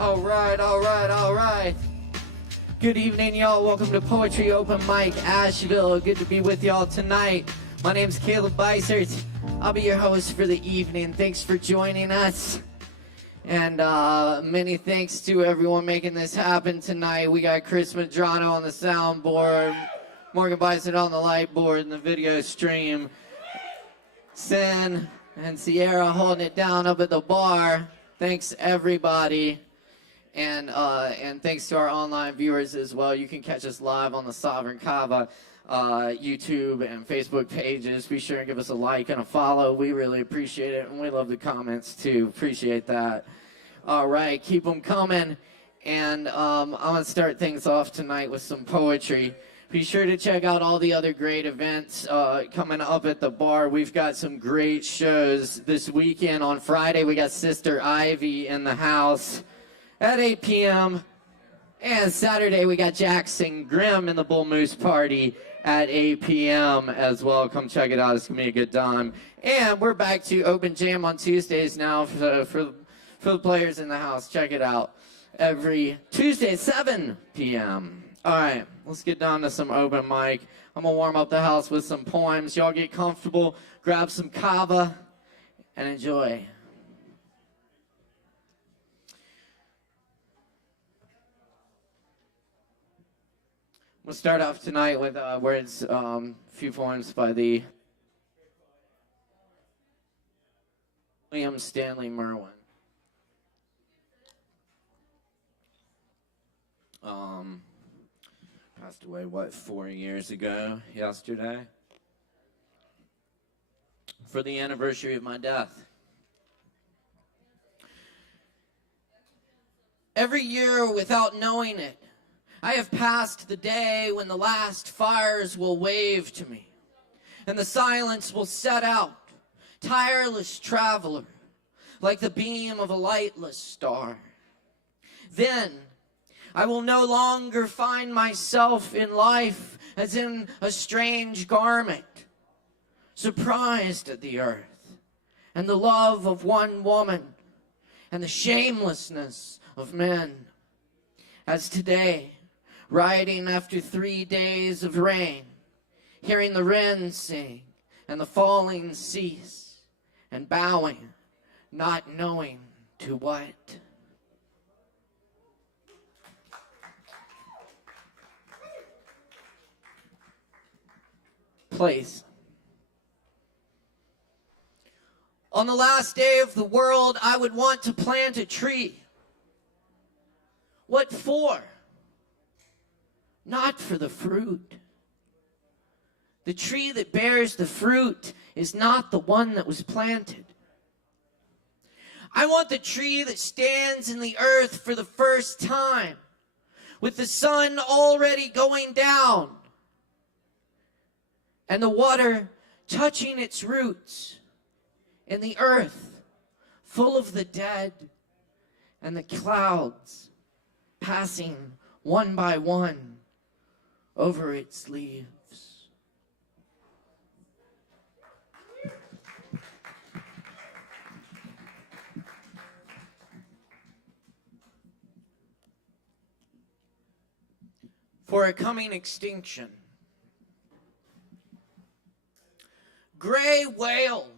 All right. Good evening, y'all. Welcome to Poetry Open Mic, ASHEViLLE. Good to be with y'all tonight. My name's Caleb Beissert. I'll be your host for the evening. Thanks for joining us. And many thanks to everyone making this happen tonight. We got Chris Madrano on the soundboard, Morgan Beissert on the light board and the video stream, Sin and Sierra holding it down up at the bar. Thanks, everybody. And thanks to our online viewers as well. You can catch us live on the Sovereign Kava YouTube and Facebook pages. Be sure and give us a like and a follow. We really appreciate it, and we love the comments too. Appreciate that. All right, keep them coming. And I'm going to start things off tonight with some poetry. Be sure to check out all the other great events coming up at the bar. We've got some great shows this weekend. On Friday, we got Sister Ivy in the house at 8 p.m. And Saturday, we got Jackson Grimm in the Bull Moose Party at 8 p.m. as well. Come check it out. It's going to be a good time. And we're back to Open Jam on Tuesdays now for the players in the house. Check it out. Every Tuesday, 7 p.m. All right, let's get down to some open mic. I'm going to warm up the house with some poems. Y'all get comfortable, grab some Kava, and enjoy. We'll start off tonight with words, a few poems by the Stanley Merwin. Passed away, 4 years ago, yesterday, for the anniversary of my death. Every year, without knowing it, I have passed the day when the last fires will wave to me, and the silence will set out, tireless traveler, like the beam of a lightless star. Then I will no longer find myself in life as in a strange garment, surprised at the earth and the love of one woman and the shamelessness of men. As today, riding after 3 days of rain, hearing the wren sing and the falling cease, and bowing, not knowing to what. Place. On the last day of the world, I would want to plant a tree. What for? Not for the fruit. The tree that bears the fruit is not the one that was planted. I want the tree that stands in the earth for the first time, with the sun already going down, and the water touching its roots in the earth, full of the dead, and the clouds passing one by one over its leaves. For a coming extinction. Gray whale,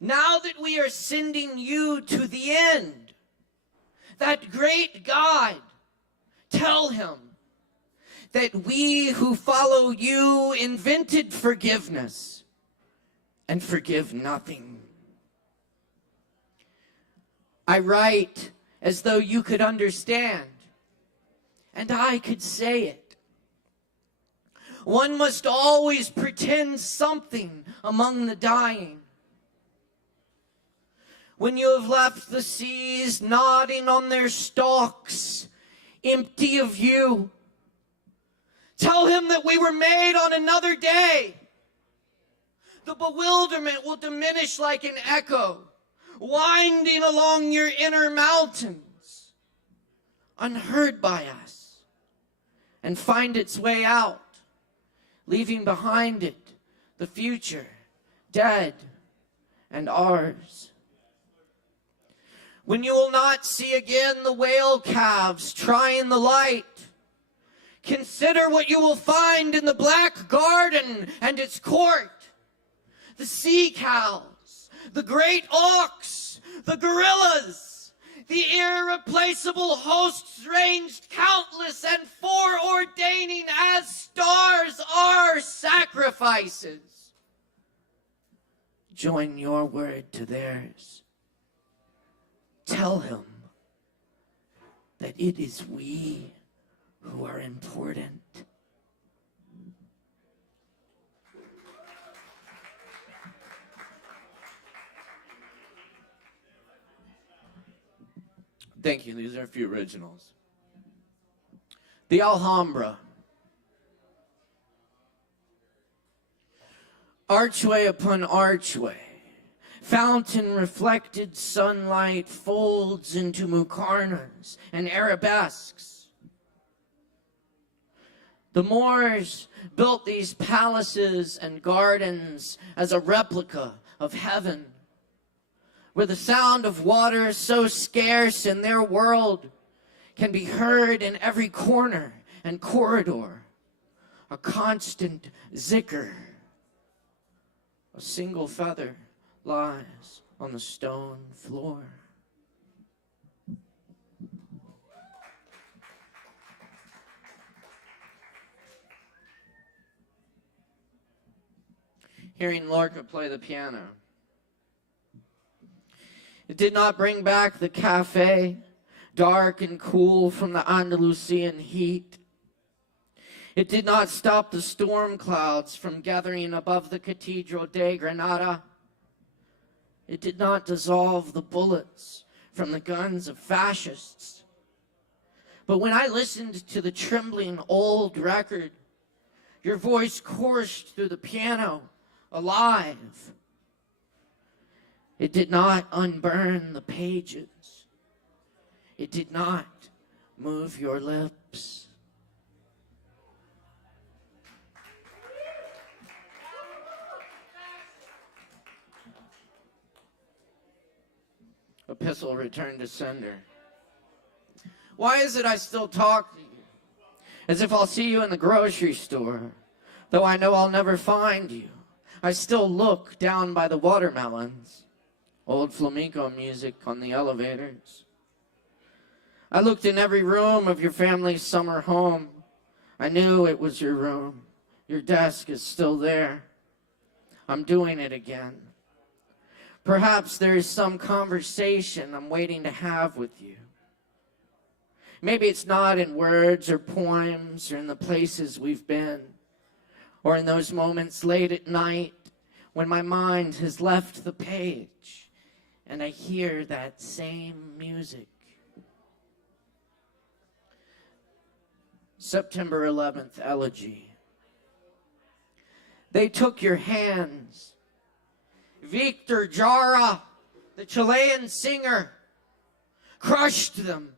now that we are sending you to the end, that great God, tell him that we who follow you invented forgiveness and forgive nothing. I write as though you could understand, and I could say it. One must always pretend something among the dying. When you have left the seas nodding on their stalks, empty of you, tell him that we were made on another day. The bewilderment will diminish like an echo, winding along your inner mountains, unheard by us, and find its way out, leaving behind it the future, dead and ours. when you will not see again the whale calves trying the light. Consider what you will find in the black garden and its court. The sea cows, the great auks, the gorillas, the irreplaceable hosts ranged countless and foreordaining as stars are sacrifices. Join your word to theirs. Tell him that it is we who are important. Thank you. These are a few originals. The Alhambra. Archway upon archway, fountain-reflected sunlight folds into muqarnas and arabesques. The Moors built these palaces and gardens as a replica of heaven, where the sound of water so scarce in their world can be heard in every corner and corridor, a constant zikr. A single feather lies on the stone floor. Hearing Lorca play the piano. It did not bring back the cafe, dark and cool from the Andalusian heat. It did not stop the storm clouds from gathering above the Cathedral de Granada. It did not dissolve the bullets from the guns of fascists. But when I listened to the trembling old record, your voice coursed through the piano, alive. It did not unburn the pages. It did not move your lips. Epistle returned to sender. Why is it I still talk to you? As if I'll see you in the grocery store, though I know I'll never find you. I still look down by the watermelons. Old flamenco music on the elevators. I looked in every room of your family's summer home. I knew it was your room. Your desk is still there. I'm doing it again. Perhaps there is some conversation I'm waiting to have with you. Maybe it's not in words or poems or in the places we've been, or in those moments late at night when my mind has left the page and I hear that same music. September 11th Elegy. They took your hands. Victor Jara, the Chilean singer, crushed them,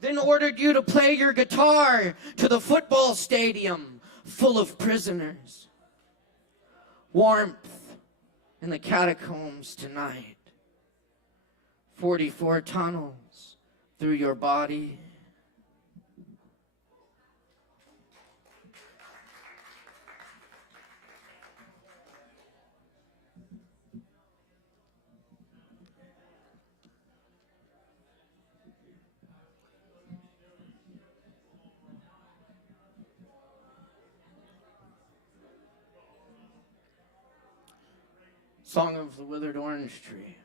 then ordered you to play your guitar to the football stadium full of prisoners. Warmth in the catacombs tonight. 44 tunnels through your body. Song of the Withered Orange Tree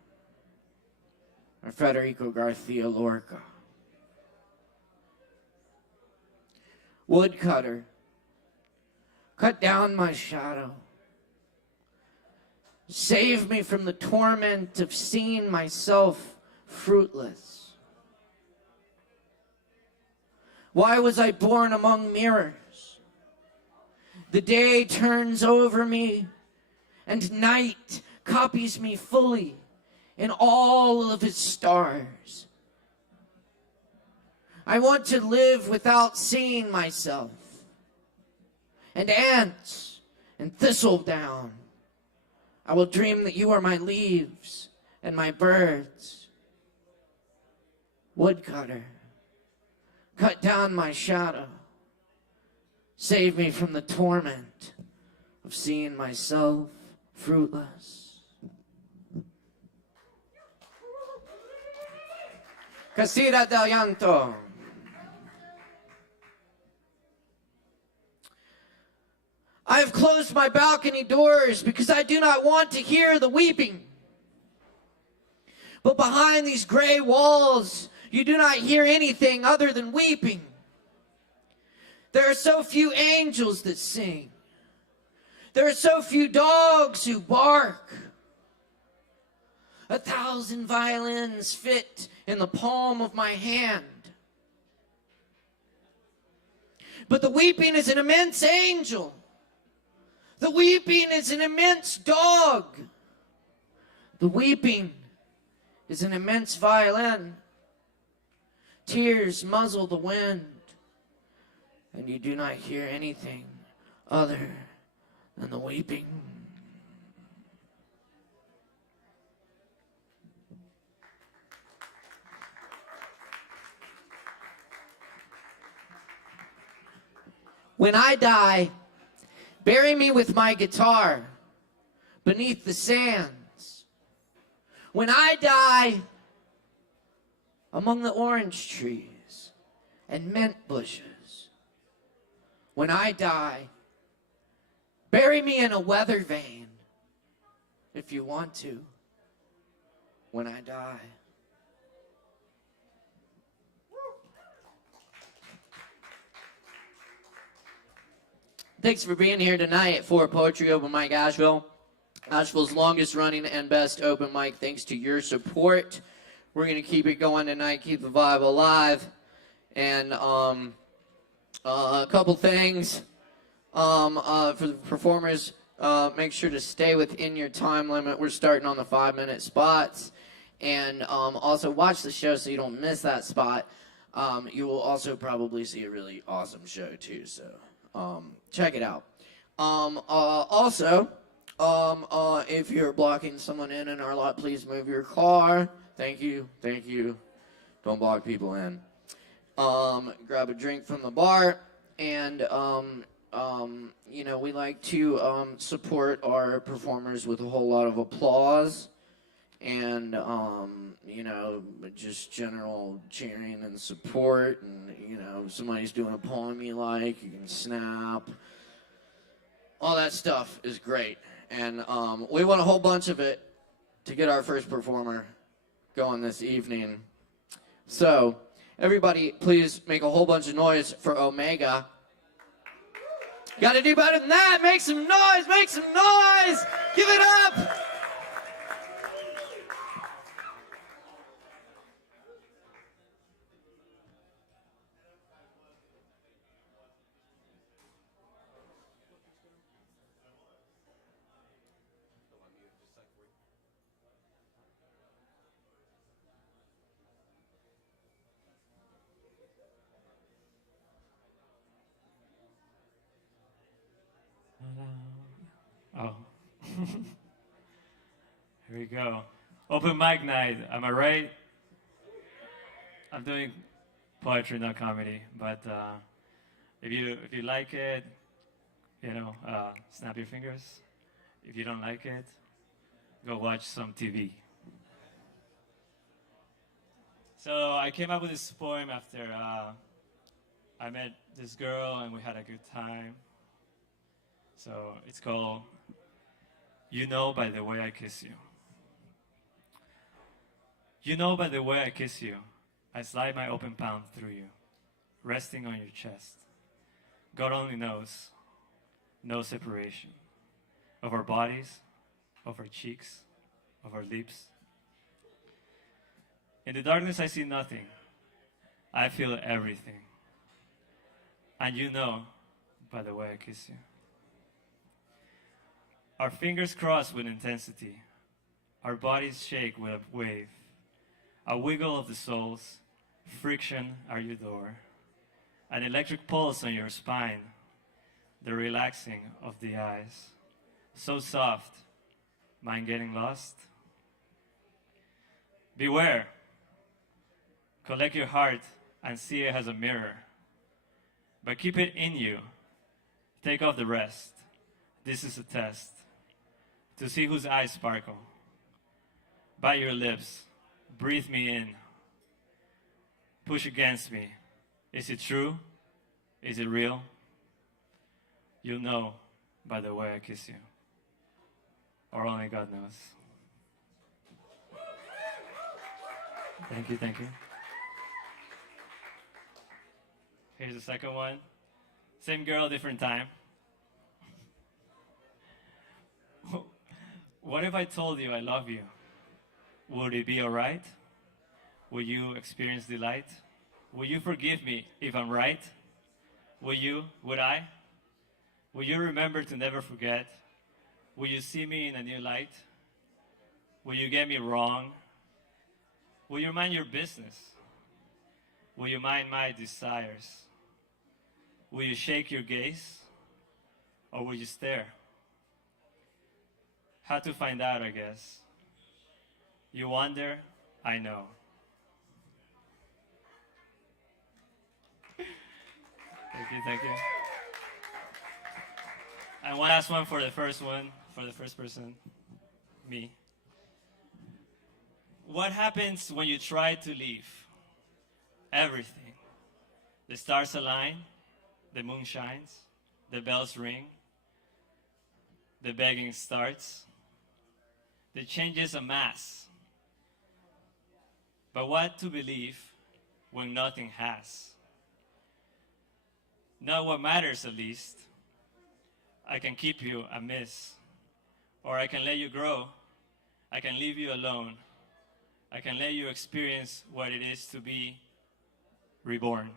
by Federico Garcia Lorca. Woodcutter, cut down my shadow. Save me from the torment of seeing myself fruitless. Why was I born among mirrors? The day turns over me, and night copies me fully in all of its stars. I want to live without seeing myself. And ants and thistledown, I will dream that you are my leaves and my birds. woodcutter, cut down my shadow. Save me from the torment of seeing myself fruitless. Casita del Llanto. I have closed my balcony doors because I do not want to hear the weeping. But behind these gray walls, you do not hear anything other than weeping. There are so few angels that sing. There are so few dogs who bark. 1,000 violins fit in the palm of my hand. But the weeping is an immense angel. The weeping is an immense dog. The weeping is an immense violin. Tears muzzle the wind, and you do not hear anything other than the weeping. When I die, bury me with my guitar beneath the sands. When I die, among the orange trees and mint bushes. When I die, bury me in a weather vane, if you want to, when I die. Thanks for being here tonight for Poetry Open Mic Asheville. Asheville's longest running and best open mic, thanks to your support. We're going to keep it going tonight, keep the vibe alive. And a couple things for the performers. Make sure to stay within your time limit. We're starting on the 5-minute spots. And also watch the show so you don't miss that spot. You will also probably see a really awesome show too, so check it out. Also, if you're blocking someone in our lot, please move your car. Thank you. Don't block people in. Grab a drink from the bar, and you know, we like to support our performers with a whole lot of applause, and you know, just general cheering and support. And you know, if somebody's doing a poem you like, you can snap. All that stuff is great, and we want a whole bunch of it to get our first performer going this evening. So, everybody, please make a whole bunch of noise for Omega. Gotta do better than that. Make some noise, make some noise. Give it up. Oh. Here we go. Open mic night. Am I right? I'm doing poetry, not comedy. But if you like it, you know, snap your fingers. If you don't like it, go watch some TV. So I came up with this poem after I met this girl and we had a good time. So it's called You Know by the Way I Kiss You. You know by the way I kiss you, I slide my open palm through you, resting on your chest. God only knows, no separation of our bodies, of our cheeks, of our lips. In the darkness I see nothing, I feel everything. And you know by the way I kiss you. Our fingers cross with intensity. Our bodies shake with a wave. A wiggle of the soles, friction at your door. An electric pulse on your spine. The relaxing of the eyes. So soft, mind getting lost? Beware, Collect your heart and see it as a mirror. But keep it in you. Take off the rest. This is a test to see whose eyes sparkle. Bite your lips. Breathe me in. Push against me. Is it true? Is it real? You'll know by the way I kiss you. Or only God knows. Thank you, thank you. Here's the second one. Same girl, different time. What if I told you I love you? Would it be alright? Will you experience delight? Will you forgive me if I'm right? Will you? Would I? Will you remember to never forget? Will you see me in a new light? Will you get me wrong? Will you mind your business? Will you mind my desires? Will you shake your gaze? Or will you stare? How to find out, I guess. You wonder, I know. Thank you, thank you. And one last one for the first person, me. What happens when you try to leave? Everything. The stars align, the moon shines, the bells ring, the begging starts, the changes amass. But what to believe when nothing has? Not what matters, at least. I can keep you amiss, or I can let you grow. I can leave you alone. I can let you experience what it is to be reborn.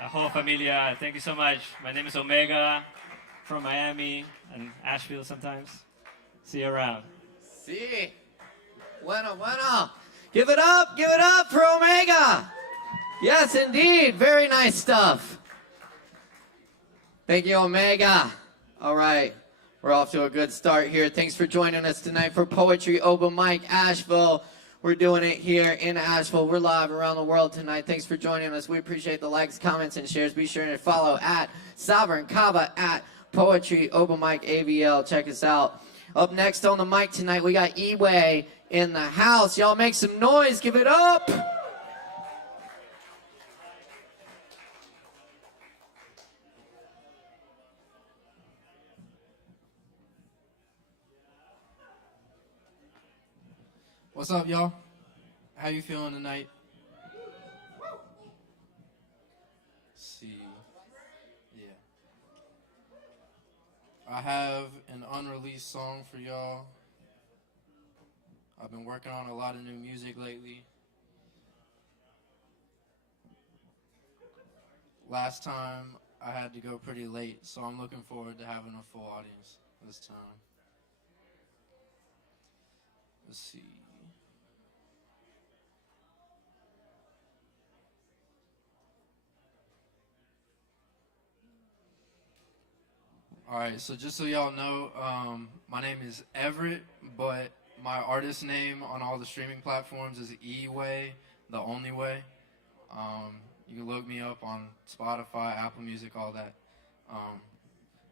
Whole familia, thank you so much. My name is Omega from Miami and Asheville sometimes. See you around. Sí. Bueno, bueno. Give it up for Omega. Yes, indeed. Very nice stuff. Thank you, Omega. All right. We're off to a good start here. Thanks for joining us tonight for Poetry Open Mic Asheville. We're doing it here in Asheville. We're live around the world tonight. Thanks for joining us. We appreciate the likes, comments, and shares. Be sure to follow at Sovereign Kava at Poetry Open Mic AVL. Check us out. Up next on the mic tonight, we got E-Way in the house. Y'all make some noise. Give it up. What's up, y'all? How you feeling tonight? Let's see. Yeah. I have an unreleased song for y'all. I've been working on a lot of new music lately. Last time I had to go pretty late, so I'm looking forward to having a full audience this time. Let's see. Alright, so just so y'all know, my name is Everett, but my artist name on all the streaming platforms is E-Way, the only way. You can look me up on Spotify, Apple Music, all that.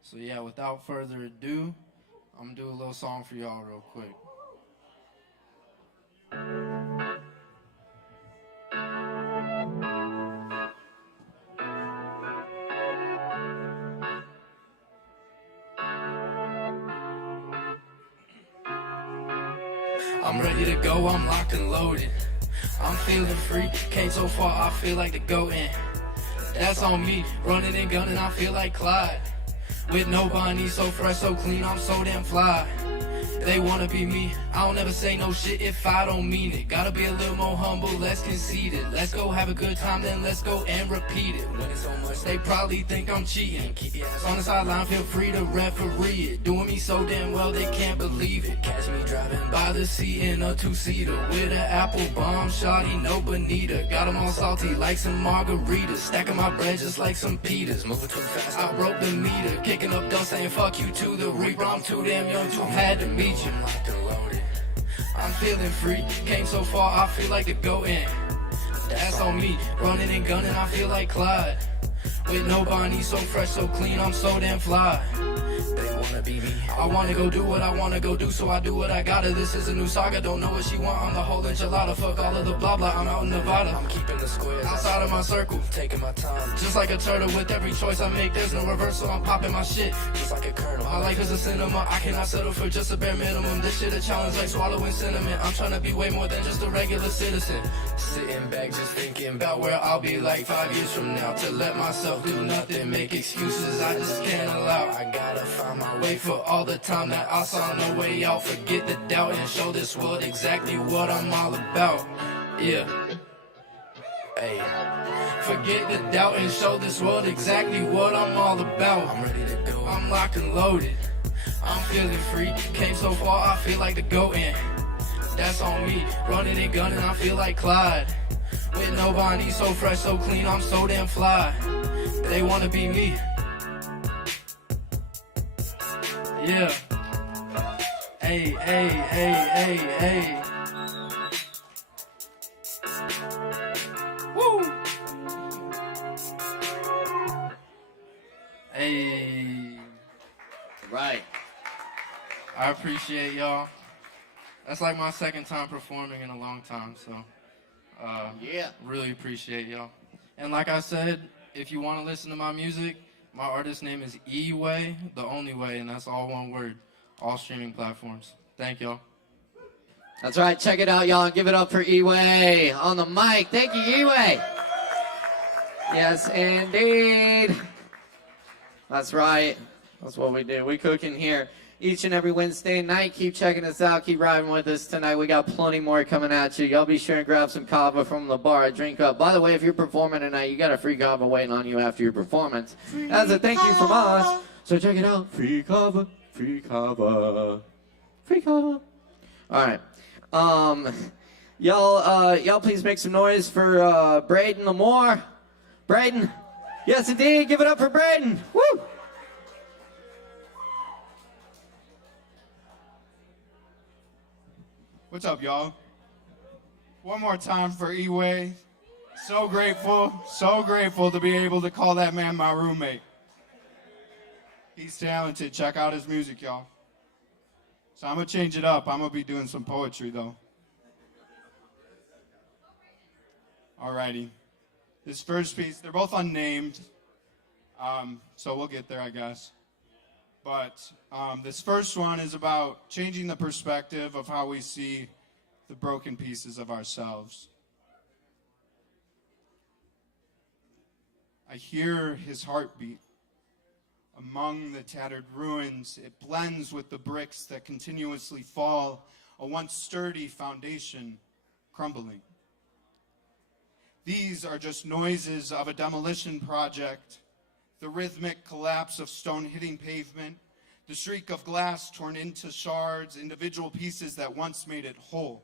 So yeah, without further ado, I'm gonna do a little song for y'all real quick. I'm ready to go, I'm locked and loaded. I'm feeling free, came so far, I feel like the go-in. That's on me, running and gunning, I feel like Clyde. With no bunny, so fresh, so clean, I'm so damn fly. They wanna be me, I don't ever say no shit if I don't mean it. Gotta be a little more humble, less conceited. Let's go have a good time, then let's go and repeat it. Winning so much, they probably think I'm cheating. Keep your ass on the sideline, feel free to referee it. Doing me so damn well, they can't believe it. Catch me driving by the sea in a two-seater with an apple bomb, shawty, no bonita. Got them all salty like some margaritas. Stacking my bread just like some pitas. Moving too fast, I broke the meter. Kicking up dust, saying fuck you to the reaper. I'm too damn young to have had to meet you. I'm locked and loaded. I'm feeling free. Came so far, I feel like to go in. That's on me. Running and gunning, I feel like Clyde. With no body, so fresh, so clean, I'm so damn fly. They wanna be me. I wanna go do what I wanna go do, so I do what I gotta. This is a new saga, don't know what she want. I'm the whole enchilada, fuck all of the blah blah. I'm out in Nevada. I'm keeping the squares outside of my circle, taking my time. Just like a turtle, with every choice I make, there's no reversal. I'm popping my shit, just like a kernel. My life is a cinema, I cannot settle for just a bare minimum. This shit a challenge like swallowing cinnamon. I'm trying to be way more than just a regular citizen. Sitting back, just thinking about where I'll be like 5 years from now. To let myself do nothing, make excuses I just can't allow. I gotta find my way for all the time that I saw no way out. Forget the doubt and show this world exactly what I'm all about. Yeah. Hey. Forget the doubt and show this world exactly what I'm all about. I'm ready to go. I'm locked and loaded. I'm feeling free. Came so far, I feel like to go in. That's on me. Running and gunning, I feel like Clyde. With no body, so fresh, so clean, I'm so damn fly. They wanna be me. Yeah. Hey, hey, hey, hey, hey. Woo! Hey. Right. I appreciate y'all. That's like my second time performing in a long time, so Yeah. really appreciate y'all. And like I said, if you want to listen to my music, my artist name is E-Way, The Only Way, and that's all one word. All streaming platforms. Thank y'all. That's right. Check it out, y'all. Give it up for E-Way on the mic. Thank you, E-Way. Yes, indeed. That's right. That's what we do. We cook in here each and every Wednesday night. Keep checking us out. Keep riding with us tonight. We got plenty more coming at you. Y'all be sure and grab some Kava from the bar. Drink up. By the way, if you're performing tonight, you got a free Kava waiting on you after your performance. As a thank you from us. So check it out. Free Kava. Free Kava. Free Kava. All right. Y'all please make some noise for Braden Lamore. Braden. Yes, indeed. Give it up for Braden. Woo! What's up, y'all? One more time for E-Way. So grateful to be able to call that man my roommate. He's talented. Check out his music, y'all. So I'm going to change it up. I'm going to be doing some poetry, though. Alrighty. This first piece, they're both unnamed, so we'll get there, I guess. But this first one is about changing the perspective of how we see the broken pieces of ourselves. I hear his heartbeat. Among the tattered ruins, it blends with the bricks that continuously fall, a once sturdy foundation crumbling. These are just noises of a demolition project, the rhythmic collapse of stone hitting pavement, the shriek of glass torn into shards, individual pieces that once made it whole.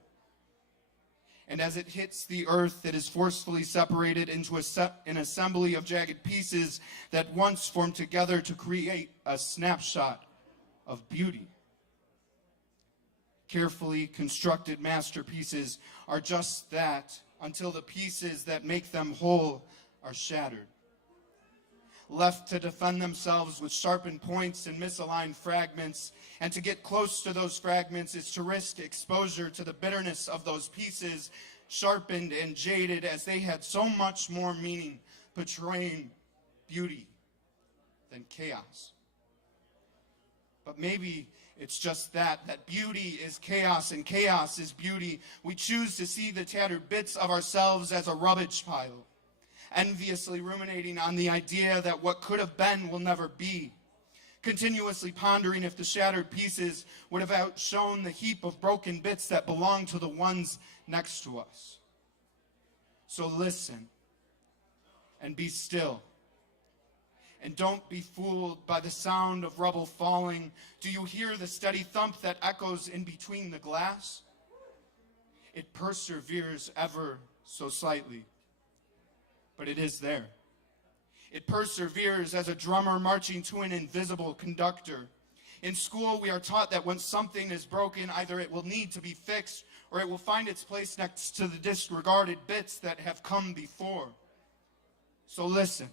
And as it hits the earth, it is forcefully separated into an assembly of jagged pieces that once formed together to create a snapshot of beauty. Carefully constructed masterpieces are just that, until the pieces that make them whole are shattered. Left to defend themselves with sharpened points and misaligned fragments, and to get close to those fragments is to risk exposure to the bitterness of those pieces, sharpened and jaded as they had so much more meaning, portraying beauty than chaos. But maybe it's just that beauty is chaos and chaos is beauty. We choose to see the tattered bits of ourselves as a rubbish pile, enviously ruminating on the idea that what could have been will never be, continuously pondering if the shattered pieces would have outshone the heap of broken bits that belong to the ones next to us. So listen and be still. And don't be fooled by the sound of rubble falling. Do you hear the steady thump that echoes in between the glass? It perseveres ever so slightly, but it is there. It perseveres as a drummer marching to an invisible conductor. In school, we are taught that when something is broken, either it will need to be fixed or it will find its place next to the disregarded bits that have come before. So listen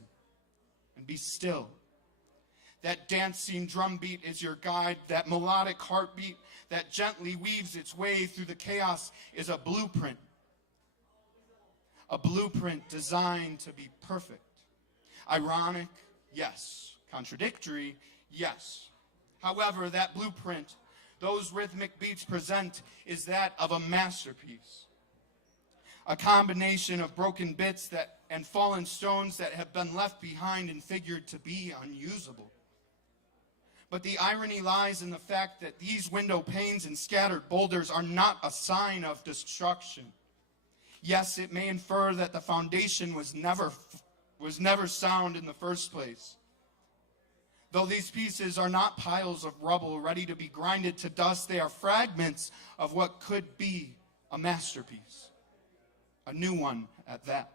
and be still. That dancing drum beat is your guide. That melodic heartbeat that gently weaves its way through the chaos is a blueprint. A blueprint designed to be perfect. Ironic, yes. Contradictory, yes. However, that blueprint, those rhythmic beats present, is that of a masterpiece. A combination of broken bits and fallen stones that have been left behind and figured to be unusable. But the irony lies in the fact that these window panes and scattered boulders are not a sign of destruction. Yes, it may infer that the foundation was never sound in the first place. Though these pieces are not piles of rubble ready to be grinded to dust, they are fragments of what could be a masterpiece. A new one at that.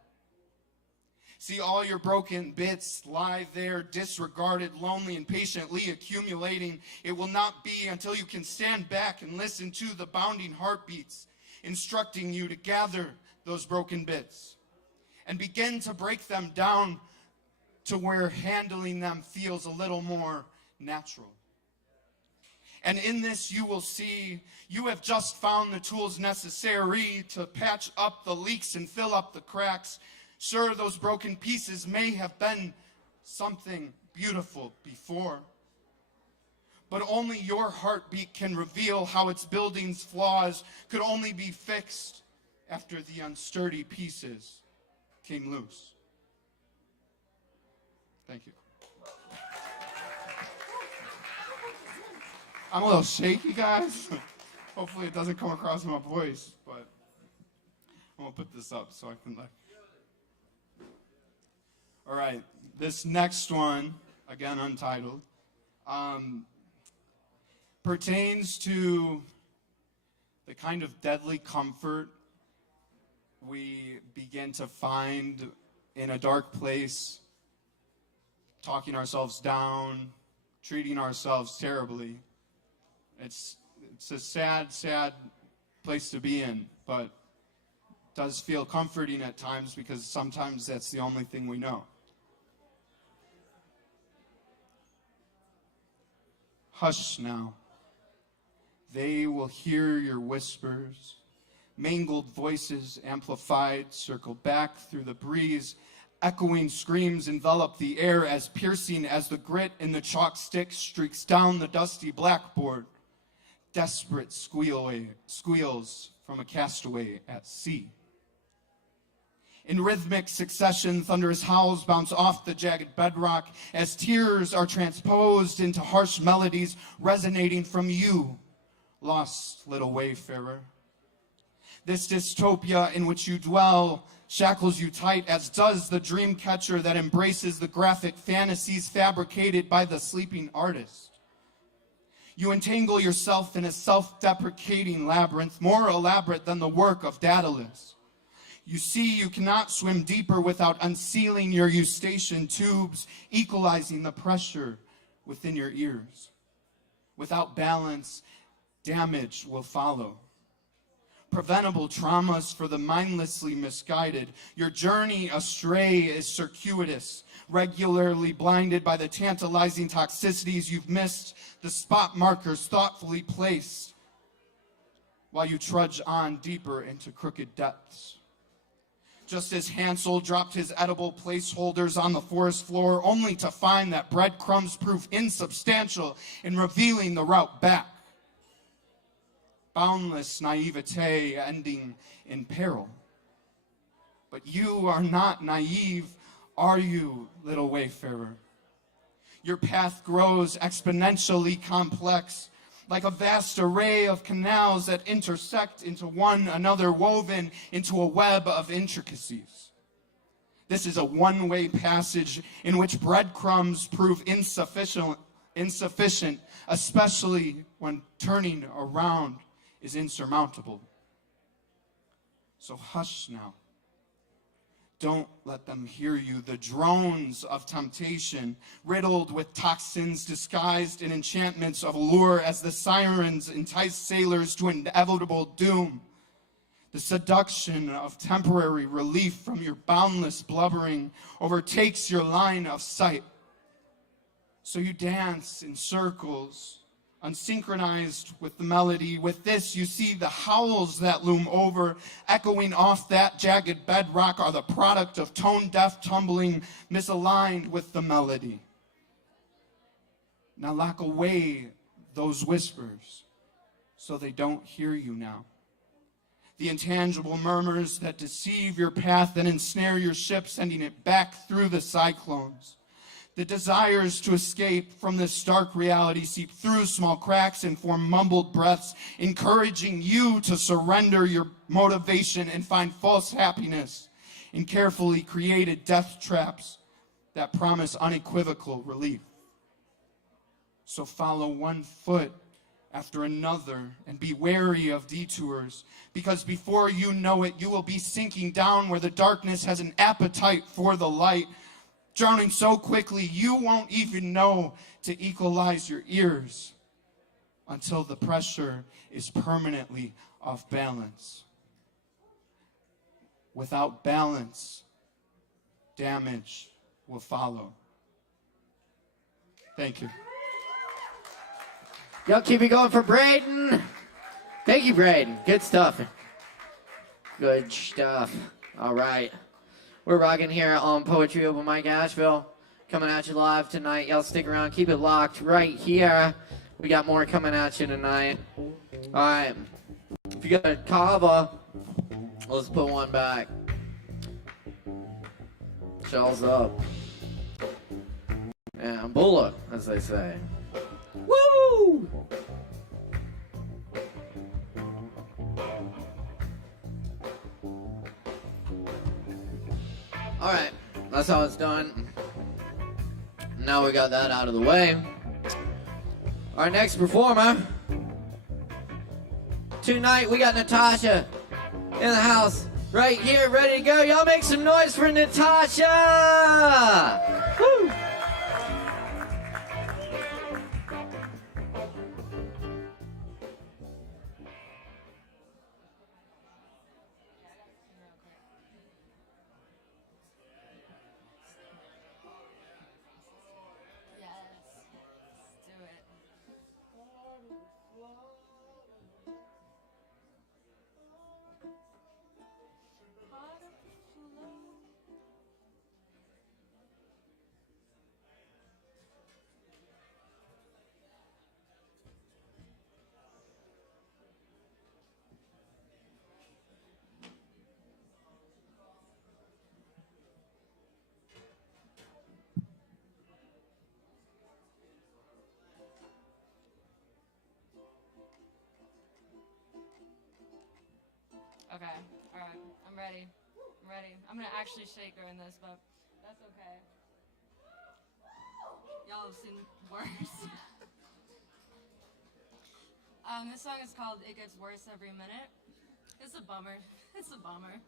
See, all your broken bits lie there, disregarded, lonely, and patiently accumulating. It will not be until you can stand back and listen to the bounding heartbeats, instructing you to gather those broken bits and begin to break them down to where handling them feels a little more natural. And in this, you will see you have just found the tools necessary to patch up the leaks and fill up the cracks. Sure, those broken pieces may have been something beautiful before, but only your heartbeat can reveal how its building's flaws could only be fixed after the unsturdy pieces came loose. Thank you. I'm a little shaky, guys. Hopefully it doesn't come across in my voice, but I'm going to put this up so I can All right, this next one, again untitled, pertains to the kind of deadly comfort we begin to find in a dark place, talking ourselves down, treating ourselves terribly. It's a sad, sad place to be in, but it does feel comforting at times because sometimes that's the only thing we know. Hush now. They will hear your whispers. Mangled voices amplified circle back through the breeze. Echoing screams envelop the air as piercing as the grit in the chalk stick streaks down the dusty blackboard. Desperate squeals from a castaway at sea. In rhythmic succession, thunderous howls bounce off the jagged bedrock as tears are transposed into harsh melodies resonating from you, lost little wayfarer. This dystopia in which you dwell shackles you tight, as does the dream catcher that embraces the graphic fantasies fabricated by the sleeping artist. You entangle yourself in a self-deprecating labyrinth more elaborate than the work of Daedalus. You see, you cannot swim deeper without unsealing your eustachian tubes, equalizing the pressure within your ears. Without balance, damage will follow. Preventable traumas for the mindlessly misguided. Your journey astray is circuitous, regularly blinded by the tantalizing toxicities you've missed, the spot markers thoughtfully placed, while you trudge on deeper into crooked depths. Just as Hansel dropped his edible placeholders on the forest floor, only to find that breadcrumbs prove insubstantial in revealing the route back. Boundless naivete ending in peril. But you are not naive, are you, little wayfarer? Your path grows exponentially complex, like a vast array of canals that intersect into one another, woven into a web of intricacies. This is a one-way passage in which breadcrumbs prove insufficient, especially when turning around is insurmountable. So hush now. Don't let them hear you. The drones of temptation, riddled with toxins disguised in enchantments of allure as the sirens entice sailors to inevitable doom. The seduction of temporary relief from your boundless blubbering overtakes your line of sight. So you dance in circles, unsynchronized with the melody. With this, you see the howls that loom over, echoing off that jagged bedrock, are the product of tone-deaf tumbling, misaligned with the melody. Now lock away those whispers so they don't hear you now. The intangible murmurs that deceive your path and ensnare your ship, sending it back through the cyclones. The desires to escape from this stark reality seep through small cracks and form mumbled breaths, encouraging you to surrender your motivation and find false happiness in carefully created death traps that promise unequivocal relief. So follow one foot after another and be wary of detours, because before you know it, you will be sinking down where the darkness has an appetite for the light, drowning so quickly you won't even know to equalize your ears until the pressure is permanently off balance. Without balance, damage will follow. Thank you. Y'all keep it going for Braden. Thank you, Braden. Good stuff. Good stuff. All right. We're rocking here on Poetry Open Mic Asheville. Coming at you live tonight. Y'all stick around. Keep it locked right here. We got more coming at you tonight. All right. If you got a Kava, let's put one back. Shells up. And bullet, as they say. Woo! All right, that's how it's done. Now we got that out of the way. Our next performer tonight, we got Natasha in the house right here, ready to go. Y'all make some noise for Natasha! Woo! Okay, alright, I'm ready. I'm gonna actually shake during this, but that's okay. Y'all have seen worse. This song is called It Gets Worse Every Minute. It's a bummer. It's a bummer.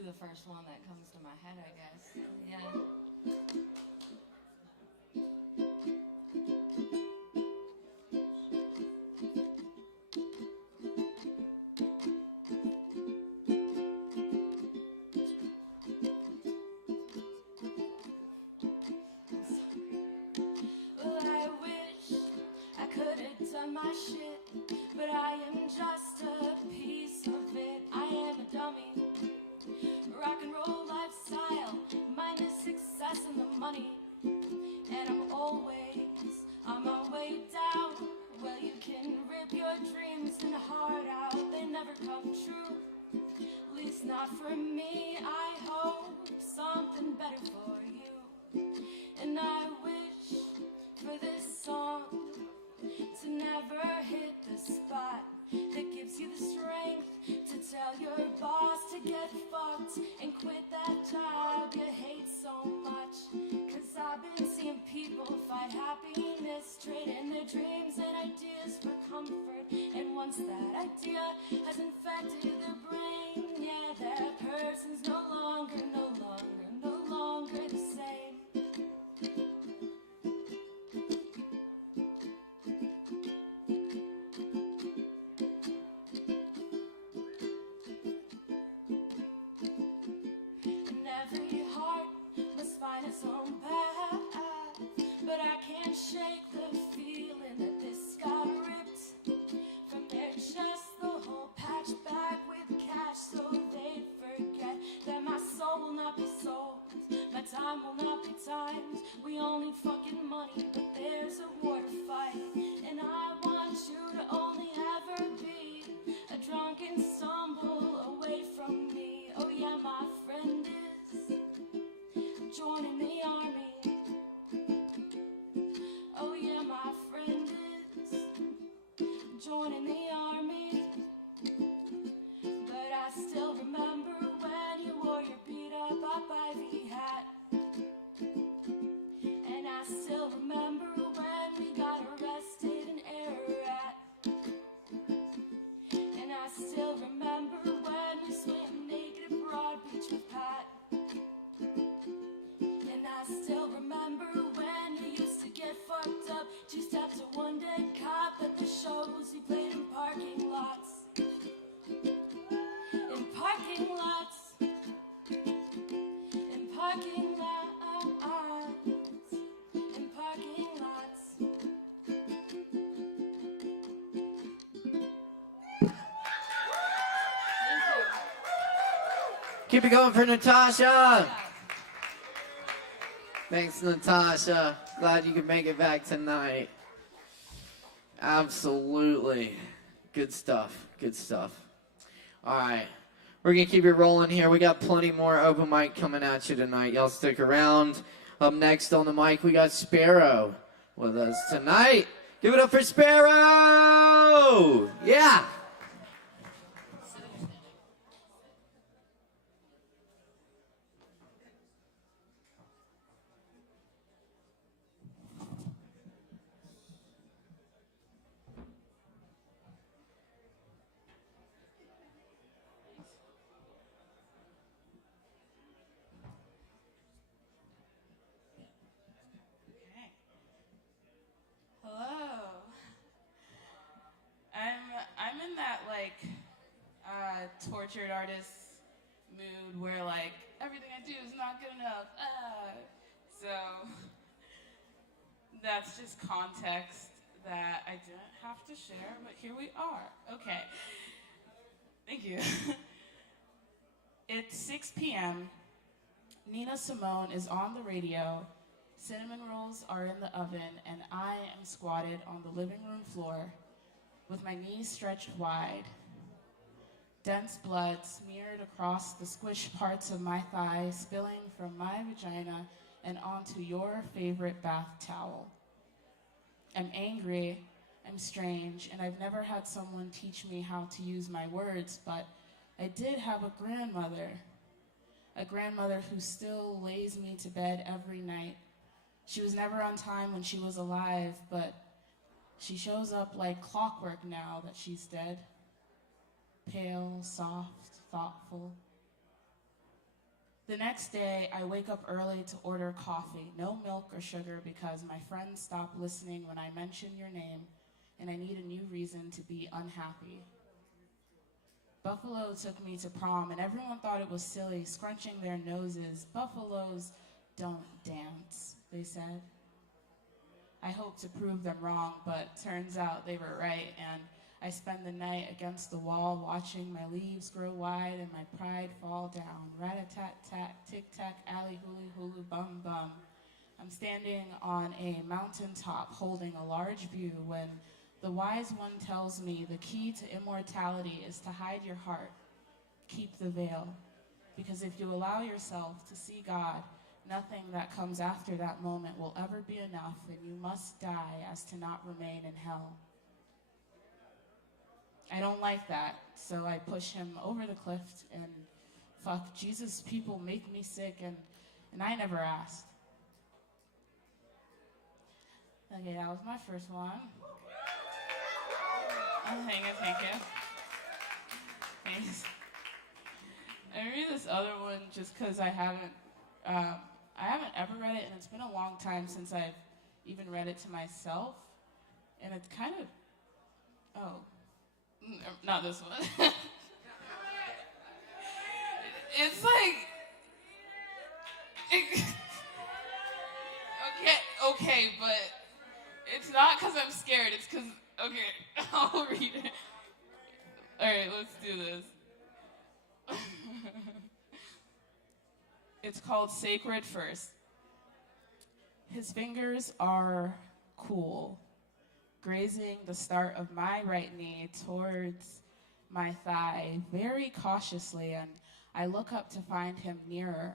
do the first one that comes to my head, I guess. Yeah. My shit, but I am just a piece of it. I am a dummy. Rock and roll lifestyle, minus success and the money. And I'm always on my way down. Well, you can rip your dreams and heart out, they never come true. At least not for me. I hope something better for you. And I wish for this song to never hit the spot that gives you the strength to tell your boss to get fucked and quit that job you hate so much. Cause I've been seeing people fight happiness, trading their dreams and ideas for comfort. And once that idea has infected their brain, yeah, that person's no longer the same. Its own path, but I can't shake the feeling that this got ripped from their chest, the whole patch back with cash, so they'd forget that my soul will not be sold, my time will not be timed. We all need fucking money, but there's a war to fight, and I want you to only ever be a drunken stumble away from me. Oh yeah, my friend is joining the army. Oh yeah, my friend is joining the army. But I still remember when you wore your beat up Ivy hat. And I still remember when we got arrested in Ararat. And I still remember when we swam naked at Broad Beach with Pat. I still remember when you used to get fucked up, 2 steps to one dead cop at the shows you played in parking lots. In parking lots. In parking lots. In parking lots. Keep it going for Natasha. Thanks, Natasha. Glad you could make it back tonight. Absolutely. Good stuff. Good stuff. All right. We're going to keep it rolling here. We got plenty more open mic coming at you tonight. Y'all stick around. Up next on the mic, we got Sparrow with us tonight. Give it up for Sparrow! Yeah! I'm in that tortured artist mood where everything I do is not good enough. So that's just context that I didn't have to share, but here we are. Okay. Thank you. It's 6 p.m. Nina Simone is on the radio. Cinnamon rolls are in the oven, and I am squatted on the living room floor with my knees stretched wide. Dense blood smeared across the squished parts of my thigh, spilling from my vagina and onto your favorite bath towel. I'm angry, I'm strange, and I've never had someone teach me how to use my words, but I did have a grandmother who still lays me to bed every night. She was never on time when she was alive, but she shows up like clockwork now that she's dead. Pale, soft, thoughtful. The next day, I wake up early to order coffee, no milk or sugar because my friends stop listening when I mention your name and I need a new reason to be unhappy. Buffalo took me to prom and everyone thought it was silly, scrunching their noses. Buffaloes don't dance, they said. I hoped to prove them wrong, but turns out they were right, and I spend the night against the wall watching my leaves grow wide and my pride fall down. Rat-a-tat-tat, tic-tac, alley-hooly-hulu, bum-bum. I'm standing on a mountaintop holding a large view when the wise one tells me the key to immortality is to hide your heart, keep the veil. Because if you allow yourself to see God, nothing that comes after that moment will ever be enough, and you must die as to not remain in hell. I don't like that, so I push him over the cliff and fuck, Jesus, people make me sick, and I never asked. Okay, that was my first one. Thank you. Thanks. I read this other one just because I haven't ever read it, and it's been a long time since I've even read it to myself, and it's kind of, not this one. It's like, okay, but it's not because I'm scared, it's because, okay, I'll read it. All right, let's do this. It's called Sacred First. His fingers are cool, grazing the start of my right knee towards my thigh very cautiously, and I look up to find him nearer,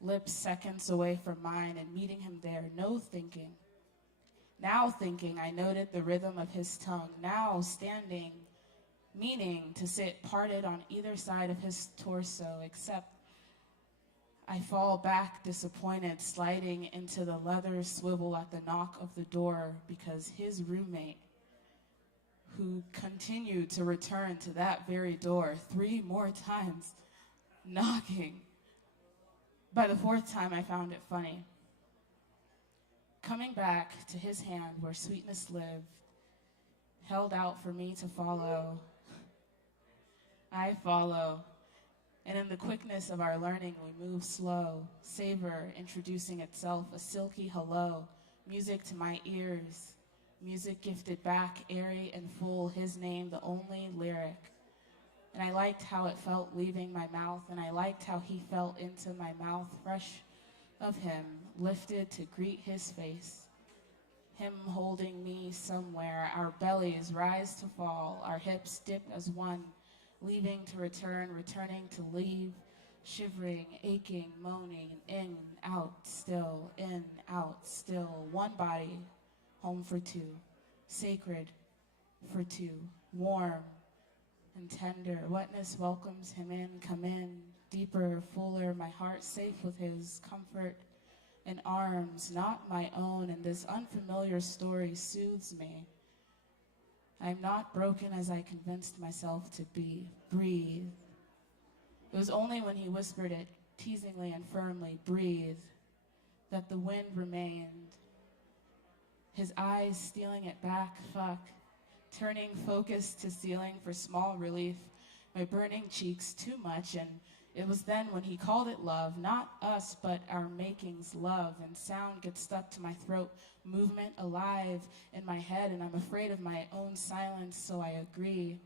lips seconds away from mine and meeting him there, no thinking. Now thinking, I noted the rhythm of his tongue, now standing, meaning to sit parted on either side of his torso, except I fall back disappointed, sliding into the leather swivel at the knock of the door because his roommate, who continued to return to that very door 3 more times, knocking. By the 4th time, I found it funny. Coming back to his hand where sweetness lived, held out for me to follow. I follow. And in the quickness of our learning, we move slow, savor introducing itself, a silky hello, music to my ears, music gifted back, airy and full, his name, the only lyric. And I liked how it felt leaving my mouth, and I liked how he felt into my mouth, fresh of him, lifted to greet his face. Him holding me somewhere, our bellies rise to fall, our hips dip as one, leaving to return, returning to leave, shivering, aching, moaning, in, out, still, one body, home for 2, sacred for 2, warm and tender, wetness welcomes him in, come in, deeper, fuller, my heart safe with his comfort and arms, not my own, and this unfamiliar story soothes me. I'm not broken as I convinced myself to be. Breathe. It was only when he whispered it, teasingly and firmly, breathe, that the wind remained. His eyes stealing it back, fuck, turning focus to ceiling for small relief, my burning cheeks too much, and it was then when he called it love, not us, but our makings love, and sound gets stuck to my throat, movement alive in my head, and I'm afraid of my own silence, so I agree.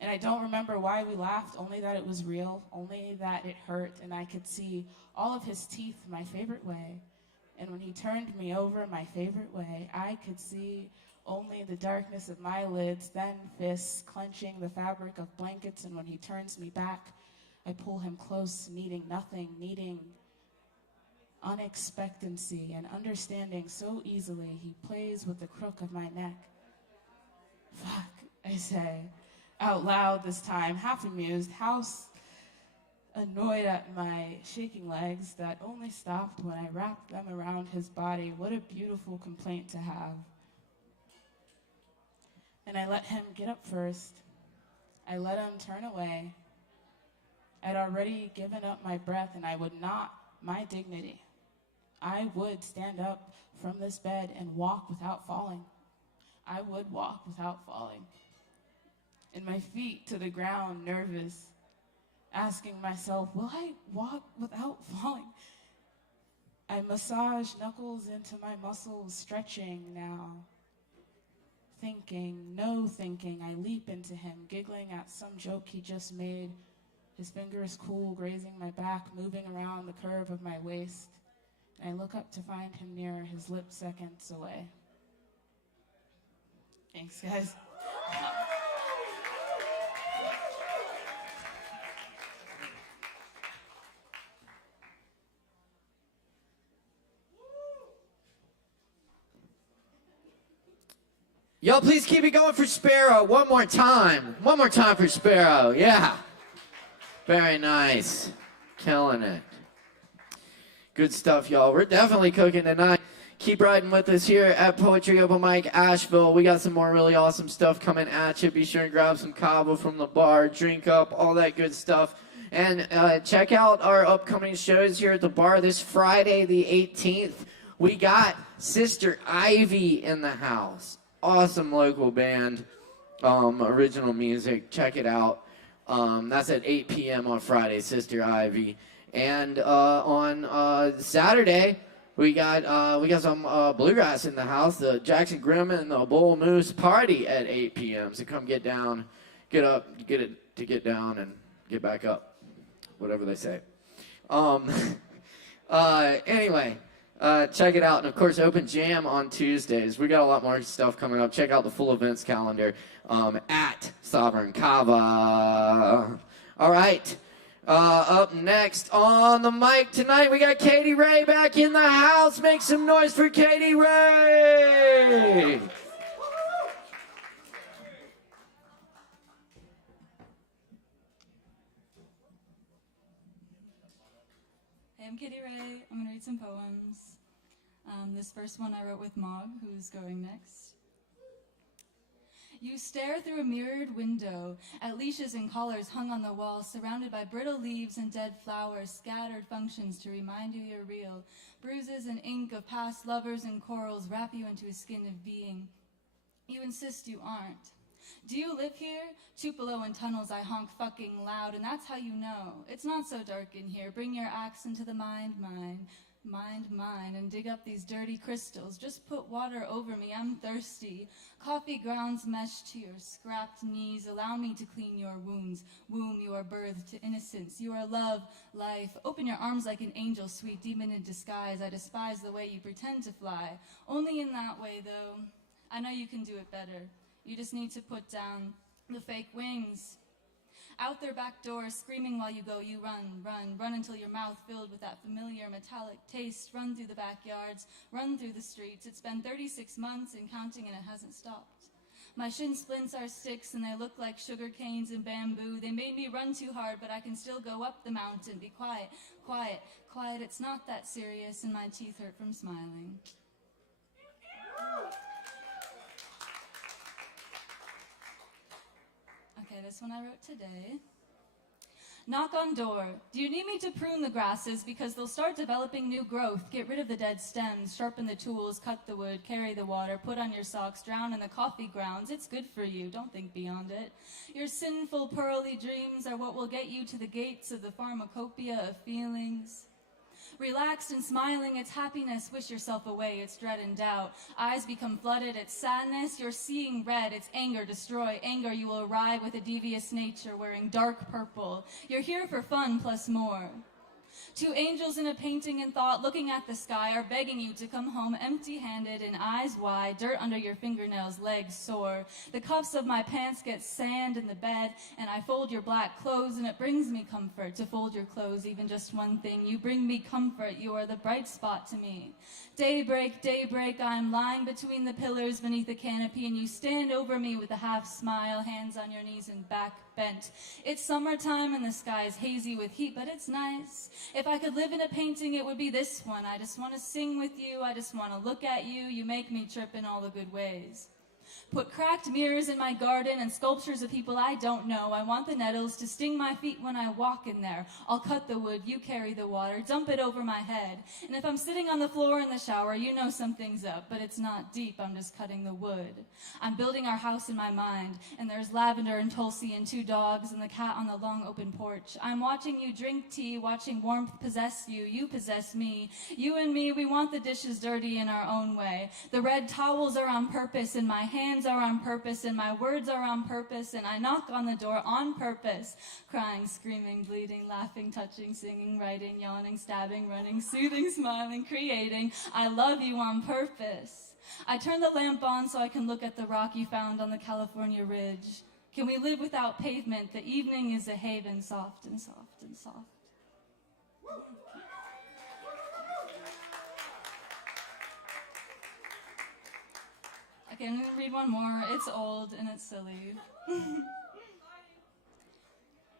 And I don't remember why we laughed, only that it was real, only that it hurt, and I could see all of his teeth my favorite way. And when he turned me over my favorite way, I could see only the darkness of my lids, then fists clenching the fabric of blankets, and when he turns me back, I pull him close, needing nothing, needing unexpectancy and understanding so easily. He plays with the crook of my neck. Fuck, I say, out loud this time, half amused, house annoyed at my shaking legs that only stopped when I wrapped them around his body. What a beautiful complaint to have. And I let him get up first. I let him turn away. I'd already given up my breath, and I would not my dignity. I would stand up from this bed and walk without falling. I would walk without falling. And my feet to the ground, nervous, asking myself, will I walk without falling? I massage knuckles into my muscles, stretching now. Thinking, no thinking, I leap into him, giggling at some joke he just made. His fingers cool, grazing my back, moving around the curve of my waist. And I look up to find him near, his lips seconds away. Thanks, guys. Y'all, please keep it going for Sparrow. One more time. One more time for Sparrow. Yeah. Very nice. Killing it. Good stuff, y'all. We're definitely cooking tonight. Keep riding with us here at Poetry Open Mic Asheville. We got some more really awesome stuff coming at you. Be sure and grab some Kava from the bar, drink up, all that good stuff. And check out our upcoming shows here at the bar this Friday, the 18th. We got Sister Ivy in the house. Awesome local band, original music. Check it out. That's at 8 p.m. on Friday, Sister Ivy. And on Saturday, we got some bluegrass in the house. The Jackson Grimm and the Bull Moose party at 8 p.m. So come get down, get up, get down, and get back up, whatever they say. Anyway. Check it out. And, of course, Open Jam on Tuesdays. We got a lot more stuff coming up. Check out the full events calendar at Sovereign Kava. All right. Up next on the mic tonight, we got Katie Ray back in the house. Make some noise for Katie Ray. Hey, I'm Katie Ray. I'm going to read some poems. This first one I wrote with Mog, who's going next. You stare through a mirrored window at leashes and collars hung on the wall, surrounded by brittle leaves and dead flowers, scattered functions to remind you you're real. Bruises and ink of past lovers and corals wrap you into a skin of being. You insist you aren't. Do you live here? Tupelo in tunnels I honk fucking loud, and that's how you know. It's not so dark in here. Bring your axe into the mind, and dig up these dirty crystals. Just put water over me, I'm thirsty. Coffee grounds mesh to your scrapped knees. Allow me to clean your wounds. Womb, you are birthed to innocence. You are love, life. Open your arms like an angel, sweet demon in disguise. I despise the way you pretend to fly. Only in that way, though. I know you can do it better. You just need to put down the fake wings. Out their back door, screaming while you go, you run until your mouth filled with that familiar metallic taste. Run through the backyards, run through the streets. It's been 36 months and counting, and it hasn't stopped. My shin splints are sticks, and they look like sugar canes and bamboo. They made me run too hard, but I can still go up the mountain. Be quiet, quiet, quiet. It's not that serious, and my teeth hurt from smiling. Okay, this one I wrote today. Knock on door. Do you need me to prune the grasses because they'll start developing new growth? Get rid of the dead stems, sharpen the tools, cut the wood, carry the water, put on your socks, drown in the coffee grounds. It's good for you. Don't think beyond it. Your sinful pearly dreams are what will get you to the gates of the pharmacopoeia of feelings. Relaxed and smiling, it's happiness. Wish yourself away, it's dread and doubt. Eyes become flooded, it's sadness. You're seeing red, it's anger. Destroy anger, you will arrive with a devious nature wearing dark purple. You're here for fun plus more. Two angels in a painting in thought, looking at the sky, are begging you to come home empty-handed and eyes wide, dirt under your fingernails, legs sore. The cuffs of my pants get sand in the bed, and I fold your black clothes, and it brings me comfort to fold your clothes, even just one thing. You bring me comfort, you are the bright spot to me. Daybreak, daybreak, I am lying between the pillars beneath the canopy, and you stand over me with a half smile, hands on your knees and back bent. It's summertime and the sky is hazy with heat, but it's nice. If I could live in a painting, it would be this one. I just want to sing with you. I just want to look at you. You make me trip in all the good ways. Put cracked mirrors in my garden and sculptures of people I don't know. I want the nettles to sting my feet when I walk in there. I'll cut the wood, you carry the water, dump it over my head. And if I'm sitting on the floor in the shower, you know something's up, but it's not deep, I'm just cutting the wood. I'm building our house in my mind, and there's lavender and Tulsi and 2 dogs and the cat on the long open porch. I'm watching you drink tea, watching warmth possess you, you possess me. You and me, we want the dishes dirty in our own way. The red towels are on purpose, and my hands are on purpose, and my words are on purpose, and I knock on the door on purpose. Crying, screaming, bleeding, laughing, touching, singing, writing, yawning, stabbing, running, soothing, smiling, creating. I love you on purpose. I turn the lamp on so I can look at the rock you found on the California ridge. Can we live without pavement? The evening is a haven, soft and soft and soft. Okay, I'm gonna read one more. It's old and it's silly.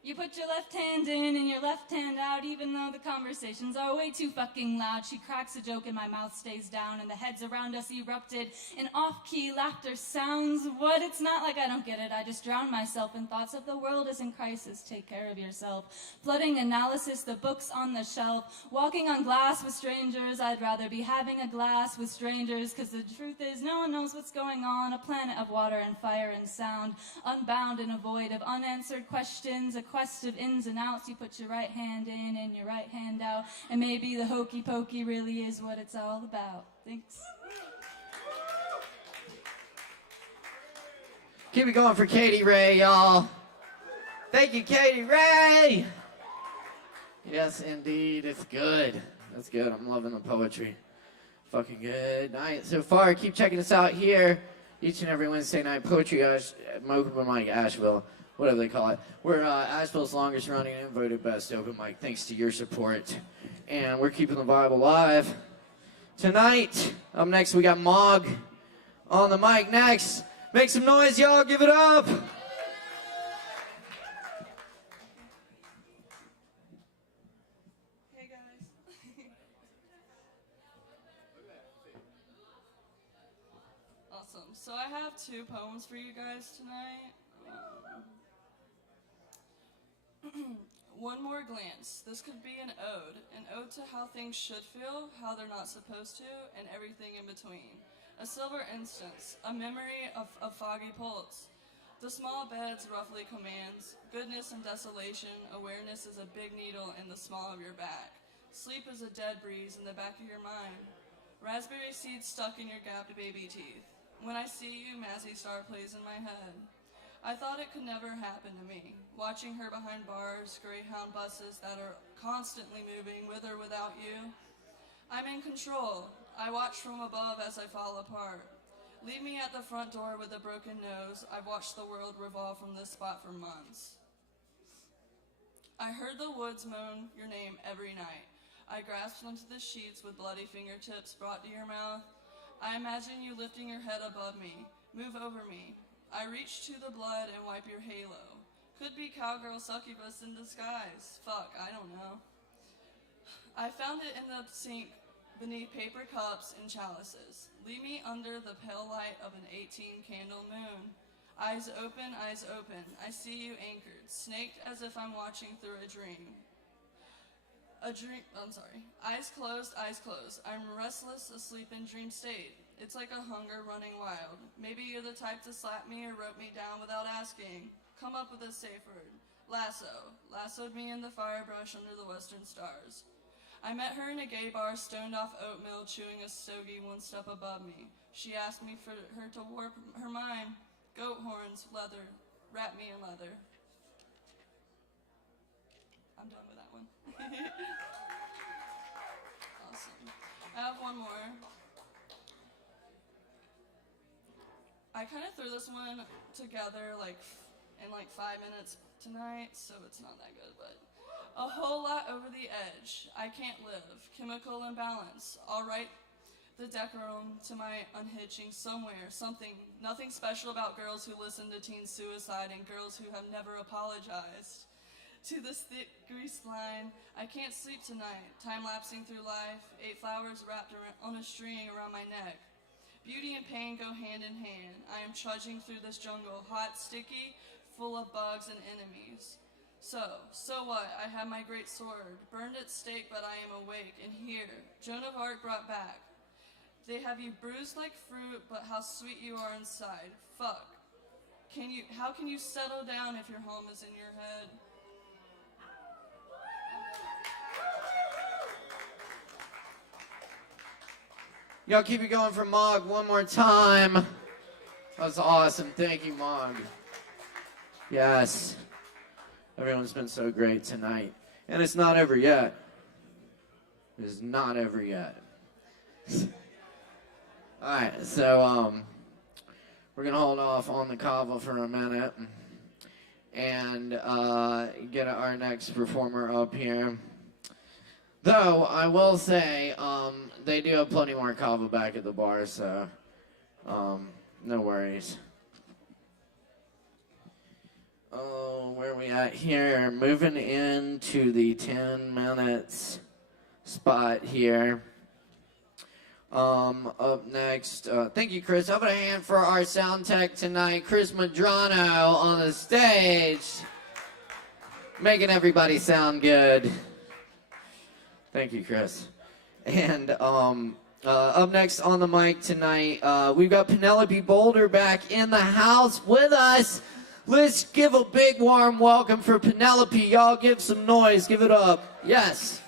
You put your left hand in and your left hand out, even though the conversations are way too fucking loud. She cracks a joke and my mouth stays down, and the heads around us erupted in off-key laughter sounds. What? It's not like I don't get it. I just drown myself in thoughts of the world is in crisis. Take care of yourself. Flooding analysis, the books on the shelf. Walking on glass with strangers. I'd rather be having a glass with strangers, because the truth is no one knows what's going on. A planet of water and fire and sound. Unbound in a void of unanswered questions. A quest of ins and outs. You put your right hand in and your right hand out, and maybe the hokey pokey really is what it's all about. Thanks. Keep it going for Katie Ray, y'all. Thank you, Katie Ray. Yes, indeed, it's good. That's good. I'm loving the poetry. Fucking good night so far. Keep checking us out here each and every Wednesday night. Poetry open mic Asheville, whatever they call it. We're Asheville's longest running and voted best open mic, thanks to your support. And we're keeping the vibe alive. Tonight, up next, we got Mog on the mic next. Make some noise, y'all. Give it up. Hey, guys. Awesome. So I have 2 poems for you guys tonight. One more glance. This could be an ode to how things should feel, how they're not supposed to, and everything in between. A silver instance, a memory of a foggy pulse. The small beds roughly commands goodness and desolation. Awareness is a big needle in the small of your back. Sleep is a dead breeze in the back of your mind. Raspberry seeds stuck in your gapped baby teeth. When I see you, Mazzy Star plays in my head. I thought it could never happen to me, watching her behind bars, Greyhound buses that are constantly moving with or without you. I'm in control. I watch from above as I fall apart. Leave me at the front door with a broken nose. I've watched the world revolve from this spot for months. I heard the woods moan your name every night. I grasped onto the sheets with bloody fingertips brought to your mouth. I imagine you lifting your head above me. Move over me. I reach to the blood and wipe your halo. Could be cowgirl succubus in disguise. Fuck, I don't know. I found it in the sink beneath paper cups and chalices. Leave me under the pale light of an 18-candle moon. Eyes open, I see you anchored, snaked as if I'm watching through a dream. Eyes closed, I'm restless, asleep in dream state. It's like a hunger running wild. Maybe you're the type to slap me or rope me down without asking. Come up with a safe word. Lasso. Lassoed me in the firebrush under the western stars. I met her in a gay bar, stoned off oatmeal, chewing a stogie 1 step above me. She asked me for her to warp her mind. Goat horns, leather, wrap me in leather. I'm done with that one. Awesome. I have one more. I kind of threw this one together in 5 minutes tonight, so it's not that good, but a whole lot over the edge. I can't live. Chemical imbalance. I'll write the decorum to my unhitching somewhere. Something, nothing special about girls who listen to teen suicide and girls who have never apologized. To this thick greased line, I can't sleep tonight. Time lapsing through life. 8 flowers wrapped on a string around my neck. Beauty and pain go hand in hand. I am trudging through this jungle, hot, sticky, full of bugs and enemies. So what? I have my great sword, burned at stake, but I am awake, and here, Joan of Arc brought back. They have you bruised like fruit, but how sweet you are inside. Fuck. How can you settle down if your home is in your head? Y'all keep it going for Mog one more time. That was awesome. Thank you, Mog. Yes. Everyone's been so great tonight. And it's not over yet. It is not over yet. Alright, so we're going to hold off on the Kava for a minute and get our next performer up here. Though, I will say, they do have plenty more Kava back at the bar, so no worries. Oh, where are we at here? Moving into the 10 minutes spot here. Up next, thank you, Chris. How about a hand for our sound tech tonight, Chris Madrano on the stage, making everybody sound good. Thank you, Chris. And up next on the mic tonight, we've got Penelope Boulder back in the house with us. Let's give a big warm welcome for Penelope. Y'all give some noise. Give it up. Yes.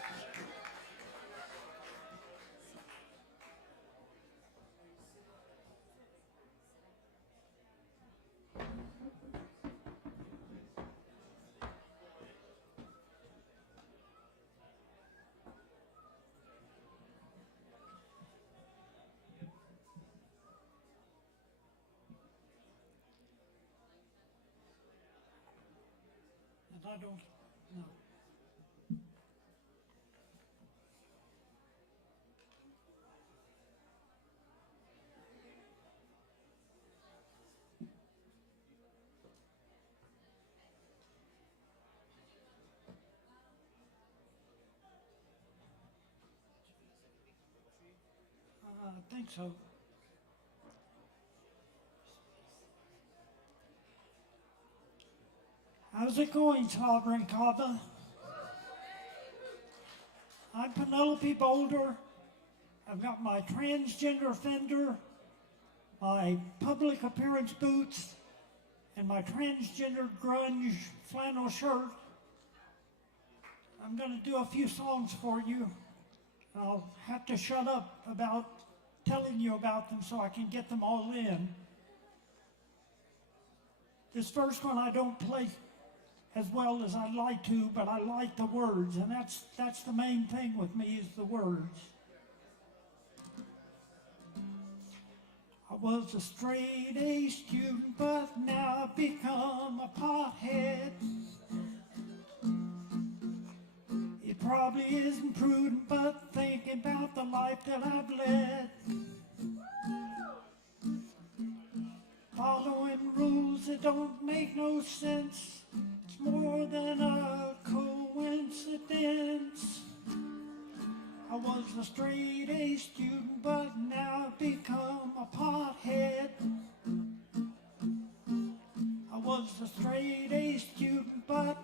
I don't know. I think so. How's it going, Sovereign Kava? I'm Penelope Boulder. I've got my transgender fender, my public appearance boots, and my transgender grunge flannel shirt. I'm going to do a few songs for you. I'll have to shut up about telling you about them so I can get them all in. This first one I don't play as well as I'd like to, but I like the words, and that's the main thing with me, is the words. I was a straight A student, but now I've become a pothead. It probably isn't prudent, but thinking about the life that I've led. Following rules that don't make no sense. It's more than a coincidence. I was a straight A student, but now I've become a pothead. I was a straight A student, but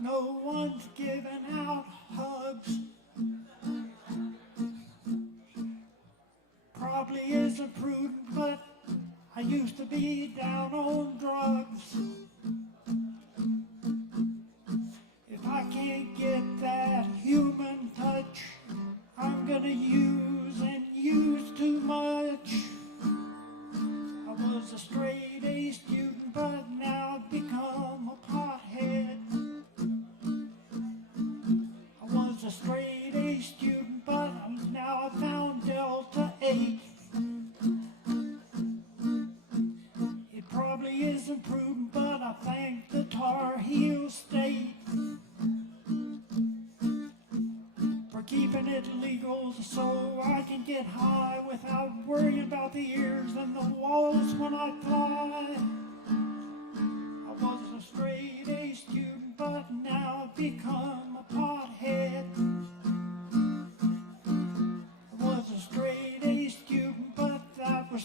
no one's giving out hugs. Probably isn't prudent, but I used to be down on drugs. If I can't get that human touch, I'm gonna use and use too much. I was a straight A student, but now I've become a pothead. I was a straight A student, but now I found Delta 8. It probably isn't prudent, but I thank the Tar Heel State for keeping it legal so I can get high without worrying about the ears and the walls when I fly. I was a straight A student, but now I've become a pothead. I was a straight A student, but that was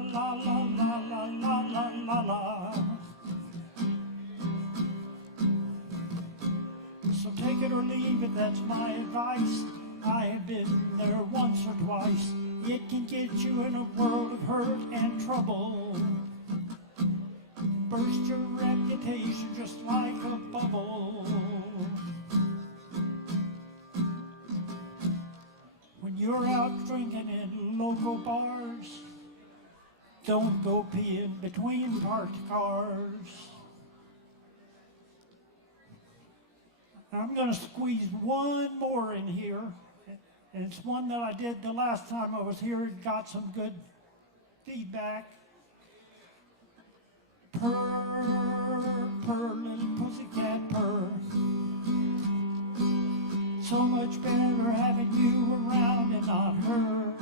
believe it, that's my advice. I have been there once or twice. It can get you in a world of hurt and trouble. Burst your reputation just like a bubble. When you're out drinking in local bars, don't go peeing between parked cars. I'm going to squeeze one more in here. And it's one that I did the last time I was here and got some good feedback. Purr, purr, little pussycat, purr. So much better having you around and not her.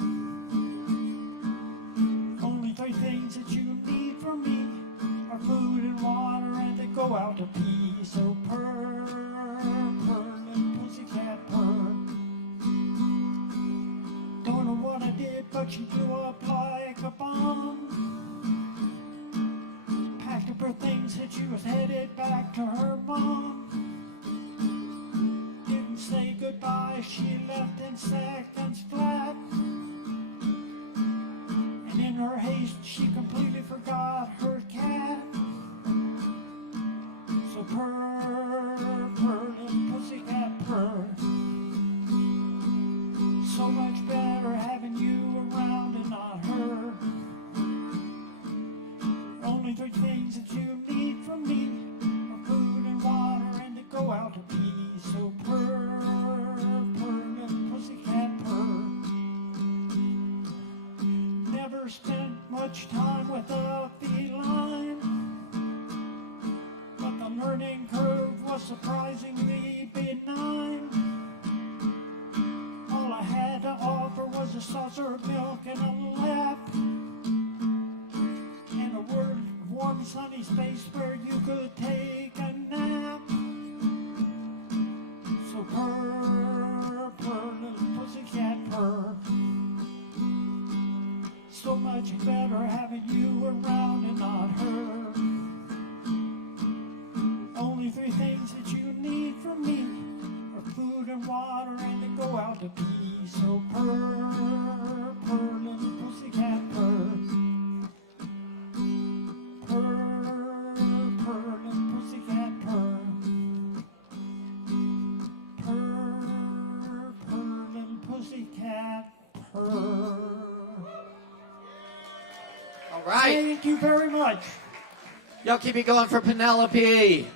Only 3 things that you need from me are food and water and to go out to pee. So purr, purr, little pussycat, purr. Don't know what I did, but she blew up like a bomb. Packed up her things and she was headed back to her mom. Didn't say goodbye, she left in seconds flat. And in her haste, she completely forgot her cat. So purr, purr, little pussycat, purr. So much better having you around and not her. Only 3 things that you need from me are food and water and to go out to pee. So purr, purr, little pussycat, purr. Never spent much time with a feline, but the learning curve was surprisingly benign. All I had to offer was a saucer of milk and a lap, and a word of warm sunny space where you could take a nap. So purr, purr, little pussycat, purr. So much better having you around and not her. Only 3 things that you need from me are food and water and to go out to pee. So purr, purr, little pussycat, purr. Purr, purr, little pussycat, purr. Purr, purr, little pussycat, purr. All right. Thank you very much. Y'all keep it going for Penelope.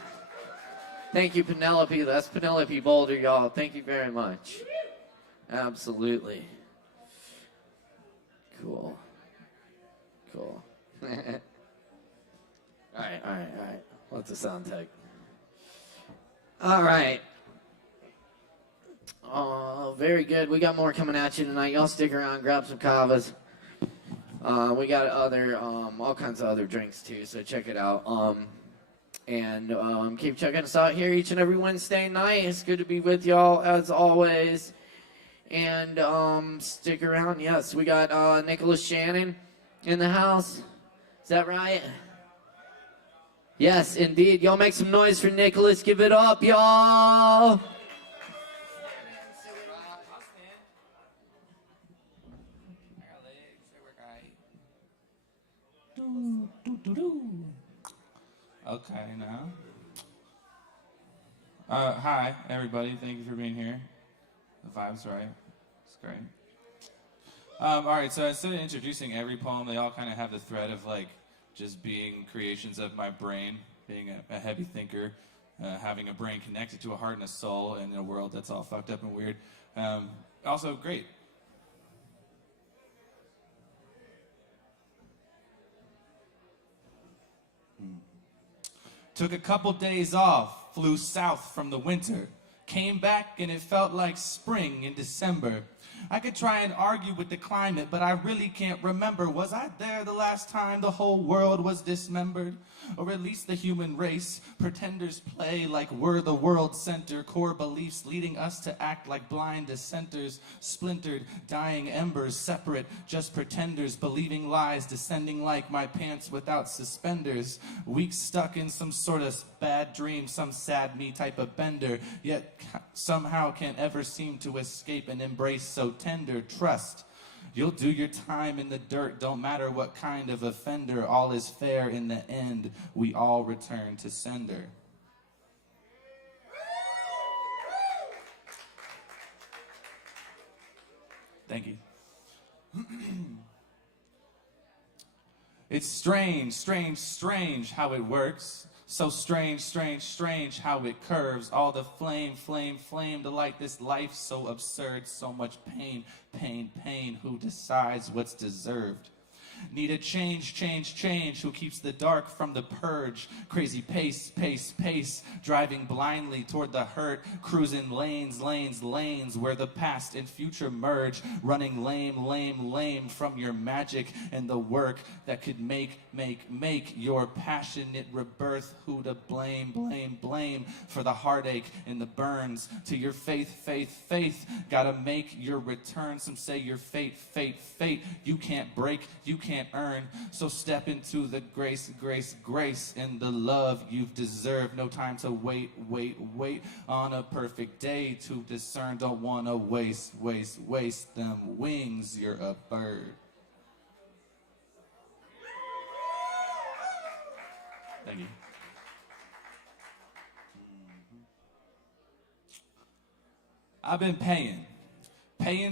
Thank you, Penelope. That's Penelope Boulder, y'all. Thank you very much. Absolutely. Cool. Cool. All right. What's the sound tech? All right. Oh, very good. We got more coming at you tonight. Y'all stick around, grab some Kavas. We got other, all kinds of other drinks too, so check it out. And keep checking us out here each and every Wednesday night. It's good to be with y'all as always. And stick around. Yes, we got Nicholas Shannon in the house. Is that right? Yes, indeed. Y'all make some noise for Nicholas. Give it up, y'all. Okay, now. Hi, everybody. Thank you for being here. The vibe's right. It's great. All right, so instead of introducing every poem, they all kind of have the thread of, like, just being creations of my brain, being a heavy thinker, having a brain connected to a heart and a soul in a world that's all fucked up and weird. Also, great. Took a couple days off, flew south from the winter, came back and it felt like spring in December. I could try and argue with the climate, but I really can't remember. Was I there the last time the whole world was dismembered? Or at least the human race? Pretenders play like we're the world center. Core beliefs leading us to act like blind dissenters. Splintered, dying embers, separate, just pretenders. Believing lies, descending like my pants without suspenders. Weak, stuck in some sort of bad dream, some sad me type of bender. Yet somehow can't ever seem to escape an embrace so tender. Trust. You'll do your time in the dirt, don't matter what kind of offender. All is fair in the end, we all return to sender. Thank you. It's strange, strange, strange how it works. So strange, strange, strange how it curves. All the flame, flame, flame to light this life so absurd. So much pain, pain, pain. Who decides what's deserved? Need a change, change, change. Who keeps the dark from the purge? Crazy pace, pace, pace. Driving blindly toward the hurt. Cruising lanes, lanes, lanes. Where the past and future merge. Running lame, lame, lame from your magic and the work that could make your passionate rebirth. Who to blame, blame, blame for the heartache and the burns. To your faith, faith, faith. Gotta make your return. Some say your fate, fate, fate. You can't break, you can't earn, so step into the grace, grace, grace, and the love you've deserved. No time to wait, wait, wait on a perfect day to discern. Don't wanna waste, waste, waste them wings. You're a bird. Thank you. I've been paying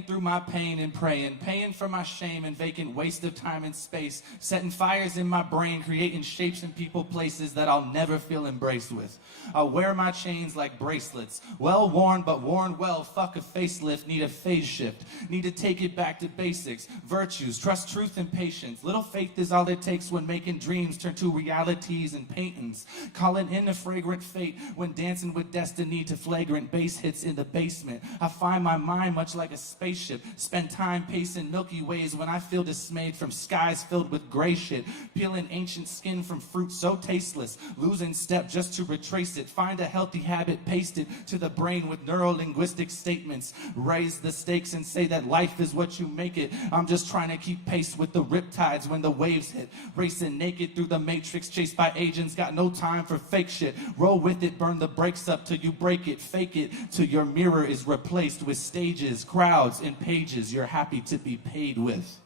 through my pain and praying, paying for my shame and vacant waste of time and space, setting fires in my brain, creating shapes and people, places that I'll never feel embraced with. I'll wear my chains like bracelets, well worn but worn well. Fuck a facelift, need a phase shift, need to take it back to basics, virtues, trust, truth, and patience. Little faith is all it takes when making dreams turn to realities and paintings. Calling in a fragrant fate when dancing with destiny to flagrant bass hits in the basement. I find my mind much like a spaceship, spend time pacing Milky Ways when I feel dismayed from skies filled with gray shit, peeling ancient skin from fruit so tasteless, losing step just to retrace it, find a healthy habit pasted to the brain with neuro-linguistic statements, raise the stakes and say that life is what you make it. I'm just trying to keep pace with the riptides when the waves hit, racing naked through the matrix, chased by agents, got no time for fake shit, roll with it, burn the brakes up till you break it, fake it till your mirror is replaced with stages, crowds, and pages you're happy to be paid with.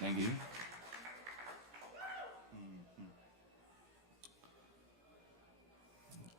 Thank you.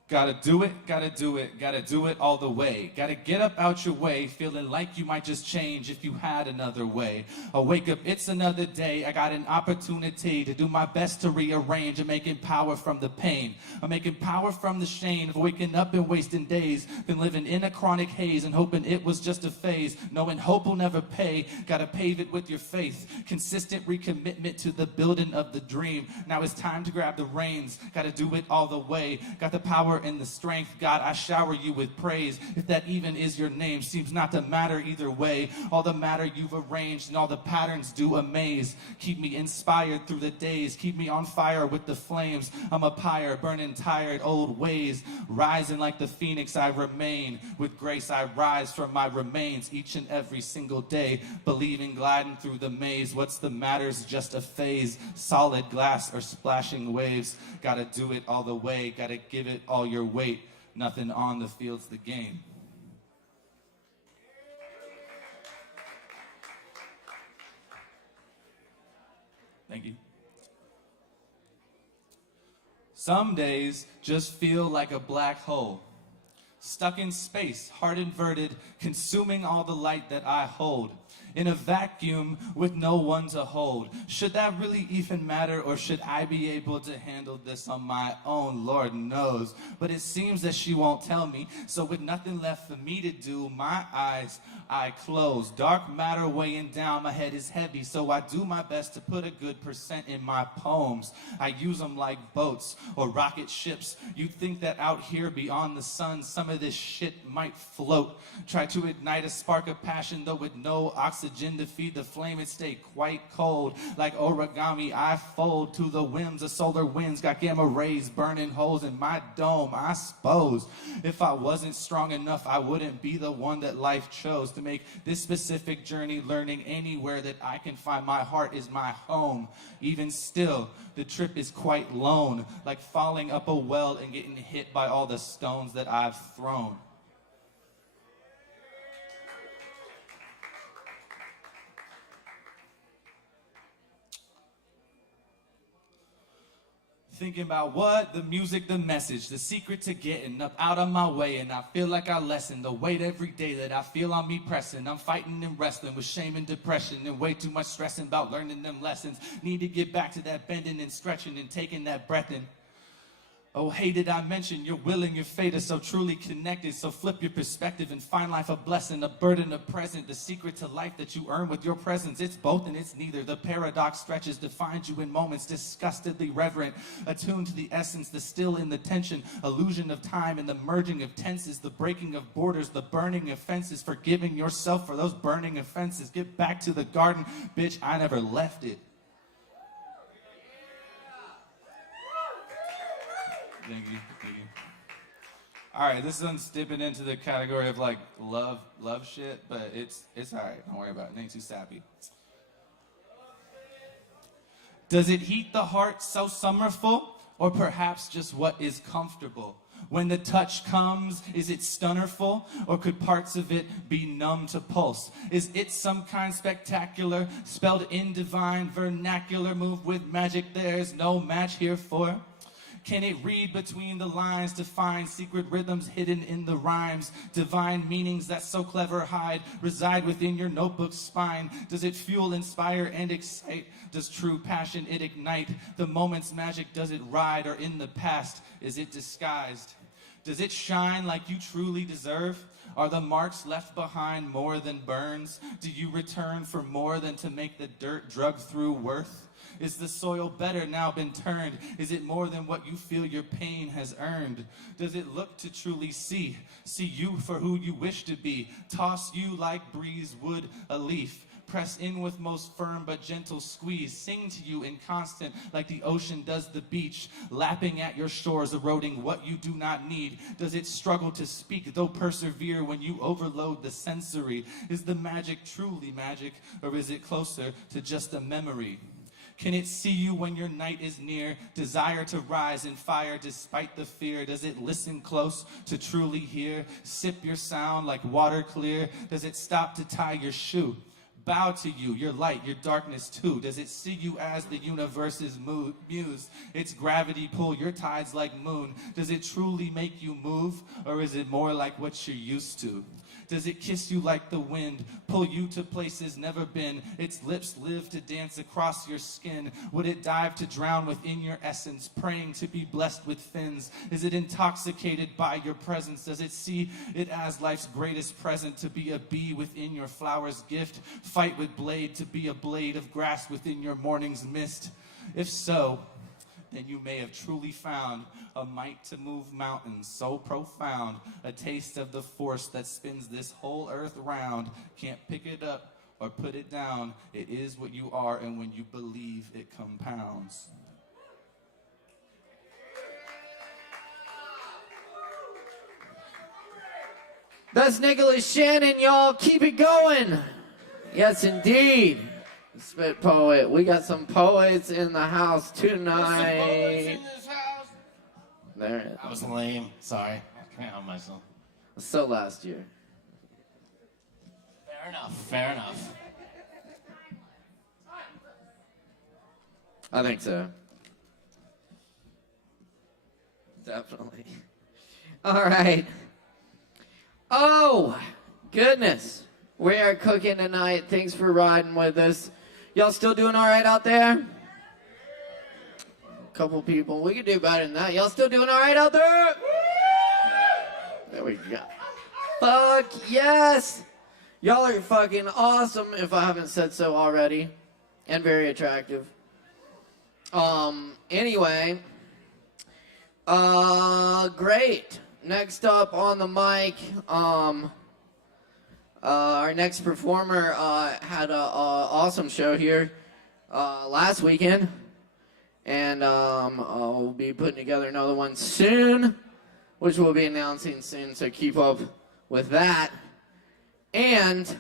Gotta do it, gotta do it, gotta do it all the way. Gotta get up out your way, feeling like you might just change if you had another way. I'll wake up, it's another day. I got an opportunity to do my best to rearrange. I'm making power from the pain. I'm making power from the shame of waking up and wasting days. Been living in a chronic haze and hoping it was just a phase. Knowing hope will never pay. Gotta pave it with your faith. Consistent recommitment to the building of the dream. Now it's time to grab the reins. Gotta do it all the way. Got the power and the strength, God, I shower you with praise. If that even is your name, seems not to matter either way. All the matter you've arranged and all the patterns do amaze. Keep me inspired through the days. Keep me on fire with the flames. I'm a pyre, burning tired old ways. Rising like the phoenix I remain. With grace I rise from my remains each and every single day. Believing, gliding through the maze. What's the matter's just a phase. Solid glass or splashing waves. Gotta do it all the way. Gotta give it all your weight. Nothing on the field's the game. Thank you. Some days just feel like a black hole. Stuck in space, heart inverted, consuming all the light that I hold. in a vacuum with no one to hold. Should that really even matter, or should I be able to handle this on my own? Lord knows. But it seems that she won't tell me, so with nothing left for me to do, my eyes I close. Dark matter weighing down, my head is heavy, so I do my best to put a good % in my poems. I use them like boats or rocket ships. You'd think that out here beyond the sun, some of this shit might float. Try to ignite a spark of passion, though with no oxygen to feed the flame, it stay quite cold. Like origami, I fold to the whims of solar winds. Got gamma rays burning holes in my dome, I suppose. If I wasn't strong enough, I wouldn't be the one that life chose to make this specific journey. Learning anywhere that I can find my heart is my home. Even still, the trip is quite lone, like falling up a well and getting hit by all the stones that I've thrown. Thinking about what? The music, the message, the secret to getting up out of my way. And I feel like I lessen the weight every day that I feel on me pressing. I'm fighting and wrestling with shame and depression and way too much stressing about learning them lessons. Need to get back to that bending and stretching and taking that breath in. Oh, hey, did I mention your will and your fate are so truly connected? So flip your perspective and find life a blessing, a burden, a present, the secret to life that you earn with your presence. It's both and it's neither. The paradox stretches to find you in moments disgustedly reverent, attuned to the essence, the still in the tension, illusion of time and the merging of tenses, the breaking of borders, the burning of fences, forgiving yourself for those burning offenses. Get back to the garden, bitch, I never left it. Thank you. All right, this one's dipping into the category of like love shit, but it's all right. Don't worry about it. It ain't too sappy. Does it heat the heart so summerful, or perhaps just what is comfortable? When the touch comes, is it stunnerful, or could parts of it be numb to pulse? Is it some kind spectacular, spelled in divine vernacular, move with magic there's no match here for? Can it read between the lines to find secret rhythms hidden in the rhymes? Divine meanings that so clever hide reside within your notebook's spine. Does it fuel, inspire, and excite? Does true passion it ignite? The moment's magic, does it ride? Or in the past, is it disguised? Does it shine like you truly deserve? Are the marks left behind more than burns? Do you return for more than to make the dirt drug through worth? Is the soil better now been turned? Is it more than what you feel your pain has earned? Does it look to truly see you for who you wish to be? Toss you like breeze would a leaf. Press in with most firm but gentle squeeze. Sing to you in constant like the ocean does the beach. Lapping at your shores, eroding what you do not need. Does it struggle to speak, though persevere when you overload the sensory? Is the magic truly magic, or is it closer to just a memory? Can it see you when your night is near? Desire to rise in fire despite the fear? Does it listen close to truly hear? Sip your sound like water clear? Does it stop to tie your shoe? Bow to you, your light, your darkness too. Does it see you as the universe's muse? Its gravity pull your tides like moon. Does it truly make you move, or is it more like what you're used to? Does it kiss you like the wind, pull you to places never been? Its lips live to dance across your skin. Would it dive to drown within your essence, praying to be blessed with fins? Is it intoxicated by your presence? Does it see it as life's greatest present, to be a bee within your flower's gift? Fight with blade to be a blade of grass within your morning's mist? If so, then you may have truly found a might to move mountains so profound, a taste of the force that spins this whole earth round. Can't pick it up or put it down. It is what you are, and when you believe, it compounds. That's Nicholas Shannon, y'all. Keep it going. Yes, indeed. Spit poet. We got some poets in the house tonight. Some poets in this house. There. I was lame. Sorry. I can't help myself. So last year. Fair enough. Fair enough. I think so. Definitely. All right. Oh, goodness. We are cooking tonight. Thanks for riding with us. Y'all still doing all right out there? Couple people. We could do better than that. Y'all still doing all right out there? There we go. Fuck yes. Y'all are fucking awesome, if I haven't said so already. And very attractive. Anyway. Great. Next up on the mic, our next performer had an awesome show here last weekend. And we'll be putting together another one soon, which we'll be announcing soon, so keep up with that. And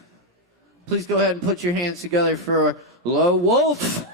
please go ahead and put your hands together for Low Wolf.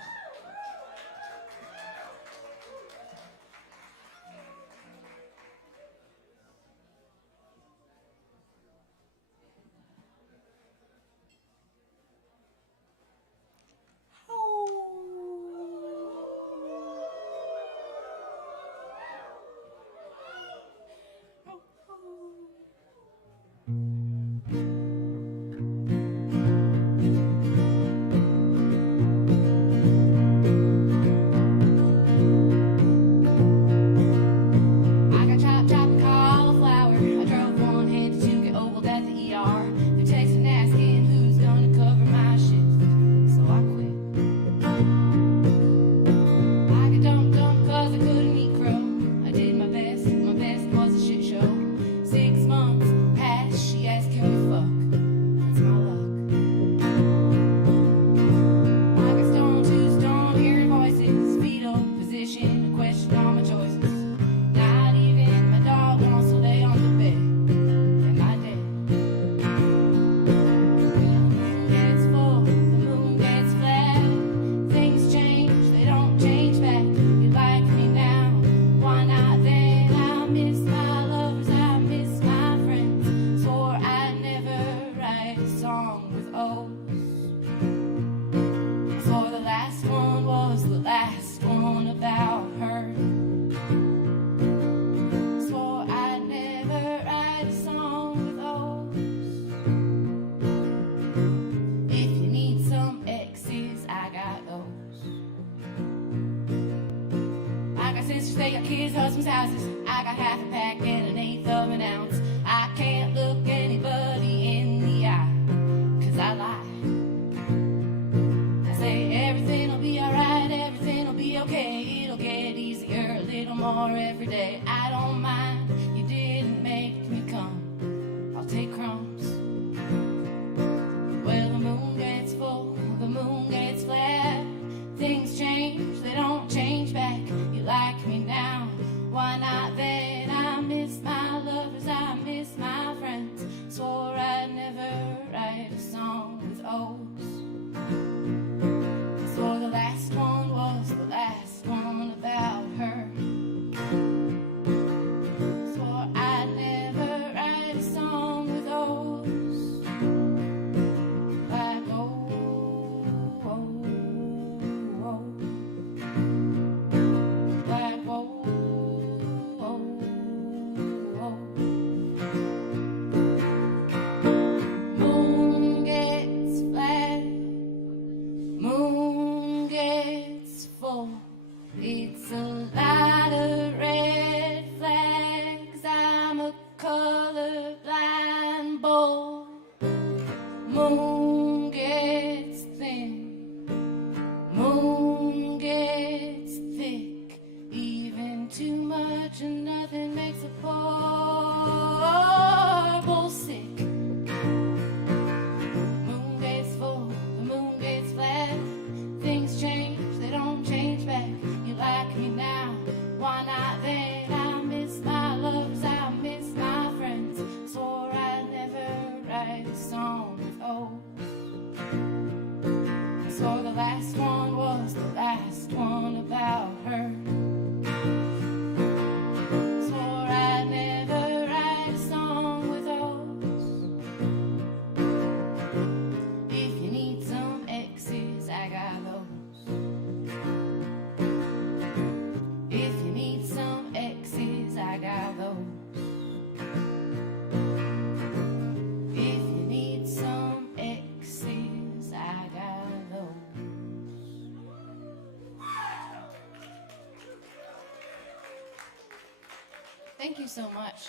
Thank you so much.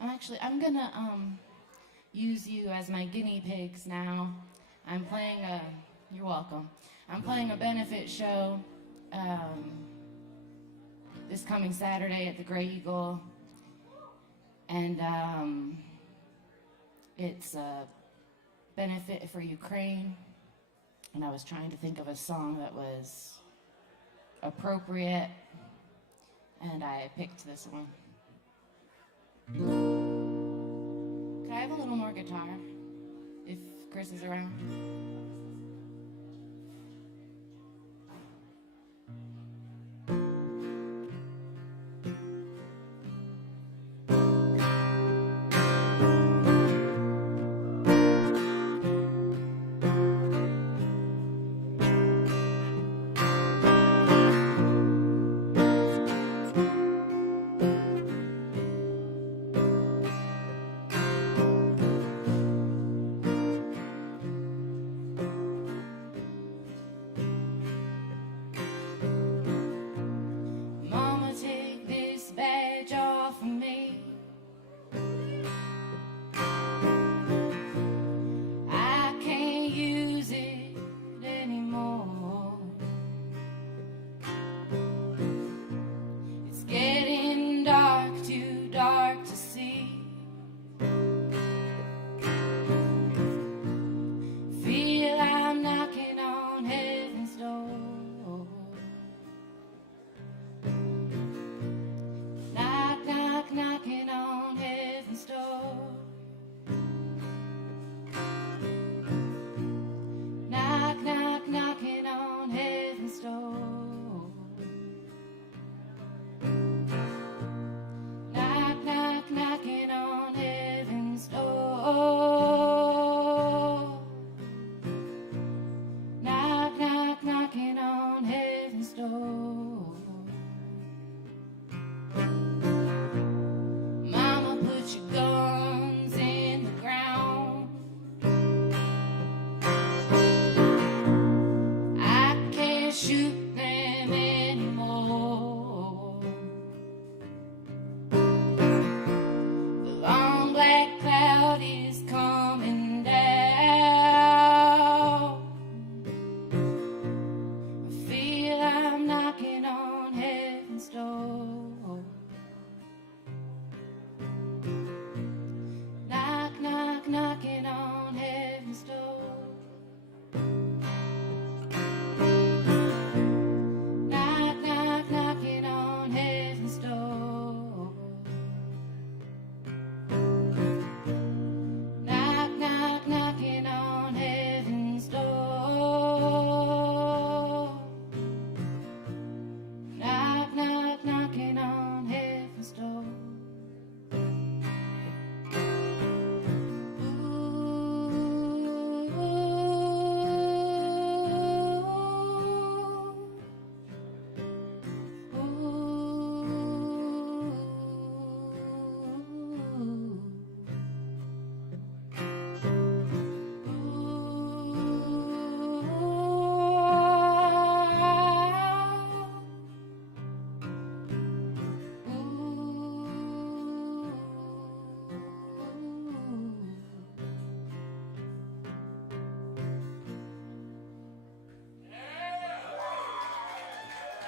I'm gonna use you as my guinea pigs now. I'm playing you're welcome. I'm playing a benefit show this coming Saturday at the Gray Eagle. And it's a benefit for Ukraine. And I was trying to think of a song that was appropriate. And I picked this one. Could I have a little more guitar, if Chris is around?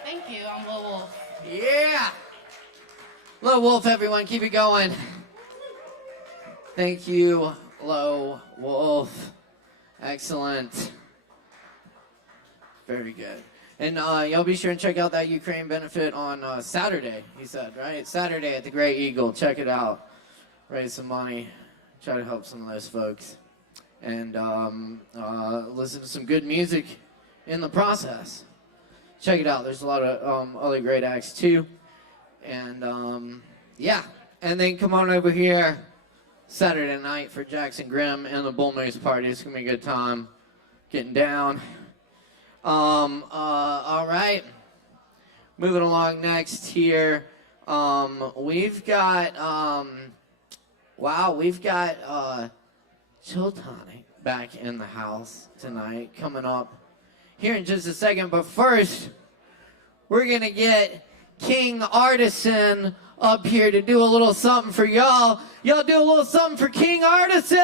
Thank you, I'm Lil Wolf. Yeah! Lil Wolf, everyone, keep it going. Thank you, Lil Wolf. Excellent. Very good. And y'all be sure and check out that Ukraine benefit on Saturday, he said, right? Saturday at the Gray Eagle. Check it out. Raise some money. Try to help some of those folks. And listen to some good music in the process. Check it out. There's a lot of other great acts, too. And, yeah. And then come on over here Saturday night for Jackson Grimm and the Bull Moose Party. It's going to be a good time getting down. All right. Moving along next here. We've got, we've got Chill Tonic back in the house tonight, coming up here in just a second. But first, we're going to get King Artisan up here to do a little something for y'all. Y'all do a little something for King Artisan!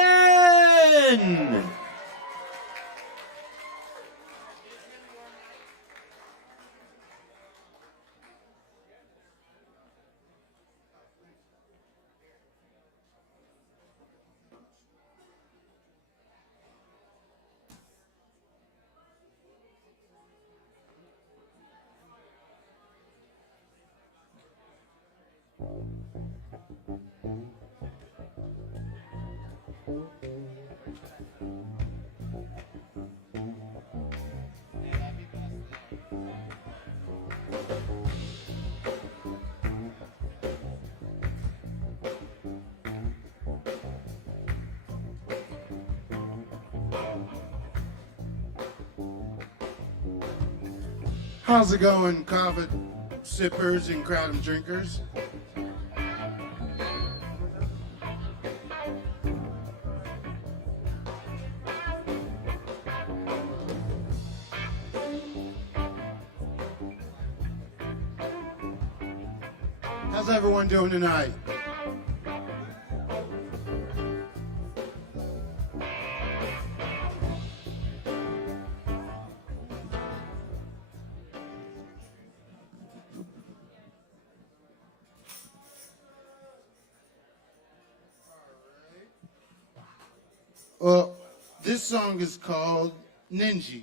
How's it going, Kava sippers and kratom drinkers? How's everyone doing tonight? Well, this song is called Ninja.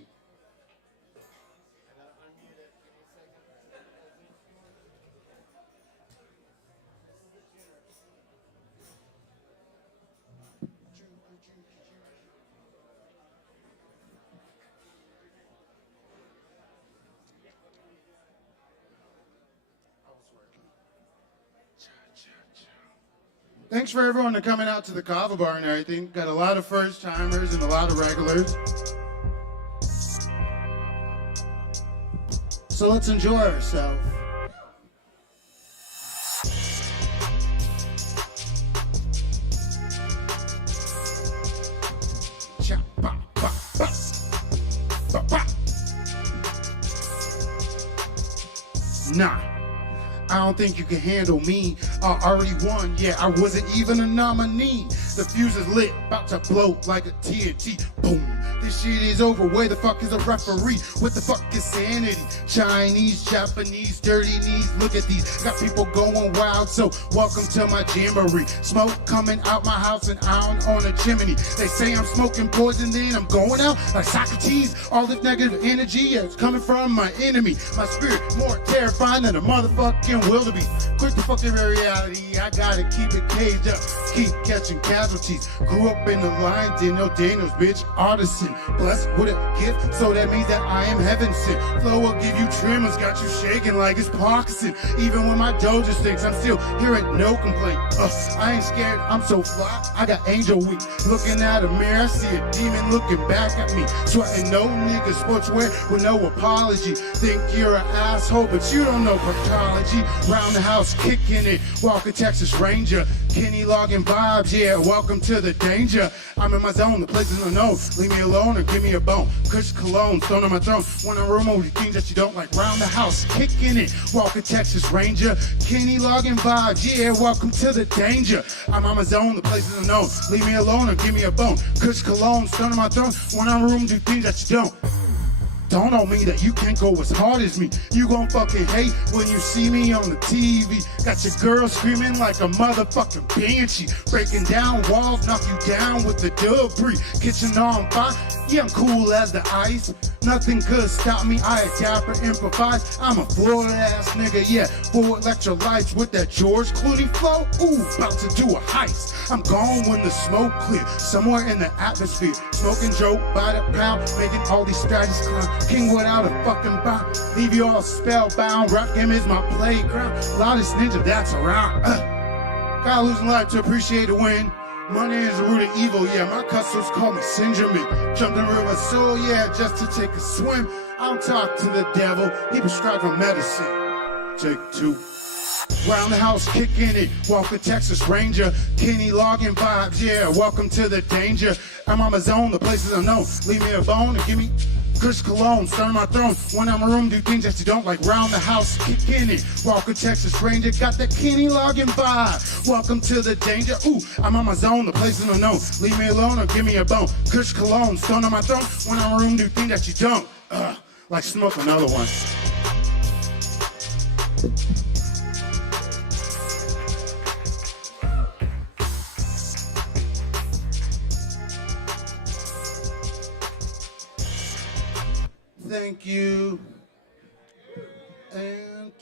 Thanks for everyone coming out to the Kava bar and everything. Got a lot of first timers and a lot of regulars. So let's enjoy ourselves. Nah. I don't think you can handle me. I already won, yeah, I wasn't even a nominee. The fuse is lit, about to blow like a TNT. Boom, this shit is over. Where the fuck is a referee? What the fuck is sanity? Chinese, Japanese, dirty knees. Look at these, got people going wild. So welcome to my jamboree. Smoke coming out my house and out on a chimney. They say I'm smoking poison, then I'm going out like Socrates. All this negative energy, yeah, it's coming from my enemy. My spirit more terrifying than a motherfucking wildebeest. Quit the fucking reality, I gotta keep it caged up. Keep catching casualties. Grew up in the lines, didn't know Daniels, bitch. Artisan, blessed with a gift, so that means that I am heaven sent. Flow will give you tremors, got you shaking like it's Parkinson. Even when my doja stinks, I'm still hearing no complaint. I ain't scared, I'm so fly, I got angel wings. Looking at a mirror, I see a demon looking back at me. Sweating no nigga sportswear with no apology. Think you're an asshole, but you don't know proctology. Round the house, kicking it, walking Texas Ranger. Kenny logging vibes, yeah, welcome to the danger. I'm in my zone, the place is unknown. Leave me alone or give me a bone. Kush cologne, stone on my throne. When I room over the things that you don't like. Round the house, kicking it, walking Texas Ranger. Kenny logging vibes, yeah, welcome to the danger. I'm on my zone, the place is unknown. Leave me alone or give me a bone. Kush cologne, stone on my throne. When I room do things that you don't. Don't know me that you can't go as hard as me. You gon' fucking hate when you see me on the TV. Got your girl screaming like a motherfucking banshee. Breaking down walls, knock you down with the debris. Kitchen on fire, yeah, I'm cool as the ice. Nothing could stop me, I adapt or improvise. I'm a Florida ass nigga, yeah. Full electrolytes with that George Clooney flow. Ooh, about to do a heist. I'm gone when the smoke clear, somewhere in the atmosphere. Smoking joke by the pound, making all these strategies clown. King without a fucking bound, leave you all spellbound. Rap game is my playground. Loudest ninja that's around. Gotta lose life to appreciate a win. Money is the root of evil, yeah. My customers call me Sinjamin. Jumped in the river soul, yeah, just to take a swim. I don't talk to the devil, he prescribed my medicine. Take two. Round the house, kicking it, walking Texas Ranger. Kenny logging vibes, yeah, welcome to the danger. I'm on my zone, the places unknown. Leave me a bone and give me Kush cologne, stir my throne. When I'm in a room, do things that you don't like. Round the house, kicking it. Walker, Texas Ranger, got that Kenny Loggin vibe. Welcome to the danger. Ooh, I'm on my zone, the place is unknown. Leave me alone or give me a bone. Kush cologne, stone on my throne. When I'm in a room, do things that you don't. Like smoke another one. Thank you. And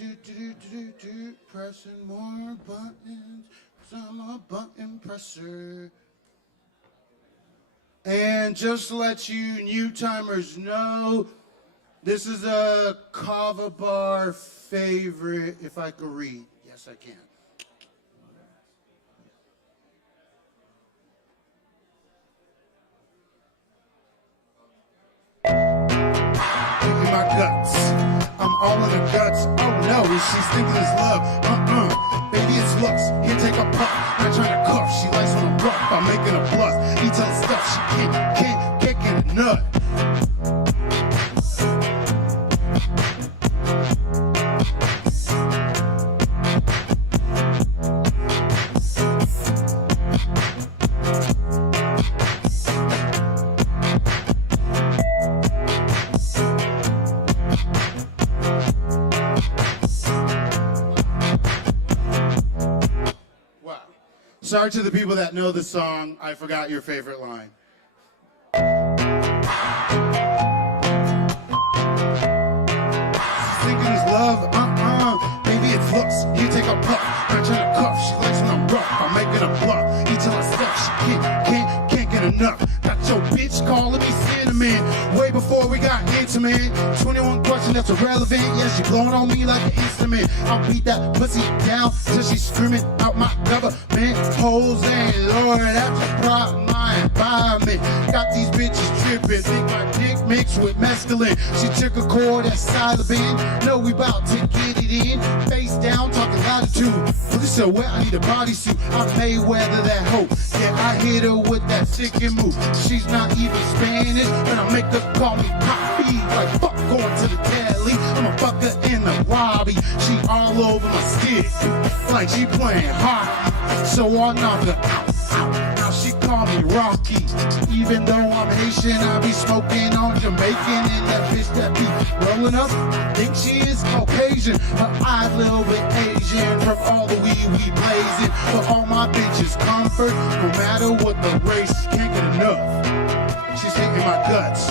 pressing more buttons. I'm a button presser. And just to let you new timers know, this is a Kava bar favorite, if I could read. Yes, I can. My guts. I'm all in the guts. Oh no, she's thinking it's love. Baby, it's looks. Here, take a puff. Not trying to cuff. She likes when I'm rough. I'm making a bluff. He tells stuff she can't get a nut. Sorry to the people that know the song, I forgot your favorite line. She's thinking it's love, Maybe it's looks, you take a puff. Not trying to cuff, she likes when I'm rough. I'm making a bluff, he tell her stuff, she can't get enough. Got your bitch calling me cinnamon, way before we got intimate. 21 questions that's irrelevant, yeah, she blowing on me like an instrument. I'll beat that pussy down till she's screaming out my government. Hoes and Lord, that's a problem, my environment. Got these bitches tripping, think my dick mixed with mescaline. She took a chord that's silent, know we about to get it in. Face down, talking latitude. Police so wet, I need a bodysuit. I Mayweather that hoe. Yeah, I hit her with that sick and move. She's not even Spanish, but I make her call me Poppy. Like fuck going to the deli. I'm a fucker in the lobby. She all over my stick, like she playing hockey. So I knock her out. Now she call me Rocky. Even though I'm Haitian, I be smoking on Jamaican. And that bitch that be rolling up, I think she is Caucasian. Her eyes a little bit Asian. From all the weed we blazing. For all my bitches comfort, no matter what the race, can't get enough. She's thinking my guts.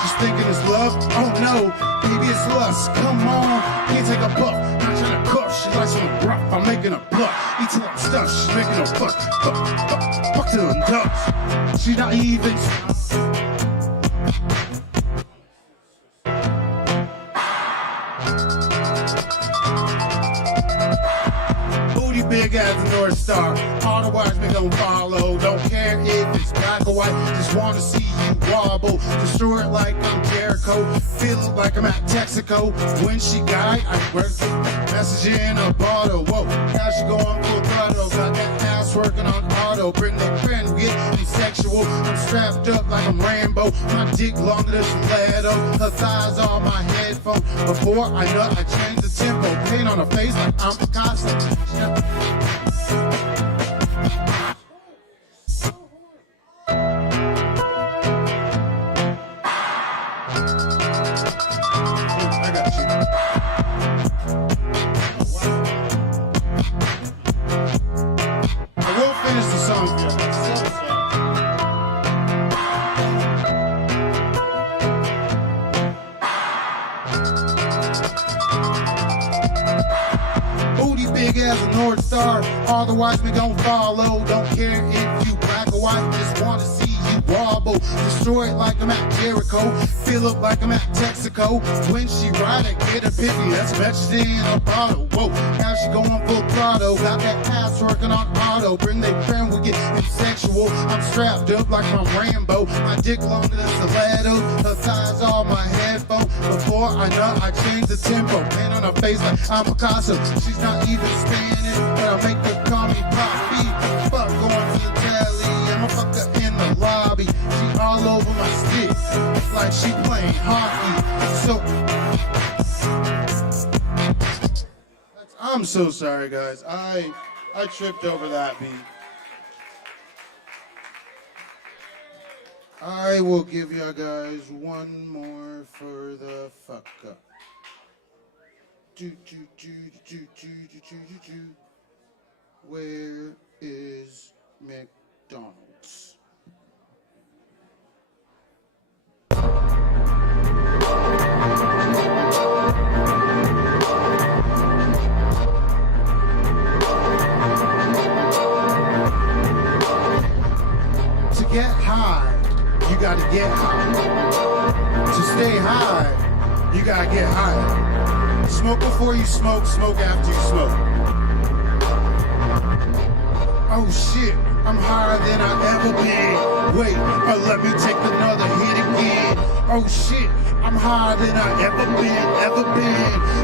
She's thinking it's love. Oh no, baby it's lust. Come on, can't take a puff. Not trying to cuff. She likes when I'm rough. I'm making a bluff. Eating up stuff. She's making a fuck. Fuck to the ducks. She's not even. Booty big as a North Star. All the watch me gon' follow. Don't care if it's black or white. Just wanna see you wobble. Destroy it like I'm Jericho. Feel it like I'm at Texaco. When she got I work message in a bottle. Whoa, now she going full throttle. Got that ass working on auto. Bring that friend, we get sexual. I'm strapped up like I'm Rambo. My dick longer than stiletto. Her thighs on my headphone. Before I nut, I change the tempo. Paint on her face like I'm Picasso. I got you. I will finish the song for you. Booty big as a North Star. All the whites we gon' follow. Don't care if you black or white. Just wanna see you wobble. Destroy it like I'm at Jericho. Fill up like I'm at Texaco. When she ride, I get a pity. That's messed in a bottle. Whoa, now she going full throttle. Got that ass working on auto. Bring their friend, we get sexual. I'm strapped up like I'm Rambo. My dick longer than stiletto. Her thighs on my headphone. Before I nut, I change the tempo. Paint on her face like I'm Picasso. She's not even Spanish, but I make her call me Poppy. Fuck going to the telly. I'm a fucker in the lobby. She all over my sticks like she playing hockey. So I'm so sorry, guys. I tripped over that beat. I will give you guys one more for the fuck up. Where is McDonald's? To get high, you gotta get high. To stay high, you gotta get higher. Smoke before you smoke, smoke after you smoke. Oh shit, I'm higher than I ever been. Wait, let me take another hit again. Oh shit, I'm higher than I ever been.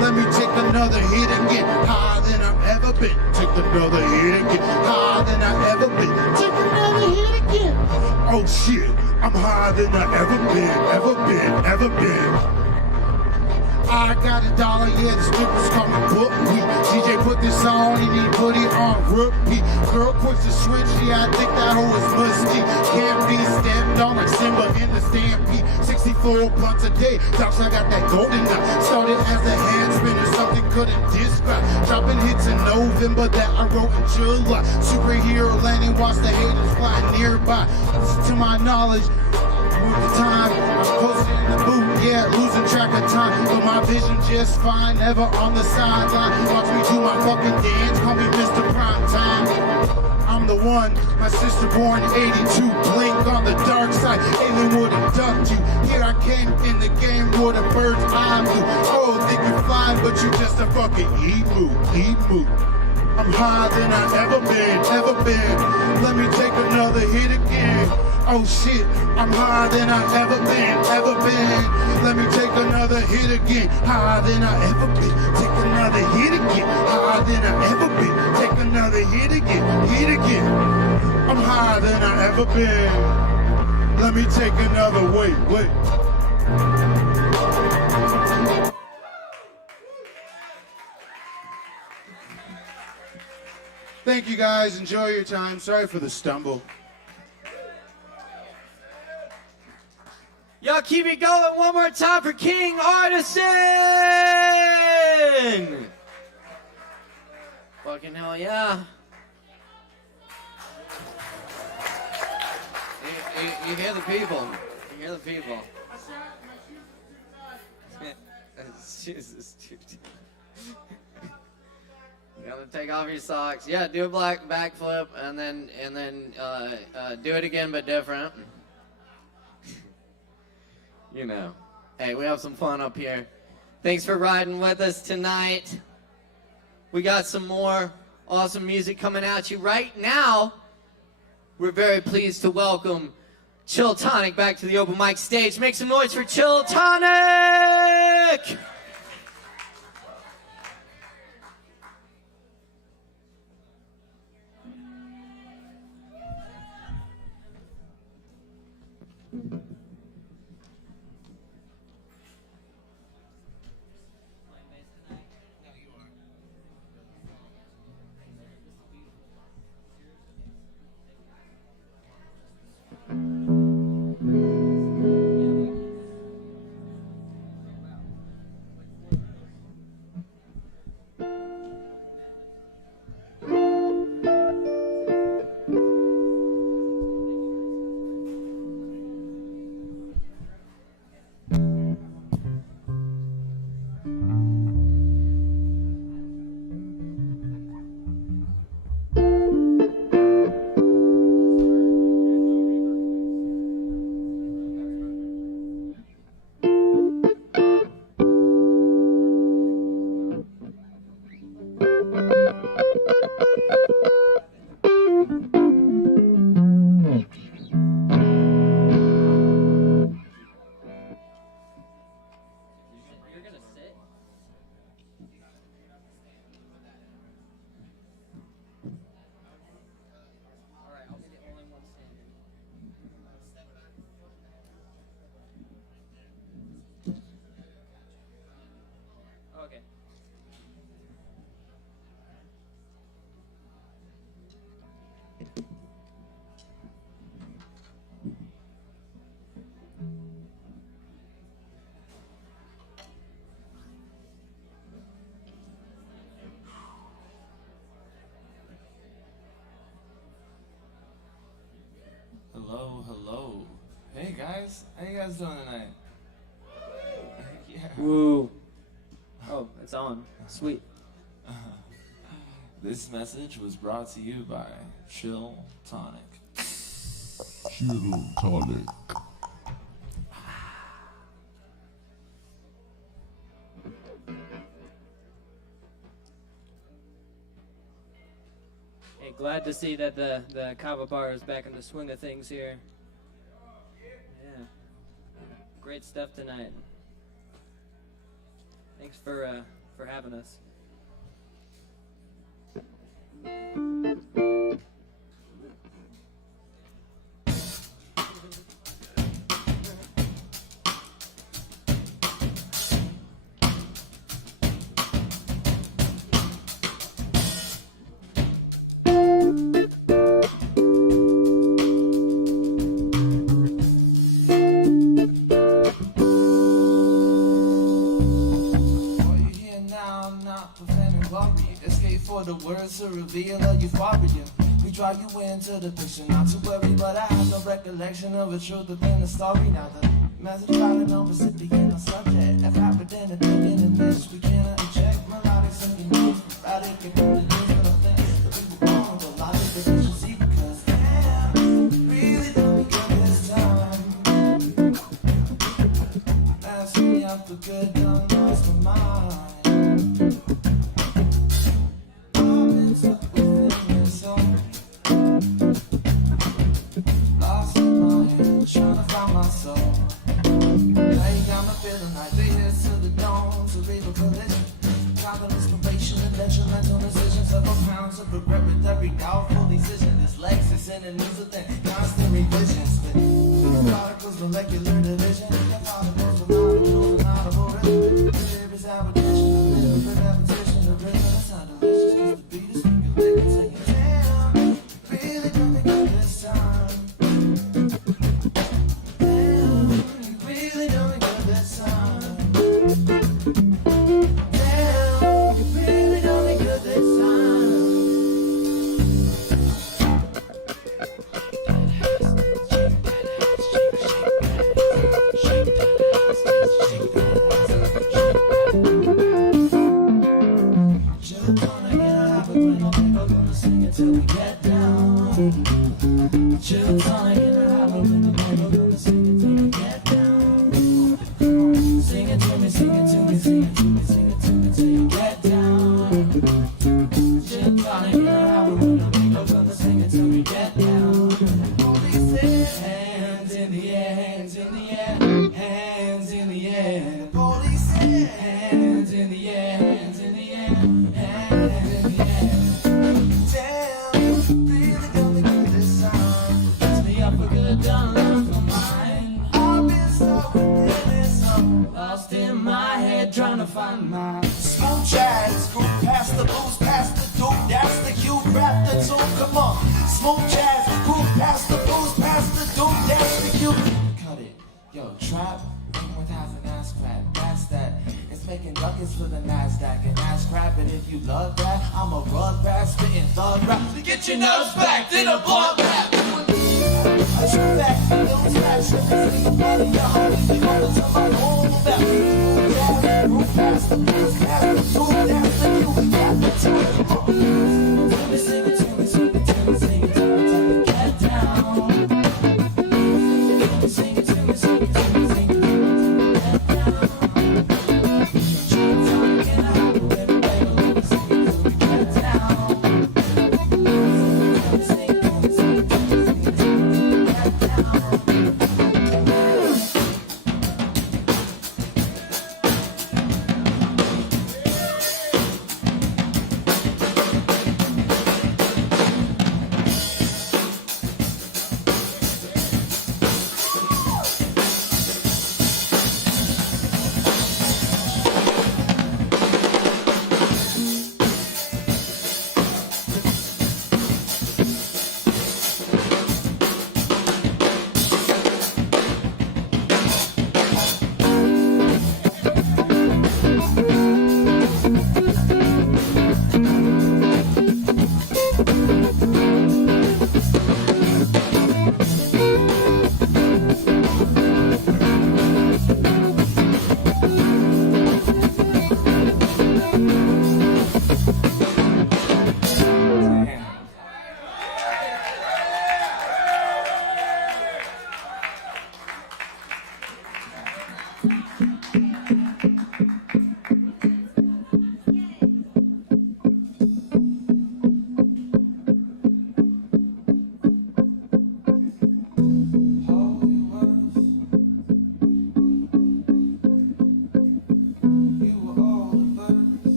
Let me take another hit again. Higher than I've ever been. Take another hit again. Higher than I ever been. Take another hit again. Oh shit, I'm higher than I ever been. I got $1, yeah, the strippers call me book week. DJ put this on and he put it on repeat. Girl quits the switch, yeah, I think that hoe is musty. Can't be stepped on like Simba in the Stampede. 64 blunts a day, docs, I got that golden nut. Started as a hand spinner, something couldn't describe. Dropping hits in November that I wrote in July. Superhero landing, watch the haters fly nearby. To my knowledge, the time I'm posted in the booth, yeah, losing track of time, but my vision just fine, never on the sideline. Watch me do my fucking dance, call me Mr. Prime Time. I'm the one, my sister born 82, blink on the dark side, alien would abduct you. Here I came in the game with a bird's eye view. Oh, think you're flying, but you just a fucking emu. I'm higher than I ever been. Let me take another hit again. Oh shit, I'm higher than I ever been. Let me take another hit again. Higher than I ever been. Take another hit again. Higher than I ever been. Take another hit again. I'm higher than I ever been. Let me take another wait. Thank you guys. Enjoy your time. Sorry for the stumble. Y'all keep it going one more time for King Artisan! Fucking hell yeah. You hear the people. You hear the people. Jesus, dude. You gotta take off your socks. Yeah, do a black backflip and then do it again but different. You know. Hey, we have some fun up here. Thanks for riding with us tonight. We got some more awesome music coming at you right now. We're very pleased to welcome Chill Tonic back to the open mic stage. Make some noise for Chill Tonic! guys? How you guys doing tonight? Yeah. Woo. Oh, it's on. Sweet. This message was brought to you by Chill Tonic. Chill Tonic. Hey, glad to see that the Kava bar is back in the swing of things here. Yeah. Great stuff tonight. Thanks for having us. The words to reveal a euphoria. We draw you into the picture, not to worry, but I have no recollection of the truth within the story. Now the message about an recipient or subject. If happened in a thing in this, we cannot inject melodic singing notes. Radic and the news, but I think that we were wrong. The logic deficiency, because damn, really don't be good this time. Ask me out for good, done lost my mind. Lost in my head, trying to find my soul. Now you got me feeling like they head to the dawn, cerebral collision. Common inspiration and detrimental decisions. Several pounds of regret with every doubtful decision. This Lexus and the news of thing, constant revisions. Particles, molecular division. Particles, molecules, inaudible rhythm. There is application, a little bit of repetition. The rhythm, it's not delicious, cause the beat is speaking big and saying, damn, really don't think of this time. Damn, you really don't think of this time. Damn, you really don't think of this time. Chill tonic in a habit, we're no people gonna sing it till we get down. Chill tonic in a habit, we're no people gonna sing it till we get down. Sing it to me, sing it to me, sing it to me, sing it to me till you get down. Chill tonic in a habit, we're no people gonna sing it till we get down. Police say, hands in the air, hands in the air, hands in the air. The police say, hands in the air, hands in the air, hands in the air. Damn, really got me good this time. Gets me up for good, done lost my mind. I've been stuck within this song, lost in my head, trying to find my smooth jazz. Groove past the blues, past the dope, that's the cue, rap the tune, come on. Smooth jazz, groove past the blues, past the dope, that's the cue. Cut it, yo, trap, 1,000 ass crap, that's that. It's making nuggets for the NASDAQ and ass crap, and if you love that, I'm a rug rat, spitting thug rap. To get your nerves back, then a blood rap. I shoot back, lose back, shit, this is the money, y'all. You know it's on my own back. Yeah, move past the blues, past the tune, that's the cue, we got the tune, come on. Sing it to me, sing it to me, sing it to me, till we get down. Sing it to me, sing it to me, sing it to me, till we get down. Chill tonic in a habit, baby, baby, let me sing it till we get down. Sing it to me, sing it to me, sing it to me, till we get down.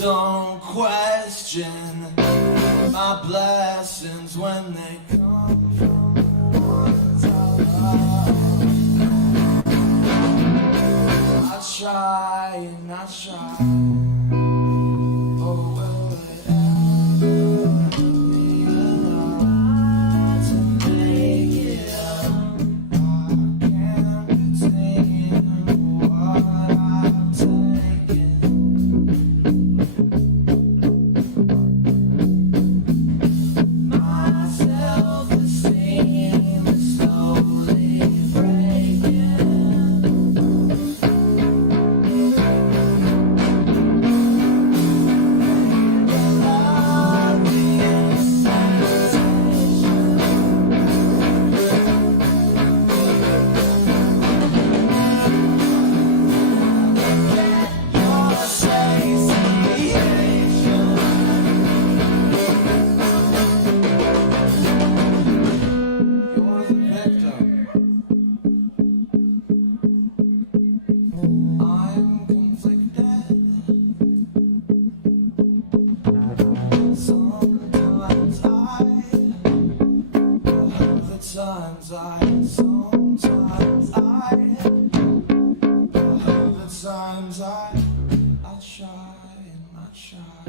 Don't question my blessings when they come from the ones I love. I try and I try, but will it ever be enough to make it up? I can't retain what I've taken. My self-esteem is slowly breaking. Sometimes I try and I try,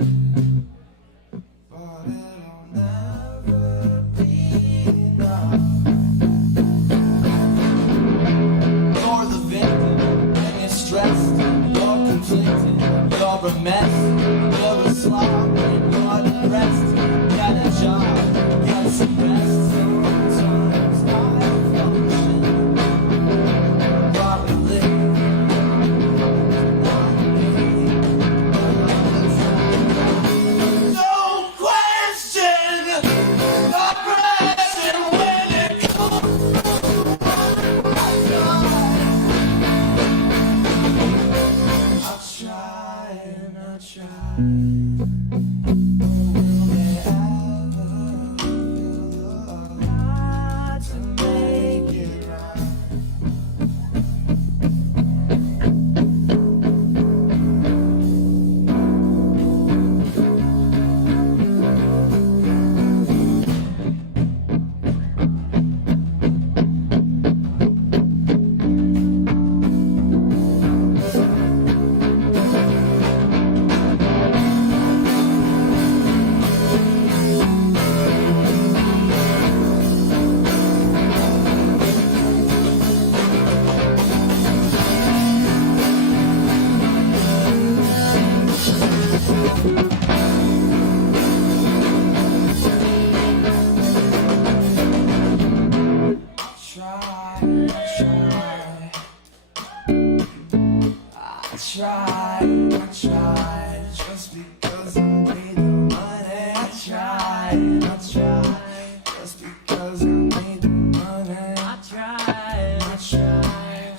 but it'll never be enough. You're the victim and you're stressed, you're conflicted, you're a mess, you're a slob and you're depressed. Get a job, get some rest. Sometimes I function properly. Don't question my present when it comes. I try and I try. Will they ever feel alive to make it right? I try, just because I need the money. I try, just because I need the money. I try,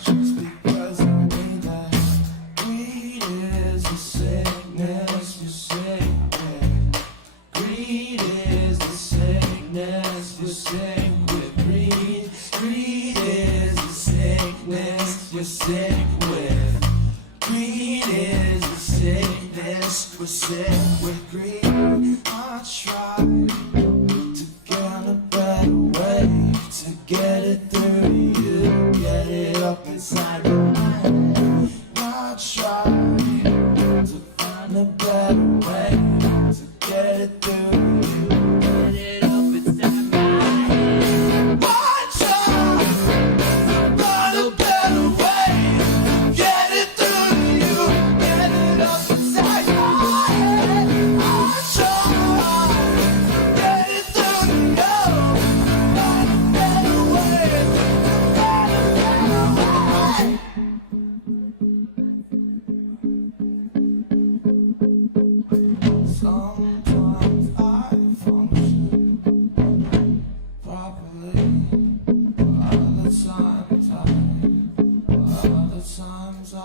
just because I need that. Greed is the sickness you're sick with. Greed is the sickness you're sick with. Greed is the sickness you're sick with. Greed is the sickness, we're sick with greed. I try to get a better way, to get it through you, get it up inside my mind. I try to find a better way, to get it through you, get it up inside my head. I try to find a better way, get it through. Sometimes I function properly, other times I.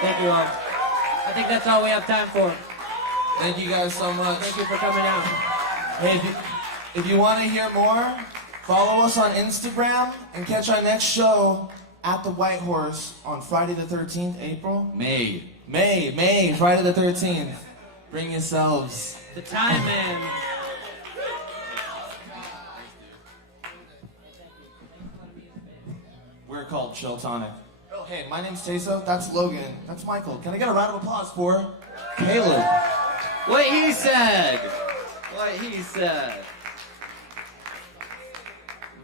Thank you all. I think that's all we have time for. Thank you guys so much. Thank you for coming out. Hey, If you want to hear more, follow us on Instagram and catch our next show at the White Horse on Friday the 13th, April? May, Friday the 13th. Bring yourselves. The time, man. We're called Chill Tonic. Oh, hey, my name's Teso. That's Logan. That's Michael. Can I get a round of applause for Caleb? What he said. What he said.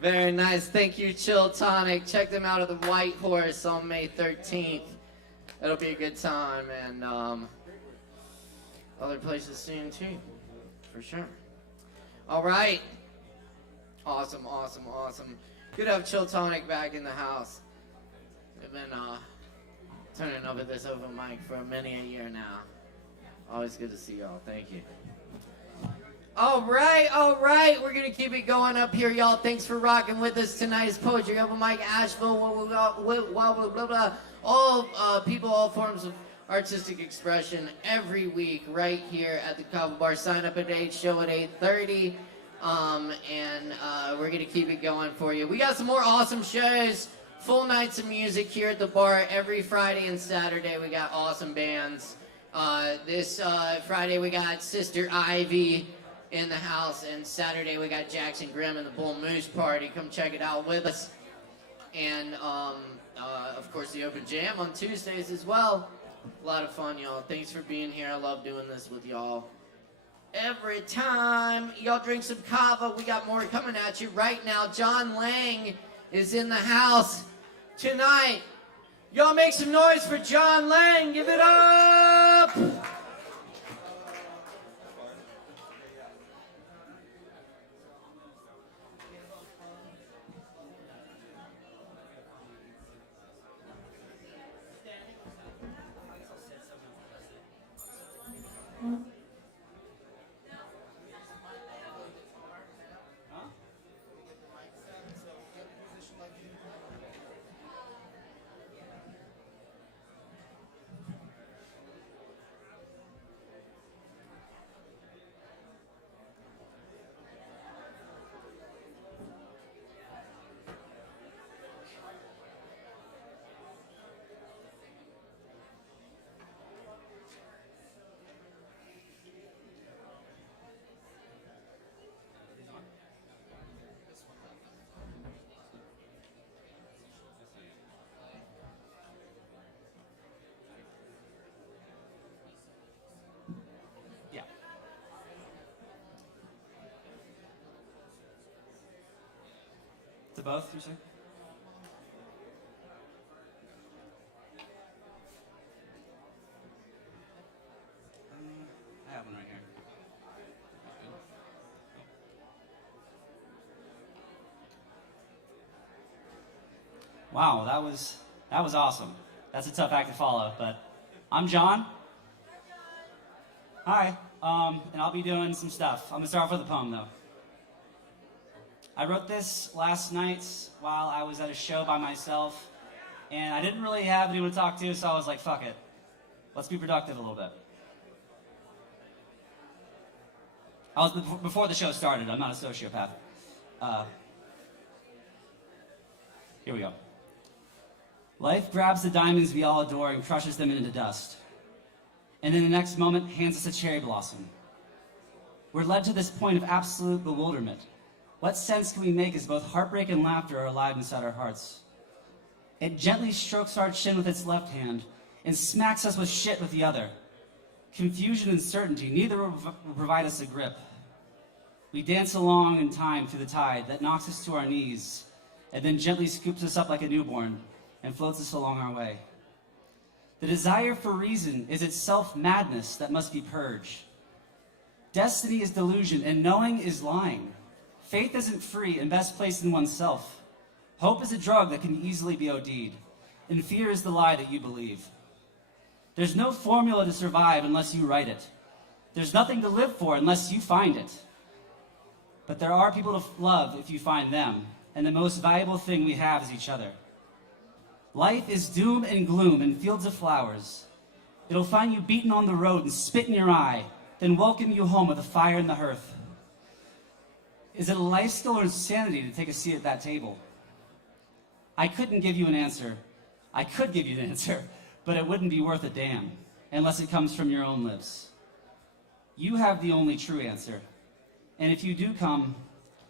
Very nice. Thank you, Chill Tonic. Check them out at the White Horse on May 13th. It'll be a good time, and other places soon too, for sure. All right. Awesome, awesome, awesome. Good to have Chill Tonic back in the house. They've been turning over this open mic for many a year now. Always good to see y'all. Thank you. All right. We're going to keep it going up here, y'all. Thanks for rocking with us tonight. It's Poetry Open Mic Asheville. All people, all forms of artistic expression every week right here at the Kava Bar. Sign up at 8, show at 8:30. And we're going to keep it going for you. We got some more awesome shows. Full nights of music here at the bar every Friday and Saturday. We got awesome bands. This Friday we got Sister Ivy in the house, and Saturday we got Jackson Grimm and the Bull Moose Party. Come check it out with us. And of course the Open Jam on Tuesdays as well. A lot of fun, y'all. Thanks for being here. I love doing this with y'all every time. Y'all drink some Kava. We got more coming at you right now. John Lang is in the house tonight. Y'all make some noise for John Lang. Give it up. To both, you say? I have one right here. Wow, that was awesome. That's a tough act to follow, but I'm John. Hi, and I'll be doing some stuff. I'm gonna start off with a poem though. I wrote this last night while I was at a show by myself, and I didn't really have anyone to talk to, so I was like, fuck it. Let's be productive a little bit. Before the show started, I'm not a sociopath. Here we go. Life grabs the diamonds we all adore and crushes them into dust. And in the next moment, hands us a cherry blossom. We're led to this point of absolute bewilderment. What sense can we make as both heartbreak and laughter are alive inside our hearts? It gently strokes our chin with its left hand and smacks us with shit with the other. Confusion and certainty, neither will provide us a grip. We dance along in time through the tide that knocks us to our knees and then gently scoops us up like a newborn and floats us along our way. The desire for reason is itself madness that must be purged. Destiny is delusion and knowing is lying. Faith isn't free and best placed in oneself. Hope is a drug that can easily be OD'd, and fear is the lie that you believe. There's no formula to survive unless you write it. There's nothing to live for unless you find it. But there are people to love if you find them, and the most valuable thing we have is each other. Life is doom and gloom and fields of flowers. It'll find you beaten on the road and spit in your eye, then welcome you home with a fire in the hearth. Is it a life skill or insanity to take a seat at that table? I couldn't give you an answer. I could give you the answer, but it wouldn't be worth a damn unless it comes from your own lips. You have the only true answer. And if you do come,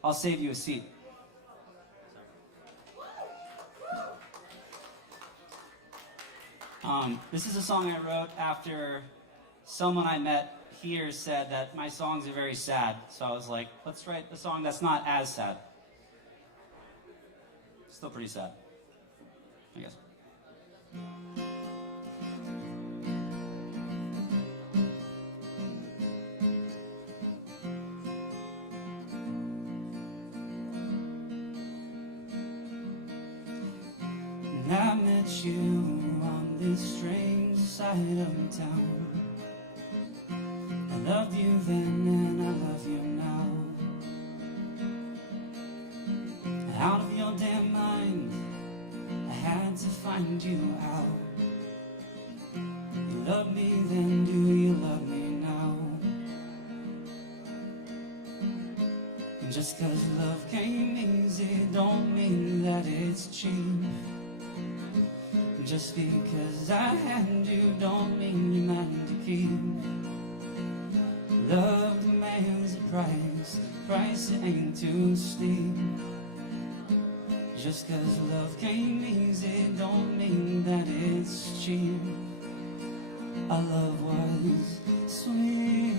I'll save you a seat. This is a song I wrote after someone I met here said that my songs are very sad. So I was like, let's write a song that's not as sad. Still pretty sad, I guess. And I met you on this strange side of town. I loved you then and I love you now. Out of your damn mind, I had to find you out. You love me then, do you love me now? And just 'cause love came easy don't mean that it's cheap. Just because I had you don't mean you're mine to keep. Love demands a price it ain't too steep. Just 'cause love came easy don't mean that it's cheap. Our love was sweet.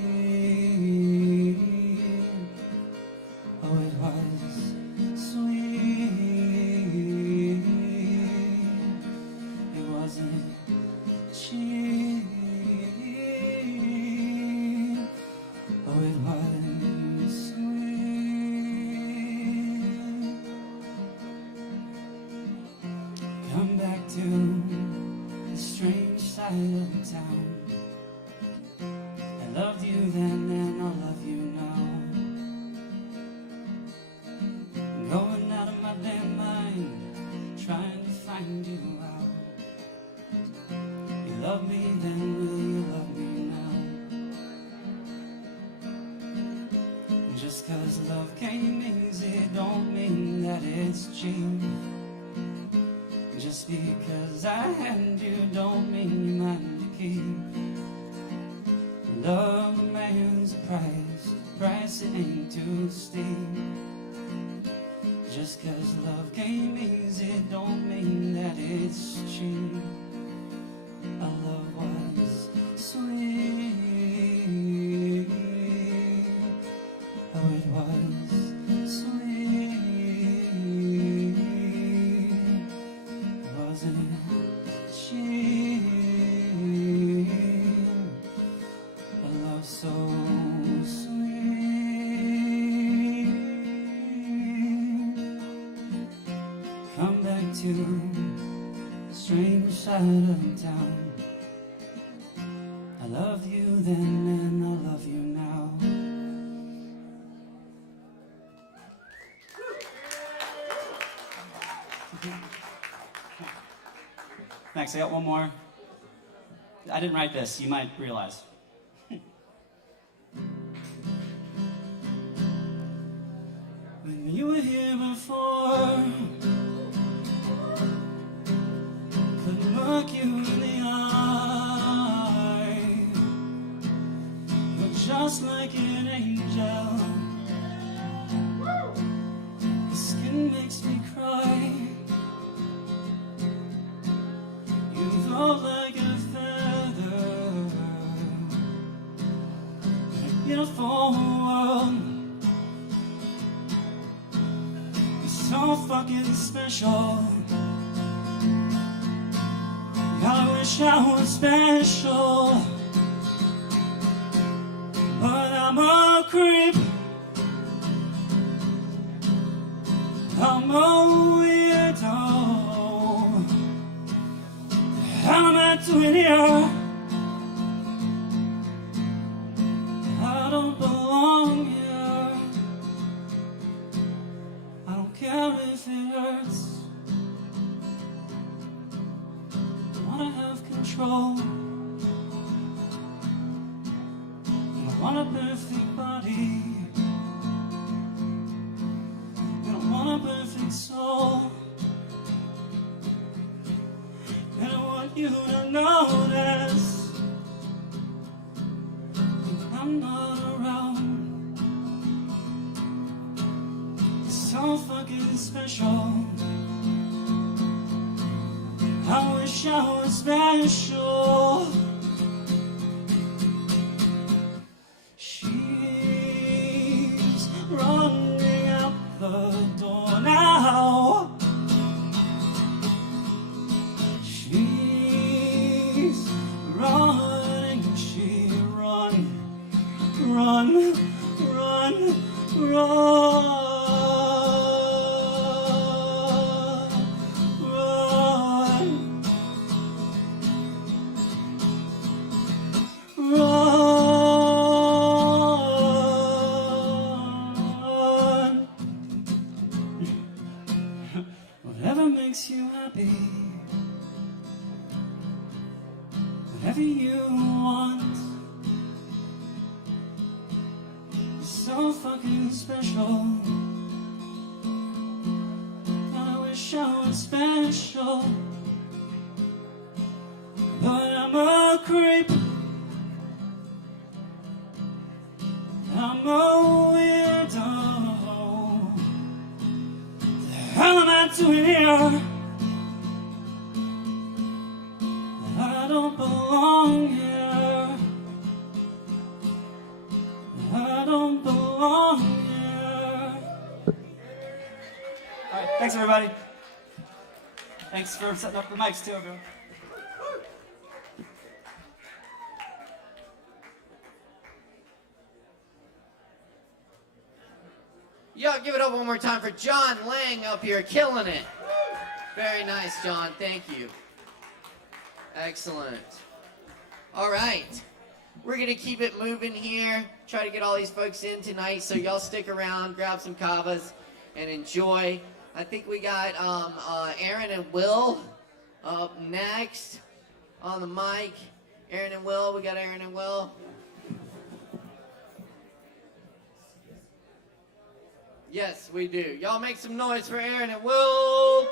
Oh, it was sweet. It wasn't cheap. Oh, it was sweet. Come back to the strange side of town. I loved you then and I love you now. I'm going out of my damn mind, trying to find you out. You love me then, will you love me now? Just 'cause love came easy don't mean that it's cheap. Just because I had you don't mean you're mine to keep. Love demands a price it ain't too steep. Just 'cause love came easy don't mean that it's cheap. Our love was sweet. Oh, it was sweet. It wasn't cheap. A love so sweet. Come back to the strange side of town. I loved you then and I love you now. Thanks, I got one more. I didn't write this, you might realize. When you were here before, couldn't look you in the eye. You're just like an angel. Your skin makes me cry. You float like a feather in a beautiful world. You're so fucking special. I wish I was special, but I'm a creep. I'm a weirdo. How am I doing here? I don't belong here. I don't care if it hurts. I wanna have control. I want a perfect body. perfect soul. And I want you to notice when I'm not around. You're so fucking special. I wish I was special. She's running out the door now. She's running, she run, run, run, run. Whatever makes you happy, whatever you want, you're so fucking special. I wish I was special, but I'm a creep. I'm a weirdo. The hell am I doing here? I don't belong here. I don't belong here. All right, thanks everybody. Thanks for setting up the mics too, everyone. Y'all give it up one more time for John Lang up here, killing it. Very nice, John. Thank you. Excellent. All right. We're going to keep it moving here. Try to get all these folks in tonight, so y'all stick around, grab some Kavas, and enjoy. I think we got Aaron and Will up next on the mic. Aaron and Will. We got Aaron and Will. Yes, we do. Y'all make some noise for Aaron and Will.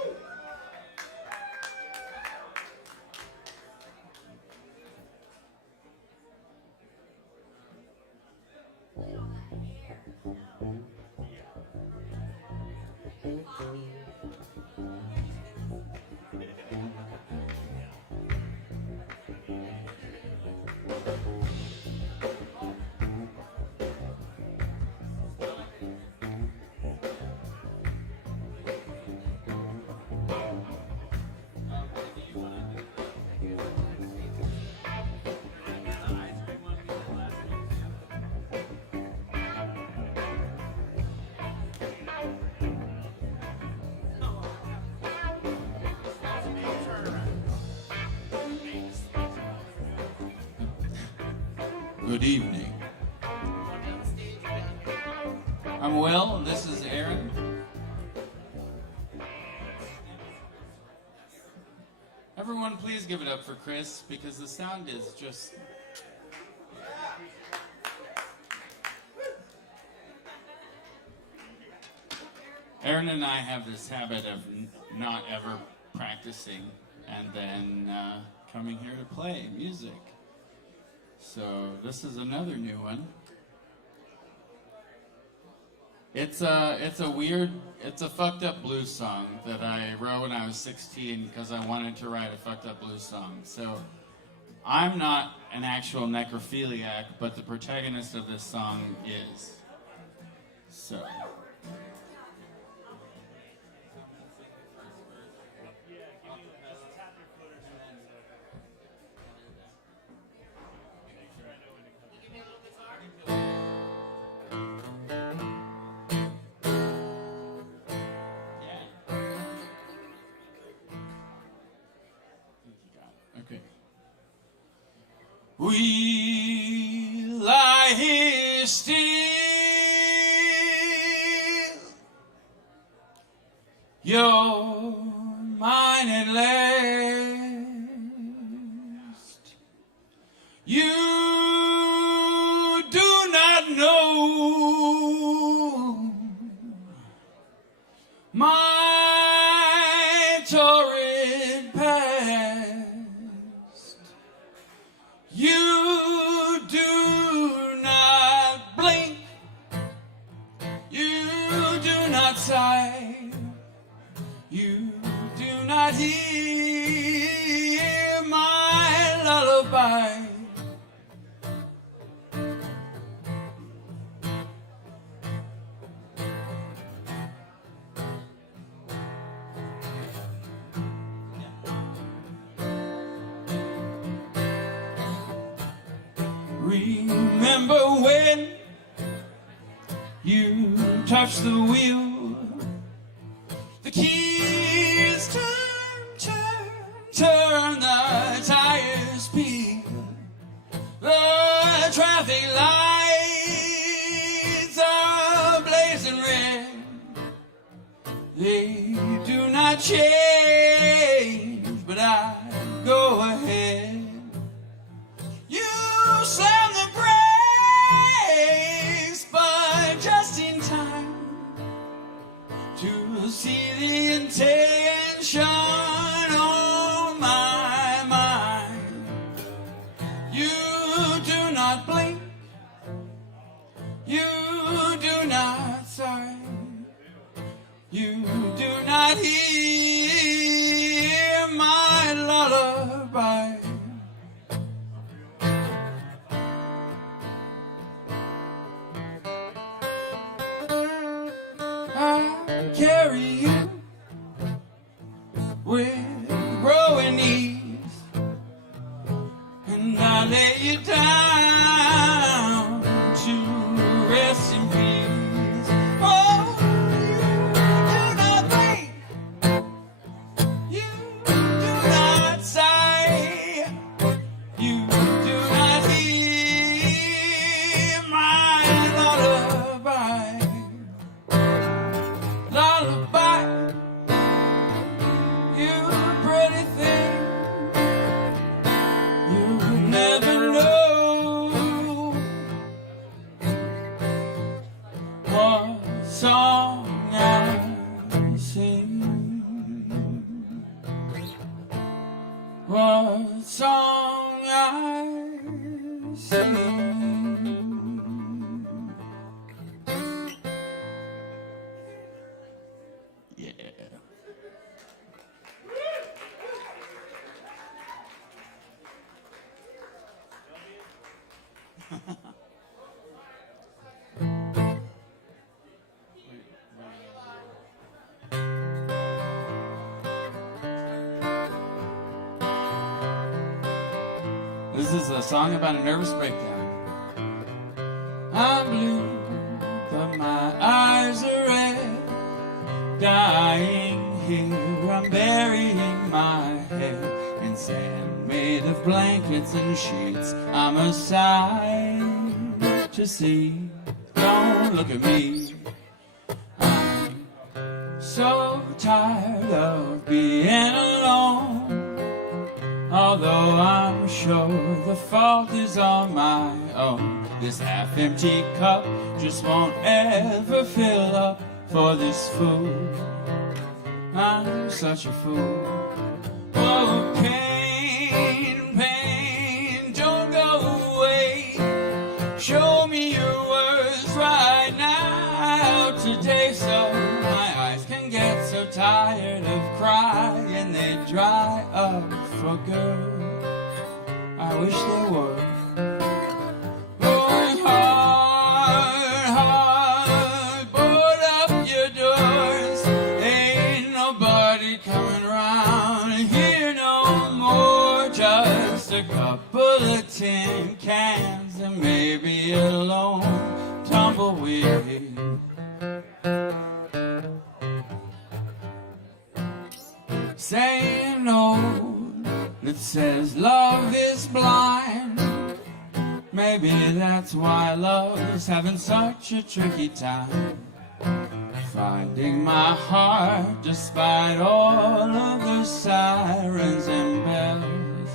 Good evening. I'm Will, this is Aaron. Everyone please give it up for Chris, because the sound is just... Aaron and I have this habit of not ever practicing and then coming here to play music. So this is another new one. It's a fucked up blues song that I wrote when I was 16 because I wanted to write a fucked up blues song. So I'm not an actual necrophiliac, but the protagonist of this song is. So. We lie here still, you're mine at last. You do not know my torrid past. You do not blink, you do not sigh, you do not hear my lullaby. Remember when you touch the wheel, the keys turn, the tires peak, the traffic lights are blazing red. They do not change, but I go ahead. You slam the brakes, but just in time to see the intention on my mind. You do not blink, you do not sigh, you do not hear my lullaby. Carry you with growing ease, and I lay you down to rest in peace. Oh, you do not blink, you do not sigh, you do not hear my lullaby. Lullaby, you pretty thing, you never know what song I sing, what song I sing. This is a song about a nervous breakdown. I'm blue, but my eyes are red. Dying here, I'm burying my head in sand made of blankets and sheets. I'm a sight to see. Don't look at me. I'm so tired of being alone. Although I'm sure the fault is on my own. This half-empty cup just won't ever fill up for this fool. I'm such a fool. Oh, pain, pain, don't go away. Show me your words right now today, so my eyes can get so tired of crying they dry up for good. I wish they would. Going hard, hard, board up your doors. Ain't nobody coming around here no more. Just a couple of tin cans and maybe a lone tumbleweed. Saying no, that says love is blind. Maybe that's why love is having such a tricky time. Finding my heart despite all of the sirens and bells.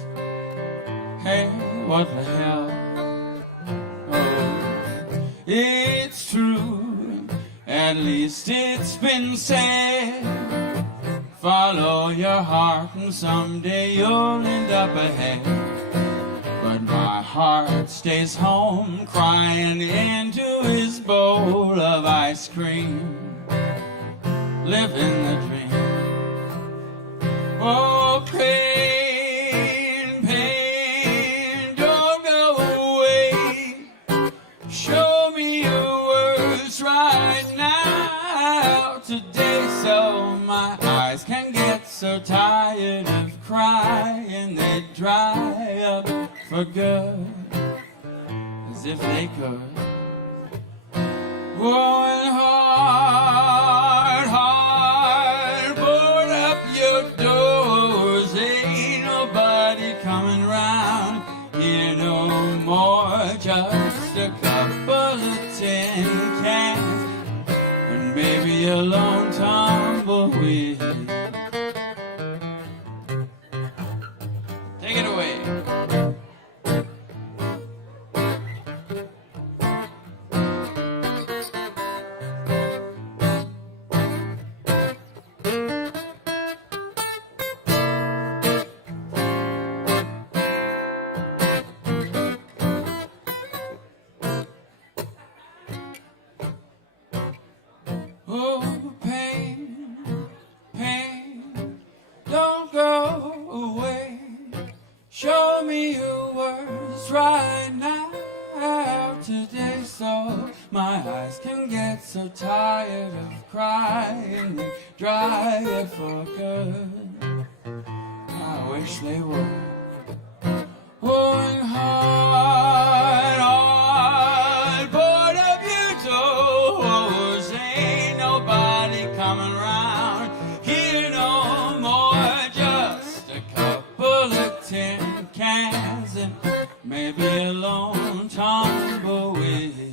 Hey, what the hell? Oh, it's true, and at least it's been said. Follow your heart and someday you'll end up ahead. But my heart stays home crying into his bowl of ice cream, living the dream. Oh, pain, pain, don't go away. Show me your words right now today, so my eyes can get so tired of crying they dry up for good, as if they could. Going hard, hard, board up your doors. Ain't nobody coming round here no more. Just a couple of tin cans and maybe a lone tumbleweed. Take it away. Oh, pain, pain, don't go away. Show me your words right now today, so my eyes can get so tired of crying they dry up for good. I wish they would. Going hard, hard, board up your doors. Ain't nobody coming round here no more. Just a couple of tin cans and maybe a lone tumbleweed.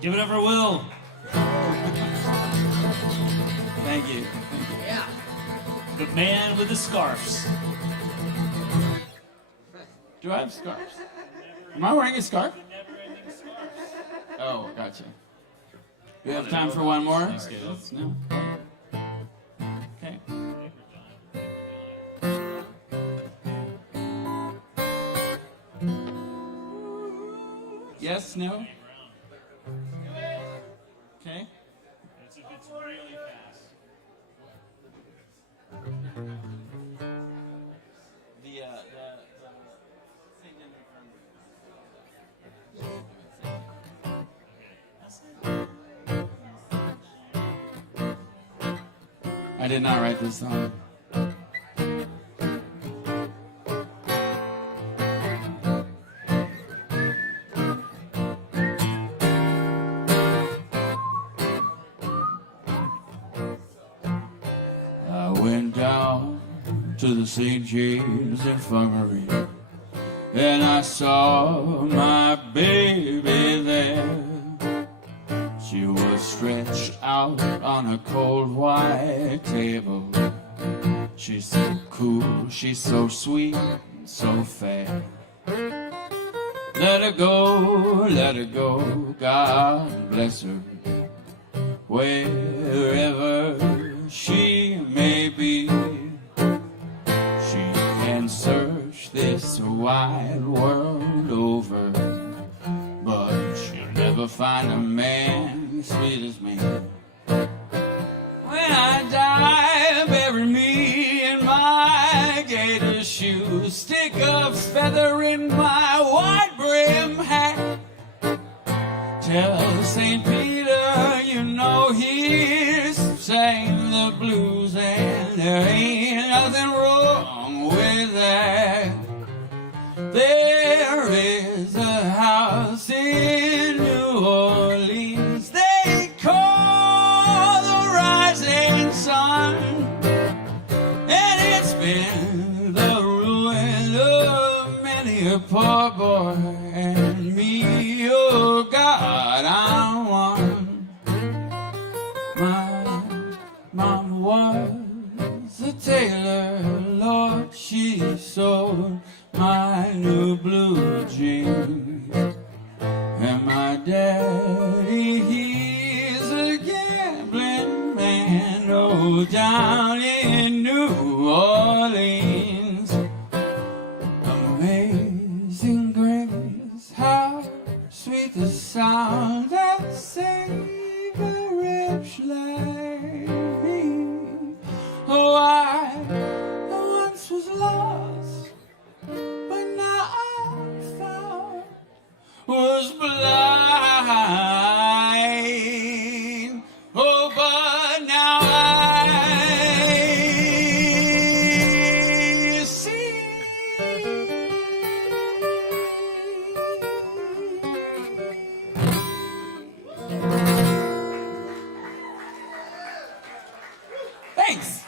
Give it up for Will. Thank you. Yeah. The man with the scarves. Do I have scarves? Am I wearing a scarf? Oh, gotcha. We have time for one more? No? Okay. Yes, no? Okay. It's really fast. The thing I did not write this song. I went down to the St. James Infirmary and I saw my baby there. She was stretched out on a cold white table. She's so cool, she's so sweet, so fair. Let her go, God bless her. Wherever she may be, she can search this wide world over, but she'll never find a man as sweet as me. When I die, bury me in my gator shoes, stick a feather in my white brim hat. Tell St. Peter, you know he's sang the blues, and there ain't nothing wrong with that. There is a house in New Orleans they call the Rising Sun, and it's been the ruin of many a poor boy and me. Oh God, I'm one. My mom was a tailor, sold my new blue jeans. And my daddy, he's a gambling man, oh, down in New Orleans. Amazing grace, how sweet the sound that saved a wretch like me. Oh, I once was lost, but now I'm found, was blind. Oh, but now I see. Thanks.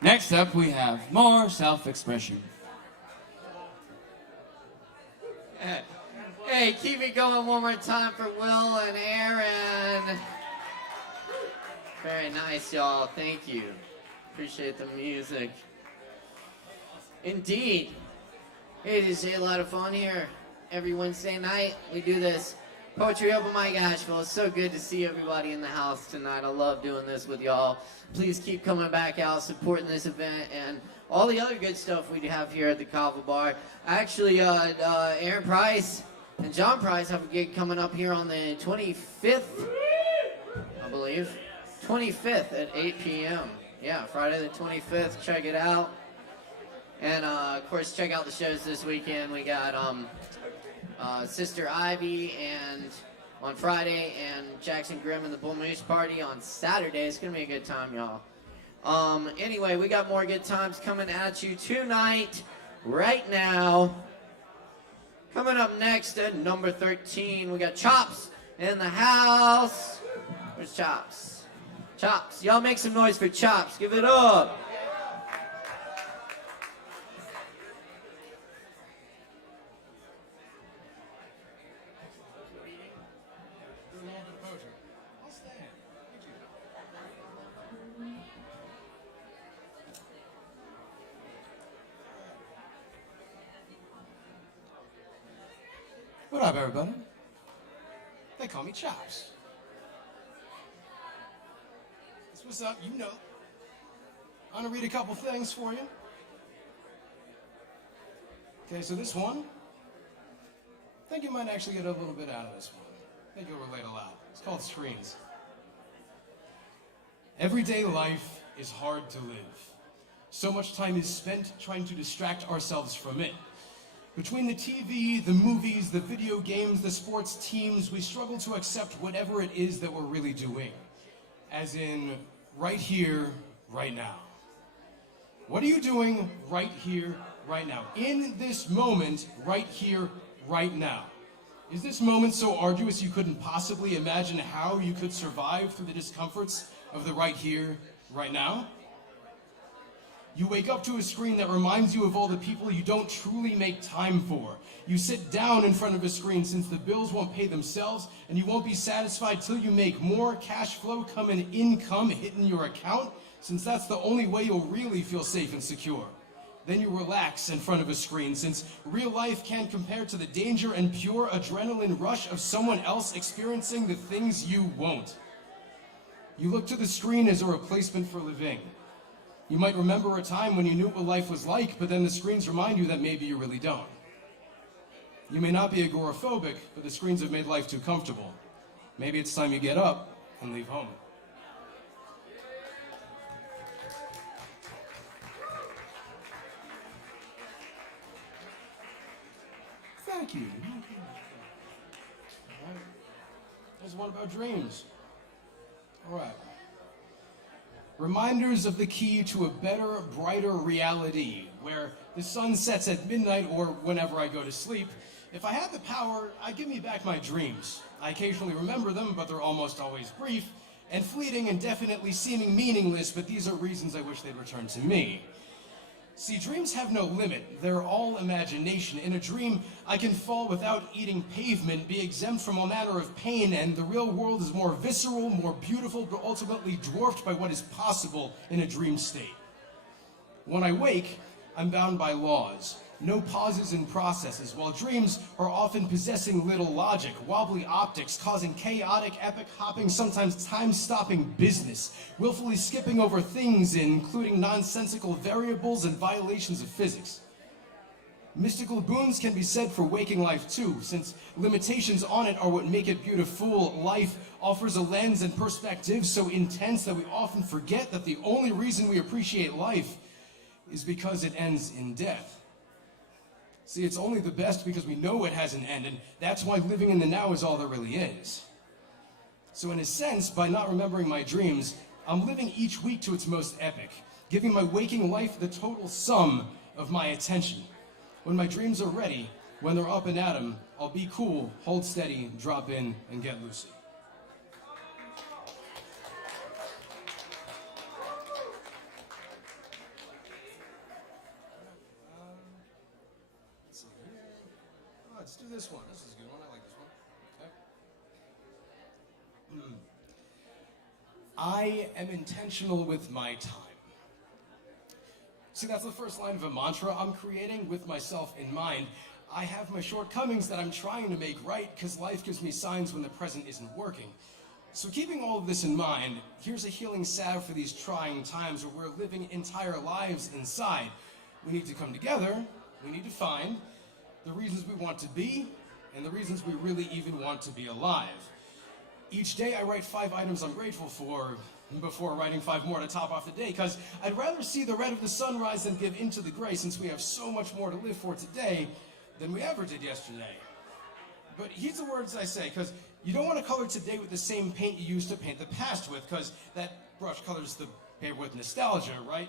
Next up, we have more self-expression. Hey, keep it going one more time for Will and Aaron. Very nice, y'all. Thank you. Appreciate the music. Indeed. It is a lot of fun here. Every Wednesday night, we do this Poetry Open Mic Asheville. It's so good to see everybody in the house tonight. I love doing this with y'all. Please keep coming back out, supporting this event, and all the other good stuff we have here at the Kava Bar. Actually, Aaron Price and John Price have a gig coming up here on the 25th, I believe. 25th at 8 p.m. Yeah, Friday the 25th. Check it out. And, of course, check out the shows this weekend. We got Sister Ivy and on Friday, and Jackson Grimm and the Bull Moose Party on Saturday. It's going to be a good time, y'all. Anyway, we got more good times coming at you tonight, right now. Coming up next at number 13, we got Chops in the house. Where's Chops? Chops. Y'all make some noise for Chops. Give it up. What up, everybody? They call me Chops. That's what's up, you know. I'm gonna read a couple things for you. Okay, so this one, I think you might actually get a little bit out of this one. I think you'll relate a lot. It's called Screens. Everyday life is hard to live. So much time is spent trying to distract ourselves from it. Between the TV, the movies, the video games, the sports teams, we struggle to accept whatever it is that we're really doing. As in, right here, right now. What are you doing right here, right now? In this moment, right here, right now. Is this moment so arduous you couldn't possibly imagine how you could survive through the discomforts of the right here, right now? You wake up to a screen that reminds you of all the people you don't truly make time for. You sit down in front of a screen since the bills won't pay themselves, and you won't be satisfied till you make more cash flow income hitting your account, since that's the only way you'll really feel safe and secure. Then you relax in front of a screen, since real life can't compare to the danger and pure adrenaline rush of someone else experiencing the things you won't. You look to the screen as a replacement for living. You might remember a time when you knew what life was like, but then the screens remind you that maybe you really don't. You may not be agoraphobic, but the screens have made life too comfortable. Maybe it's time you get up and leave home. Thank you. All right. There's one about dreams. All right. Reminders of the key to a better, brighter reality, where the sun sets at midnight or whenever I go to sleep. If I had the power, I'd give me back my dreams. I occasionally remember them, but they're almost always brief and fleeting and definitely seeming meaningless, but these are reasons I wish they'd return to me. See, dreams have no limit. They're all imagination. In a dream, I can fall without eating pavement, be exempt from all manner of pain, and the real world is more visceral, more beautiful, but ultimately dwarfed by what is possible in a dream state. When I wake, I'm bound by laws. No pauses in processes, while dreams are often possessing little logic, wobbly optics, causing chaotic, epic hopping, sometimes time-stopping business, willfully skipping over things, including nonsensical variables and violations of physics. Mystical boons can be said for waking life too, since limitations on it are what make it beautiful. Life offers a lens and perspective so intense that we often forget that the only reason we appreciate life is because it ends in death. See, it's only the best because we know it has an end, and that's why living in the now is all there really is. So in a sense, by not remembering my dreams, I'm living each week to its most epic, giving my waking life the total sum of my attention. When my dreams are ready, when they're up and at 'em, I'll be cool, hold steady, drop in, and get loosey. Let's do this one. This is a good one. I like this one. Okay. I am intentional with my time. See, that's the first line of a mantra I'm creating with myself in mind. I have my shortcomings that I'm trying to make right because life gives me signs when the present isn't working. So keeping all of this in mind, here's a healing salve for these trying times where we're living entire lives inside. We need to come together. We need to find the reasons we want to be, and the reasons we really even want to be alive. Each day I write 5 items I'm grateful for before writing 5 more to top off the day, because I'd rather see the red of the sunrise than give into the gray, since we have so much more to live for today than we ever did yesterday. But here's the words I say, because you don't want to color today with the same paint you used to paint the past with, because that brush colors the paper with nostalgia, right?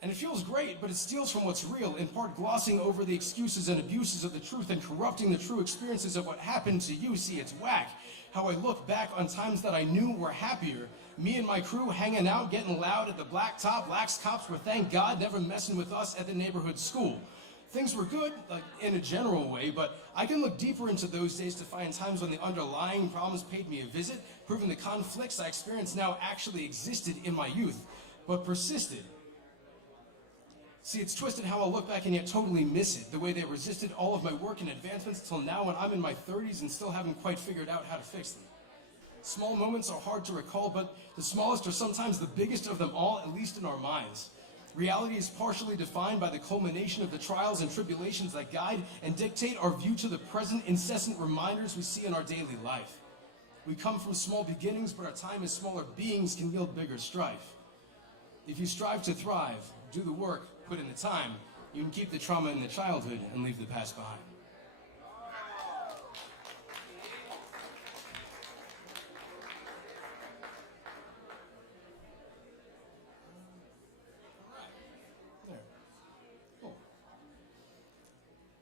And it feels great, but it steals from what's real, in part glossing over the excuses and abuses of the truth and corrupting the true experiences of what happened to you. See, it's whack. How I look back on times that I knew were happier. Me and my crew hanging out, getting loud at the black top. Lax cops were, thank God, never messing with us at the neighborhood school. Things were good, like in a general way, but I can look deeper into those days to find times when the underlying problems paid me a visit, proving the conflicts I experience now actually existed in my youth, but persisted. See, it's twisted how I'll look back and yet totally miss it, the way they resisted all of my work and advancements till now when I'm in my 30s and still haven't quite figured out how to fix them. Small moments are hard to recall, but the smallest are sometimes the biggest of them all, at least in our minds. Reality is partially defined by the culmination of the trials and tribulations that guide and dictate our view to the present, incessant reminders we see in our daily life. We come from small beginnings, but our time as smaller beings can yield bigger strife. If you strive to thrive, do the work, put in the time, you can keep the trauma in the childhood and leave the past behind.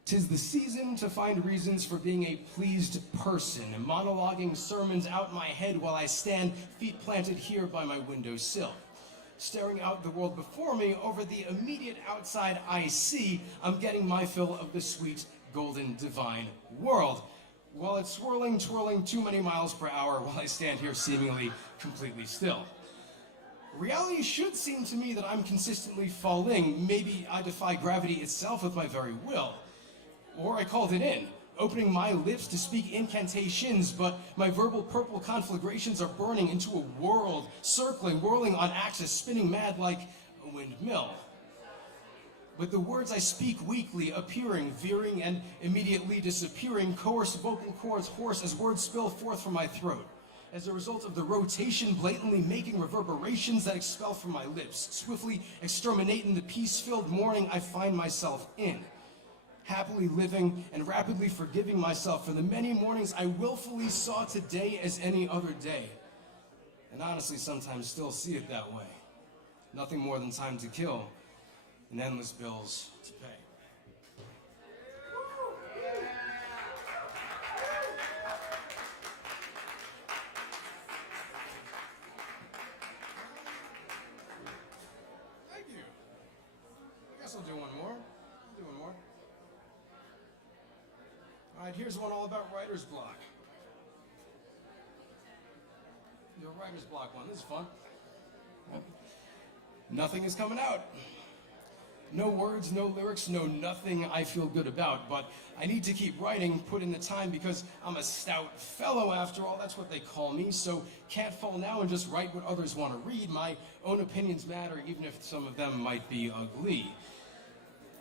"'Tis the season to find reasons for being a pleased person, monologuing sermons out my head while I stand, feet planted here by my windowsill. Staring out the world before me, over the immediate outside I see, I'm getting my fill of the sweet, golden, divine world, while it's swirling, twirling too many miles per hour while I stand here seemingly completely still. Reality should seem to me that I'm consistently falling. Maybe I defy gravity itself with my very will. Or I called it in, opening my lips to speak incantations, but my verbal purple conflagrations are burning into a world, circling, whirling on axis, spinning mad like a windmill. With the words I speak weakly, appearing, veering, and immediately disappearing, coarse vocal cords hoarse as words spill forth from my throat. As a result of the rotation, blatantly making reverberations that expel from my lips, swiftly exterminating the peace-filled morning I find myself in. Happily living and rapidly forgiving myself for the many mornings I willfully saw today as any other day. And honestly, sometimes still see it that way. Nothing more than time to kill and endless bills to pay." Thank you. I guess I'll do one more. All right, here's one all about writer's block. The writer's block one. This is fun. Nothing is coming out. No words, no lyrics, no nothing I feel good about, but I need to keep writing, put in the time, because I'm a stout fellow after all, that's what they call me, so can't fall now and just write what others want to read. My own opinions matter, even if some of them might be ugly.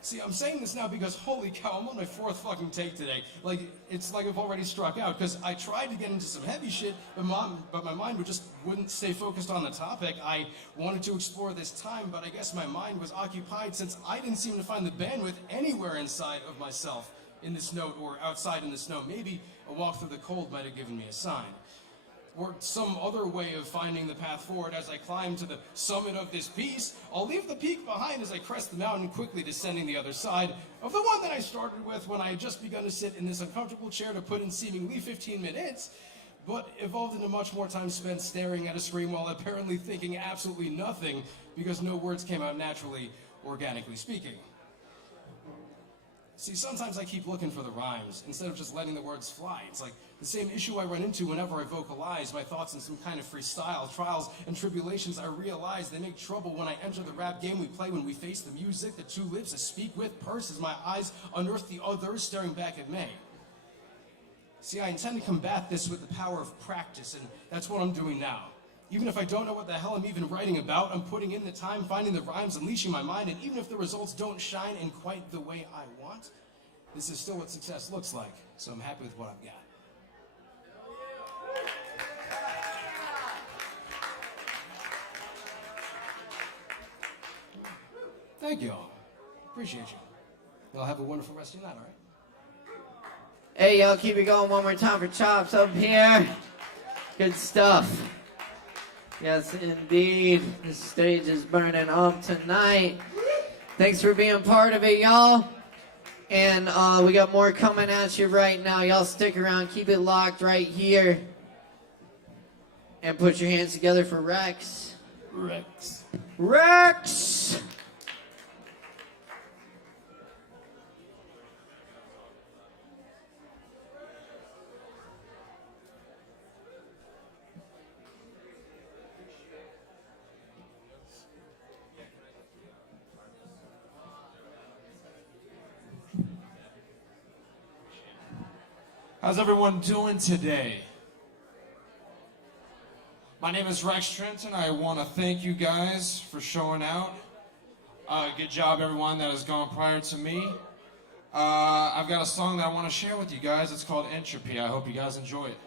See, I'm saying this now because, holy cow, I'm on my 4th fucking take today. Like, it's like I've already struck out, because I tried to get into some heavy shit, but my mind wouldn't stay focused on the topic. I wanted to explore this time, but I guess my mind was occupied since I didn't seem to find the bandwidth anywhere inside of myself in this note or outside in the snow. Maybe a walk through the cold might have given me a sign. Or some other way of finding the path forward as I climb to the summit of this piece. I'll leave the peak behind as I crest the mountain, quickly descending the other side of the one that I started with when I had just begun to sit in this uncomfortable chair to put in seemingly 15 minutes, but evolved into much more time spent staring at a screen while apparently thinking absolutely nothing because no words came out naturally, organically speaking. See, sometimes I keep looking for the rhymes instead of just letting the words fly. It's like the same issue I run into whenever I vocalize my thoughts in some kind of freestyle. Trials and tribulations, I realize they make trouble when I enter the rap game we play, when we face the music, the two lips I speak with purse as my eyes unearth the others staring back at me. See, I intend to combat this with the power of practice, and that's what I'm doing now. Even if I don't know what the hell I'm even writing about, I'm putting in the time, finding the rhymes, unleashing my mind, and even if the results don't shine in quite the way I want, this is still what success looks like, so I'm happy with what I've got. Thank you all. Appreciate you. Y'all have a wonderful rest of your night, all right? Hey, y'all, keep it going one more time for Chops up here. Good stuff. Yes, indeed. The stage is burning up tonight. Thanks for being part of it, y'all. And we got more coming at you right now. Y'all stick around. Keep it locked right here. And put your hands together for Rex. Rex. Rex! How's everyone doing today? My name is Rex Trenton. I want to thank you guys for showing out. Good job, everyone that has gone prior to me. I've got a song that I want to share with you guys. It's called Entropy. I hope you guys enjoy it.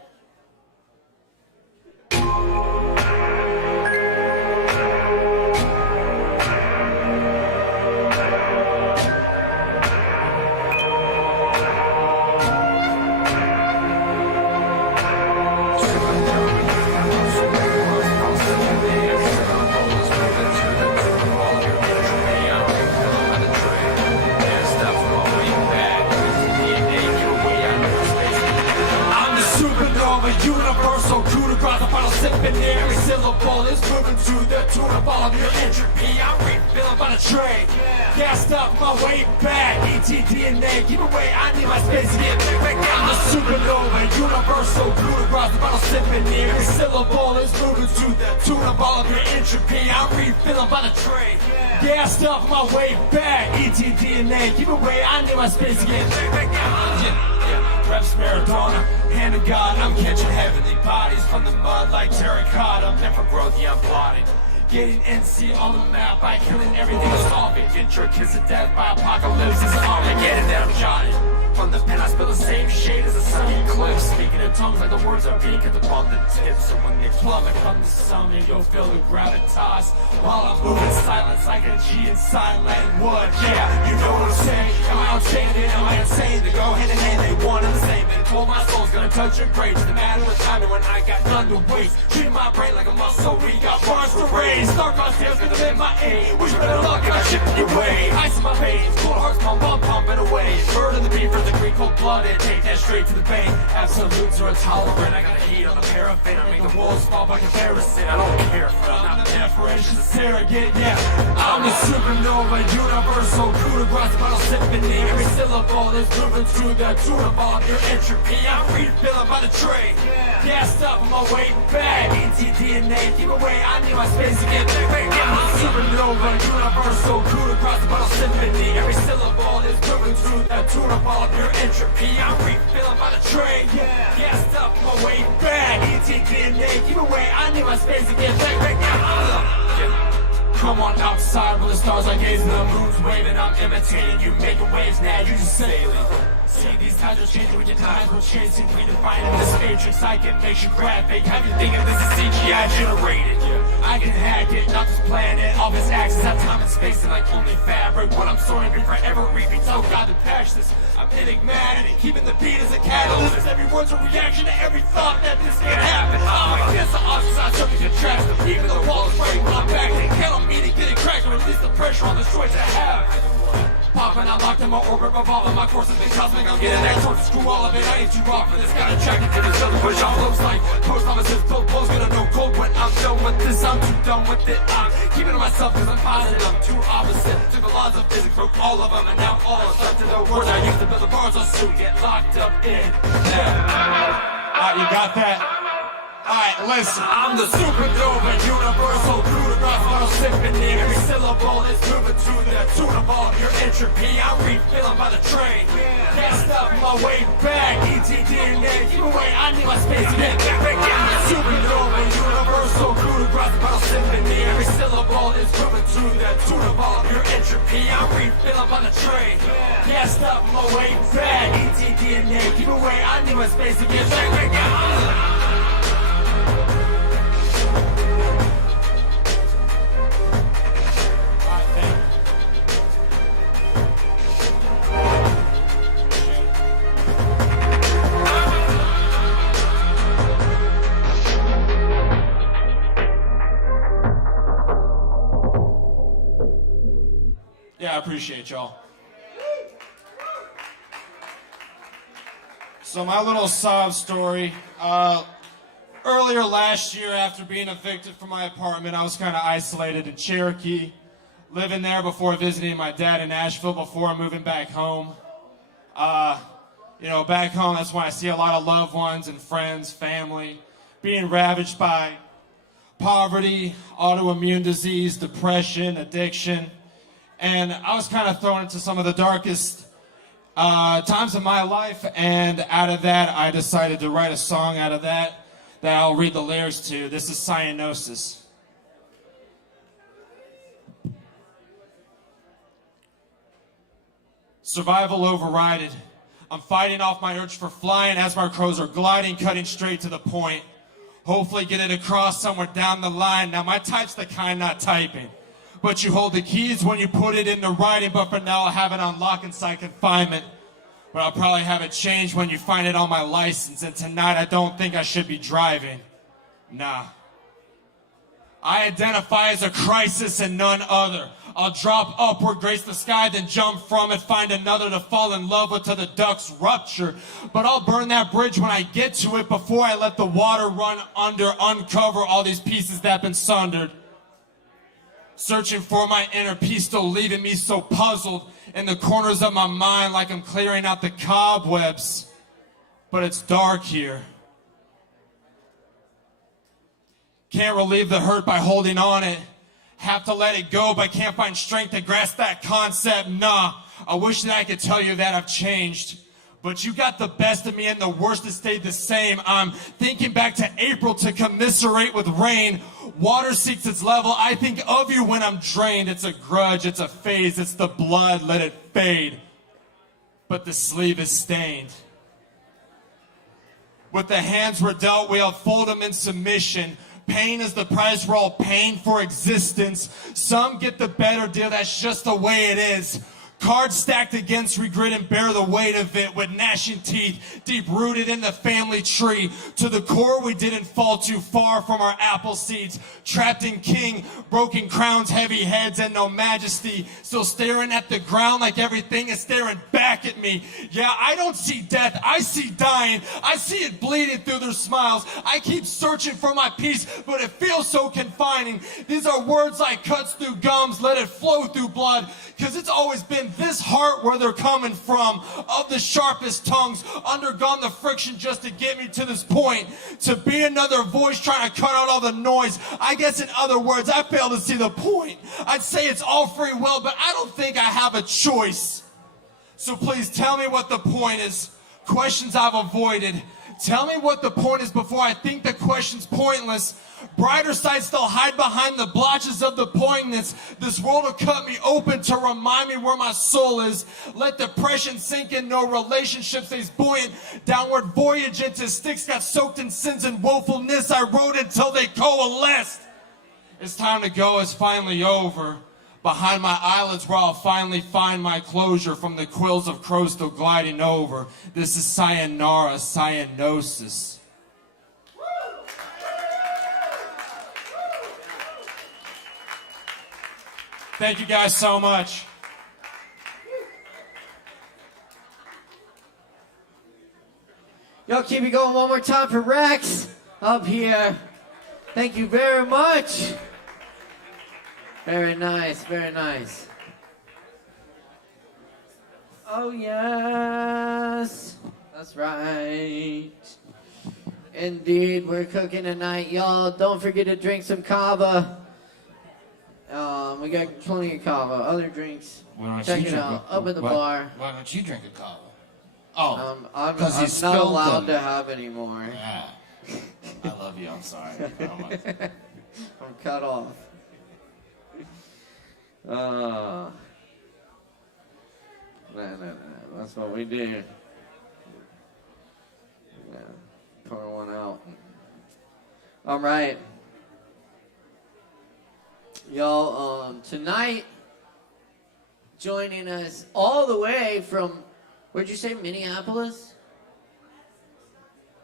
Universal coup de grace, the final symphony. Every syllable is moving to the tune of all of your entropy. I'm refilling by the train, gassed up my way back. ETDNA, keep away, I need my space to get back. I'm the supernova, universal coup de grace, the final symphony. Every syllable is moving to the tune of all of your entropy. I'm refilling by the train, gassed up my way back. ETDNA, keep away, I need my space to get back. Reps Maradona, hand of God, I'm catching heavenly bodies from the mud like terracotta. Meant for growth, yeah, I'm plotting. Getting NC on the map by killing everything that's solving. Intricate to death by apocalypse is all I get it that I'm jotting. From the pen I spill the same shade as a sunny eclipse. Speaking in tongues like the words are being at the bump the tips. So when they plummet from the summit, you'll feel the gravitas. While I'm moving silence like a G in sign language. Yeah, you know what I'm saying. Am I outstanding? Am I insane? They go hand in hand, they one and the same. And told my soul's gonna touch your grades. The matter with timing when I got none to waste. Treat my brain like a muscle, we got bars to raise. Star crosshairs gonna live my aim. Wish better luck and I ship it your way. Ice in my veins, cool hearts pumping away. Murder the beef for the green cold blooded. Take that straight to the vein. Absolutes are intolerant. I got heat on the paraffin. I make the walls fall by comparison. I don't care for I'm not there for it's just a surrogate. Yeah, I'm a supernova, universe. universe so crude across the bottle symphony. Every syllable is moving through the tune of all of your entropy. I'm refilling by the tray. Gassed up on my way back. ETDNA, keep away, I need my space again. Supernova, universe so crude across the bottle symphony. Every syllable is moving through the tune of all of your entropy. I'm refilling by the tray. Gassed up on my way back. ETDNA, keep away, I need my space again. Come on outside where the stars are gazing, the moon's waving, I'm imitating you, making waves now, you just sailing. See these times are changing with your times will change, simply defining this matrix, I can make you graphic, have you thinking this is CGI generated? I can hack it, not just plan it, all this access, have time and space, and like only fabric, what I'm soaring be forever reaping, tell God to patch this, I'm enigmatic, keeping the beat as a catalyst, every word's a reaction to every thought that this can't happen, I guess the ostracized something contracts, even the walls break when I'm back, they count on me to get it cracked, and release the pressure on the choice I have. Popping, I'm locked in my orbit, revolving, my course has been cosmic, I'm getting that torch, screw all of it, I ain't too raw for this, got attracted to this other push off looks like post offices, cold blows, gonna know cold when I'm done with this, I'm too done with it, I'm keeping to myself cause I'm positive, I'm too opposite, took the laws of physics, broke all of them, and now all is left to the words I used to build the bars, I'll soon get locked up in, You got that? Alright, listen. I'm the supernova, universal, crude across bottle symphony. Every syllable is moving through the tune of all of your entropy. I'm refilling by the train. Gassed up my way back. ETDNA, keep away, I need my space again. I'm the supernova, universal, crude across bottle symphony. Every syllable is moving through the tune of all of your entropy. I'm refilling by the train. Gassed up my way back. ETDNA, keep away, I need my space again. Yeah, I appreciate y'all. So my little sob story. Earlier last year, after being evicted from my apartment, I was kind of isolated in Cherokee, living there before visiting my dad in Asheville before moving back home. Back home, that's when I see a lot of loved ones and friends, family, being ravaged by poverty, autoimmune disease, depression, addiction. And I was kind of thrown into some of the darkest times of my life, and out of that, I decided to write a song out of that I'll read the lyrics to. This is Cyanosis. Survival overrided. I'm fighting off my urge for flying as my crows are gliding, cutting straight to the point. Hopefully get it across somewhere down the line. Now my type's the kind not typing. But you hold the keys when you put it into writing, but for now I'll have it on lock inside confinement. But I'll probably have it changed when you find it on my license, and tonight I don't think I should be driving. Nah. I identify as a crisis and none other. I'll drop upward, grace the sky, then jump from it, find another to fall in love with till the ducts rupture. But I'll burn that bridge when I get to it before I let the water run under, uncover all these pieces that have been sundered. Searching for my inner peace, still leaving me so puzzled in the corners of my mind like I'm clearing out the cobwebs. But it's dark here. Can't relieve the hurt by holding on it. Have to let it go, but can't find strength to grasp that concept. Nah, I wish that I could tell you that I've changed. But you got the best of me and the worst has stayed the same. I'm thinking back to April to commiserate with rain. Water seeks its level. I think of you when I'm drained. It's a grudge, it's a phase, it's the blood, let it fade. But the sleeve is stained. With the hands we're dealt, we upfold them in submission. Pain is the price we're all paying for existence. Some get the better deal, that's just the way it is. Cards stacked against regret and bear the weight of it with gnashing teeth, deep rooted in the family tree. To the core, we didn't fall too far from our apple seeds. Trapped in king, broken crowns, heavy heads, and no majesty. Still staring at the ground like everything is staring back at me. Yeah, I don't see death, I see dying. I see it bleeding through their smiles. I keep searching for my peace, but it feels so confining. These are words like cuts through gums, let it flow through blood. Cause it's always been this heart where they're coming from. Of the sharpest tongues, undergone the friction just to get me to this point. To be another voice trying to cut out all the noise. I guess in other words, I fail to see the point. I'd say it's all free will, but I don't think I have a choice. So please tell me what the point is. Questions I've avoided. Tell me what the point is before I think the question's pointless. Brighter sides still hide behind the blotches of the poignance. This world will cut me open to remind me where my soul is. Let depression sink in, no relationship stays buoyant. Downward voyage into sticks got soaked in sins and woefulness. I wrote until they coalesced. It's time to go, it's finally over. Behind my eyelids where I'll finally find my closure from the quills of crows still gliding over. This is sayonara, cyanosis. Thank you guys so much. Y'all keep it going one more time for Rex up here. Thank you very much. Very nice, very nice. Oh yes, that's right. Indeed, we're cooking tonight, y'all. Don't forget to drink some Kava. We got plenty of Kava. Other drinks, check it out. Up at the bar. Why don't you drink a Kava? Oh, I'm not allowed to have any more. Yeah. I love you. I'm sorry. I'm cut off. No. That's what we do. Yeah. Pour one out. All right. Y'all, tonight, joining us all the way from, where'd you say, Minneapolis?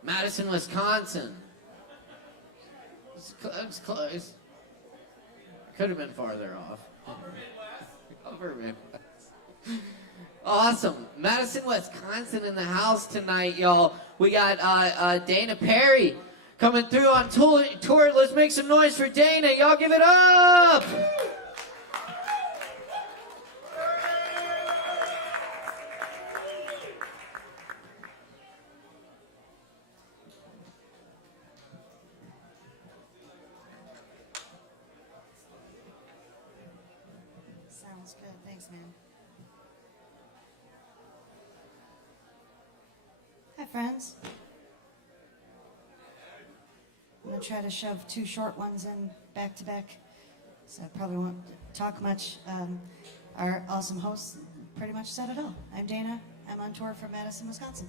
Madison, Wisconsin. It's close. Could have been farther off. Upper Midwest. Awesome. Madison, Wisconsin in the house tonight, y'all. We got Dana Perry coming through on tour. Let's make some noise for Dana. Y'all give it up. Sounds good. Thanks, man. Hi, friends. I'm going to try to shove 2 short ones in back to back, so I probably won't talk much. Our awesome hosts pretty much said it all. I'm Dana. I'm on tour from Madison, Wisconsin.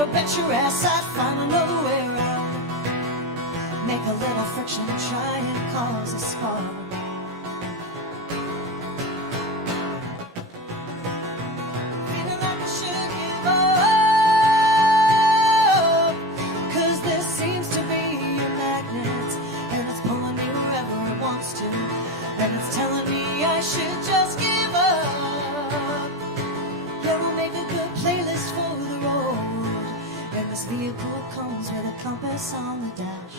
better bet your ass I'd find another way around. Make a little friction, try and cause a spark. Feeling like I should give up, 'cause there seems to be a magnet, and it's pulling me wherever it wants to, and it's telling me I should just give up. Yeah, we'll make a good playlist for the road, and this vehicle comes with a compass on the dash.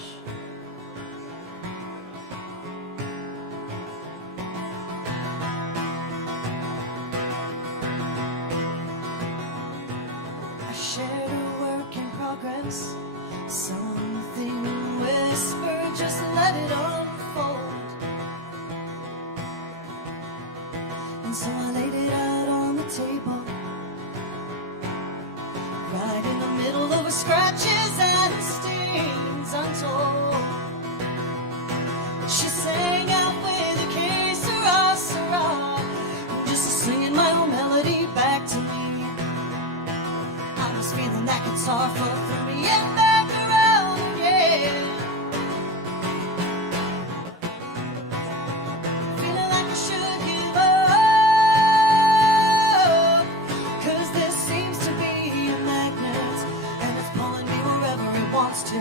I shared a work in progress, something whispered, just let it unfold. And so I laid it out on the table, right in the middle of her scratches and stains untold. She sang out with a que sera, sera, just singing my own melody back to me. I was feeling that guitar flow through me and back around, yeah. Feeling like I should give up, 'cause there seems to be a magnet, and it's pulling me wherever it wants to,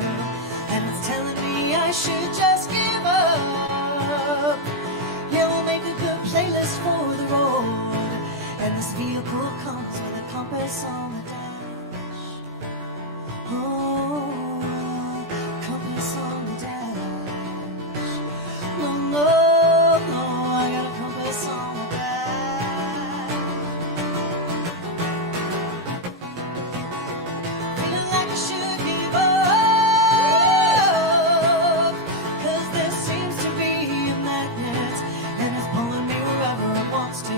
and it's telling me I should just give up. Yeah, we'll make a good playlist for the road, and this vehicle comes with a compass on the dash. Oh, compass on the dash. No, no, no, I got a compass on the dash. Feeling like I should give up, 'cause there seems to be a magnet, and it's pulling me wherever it wants to,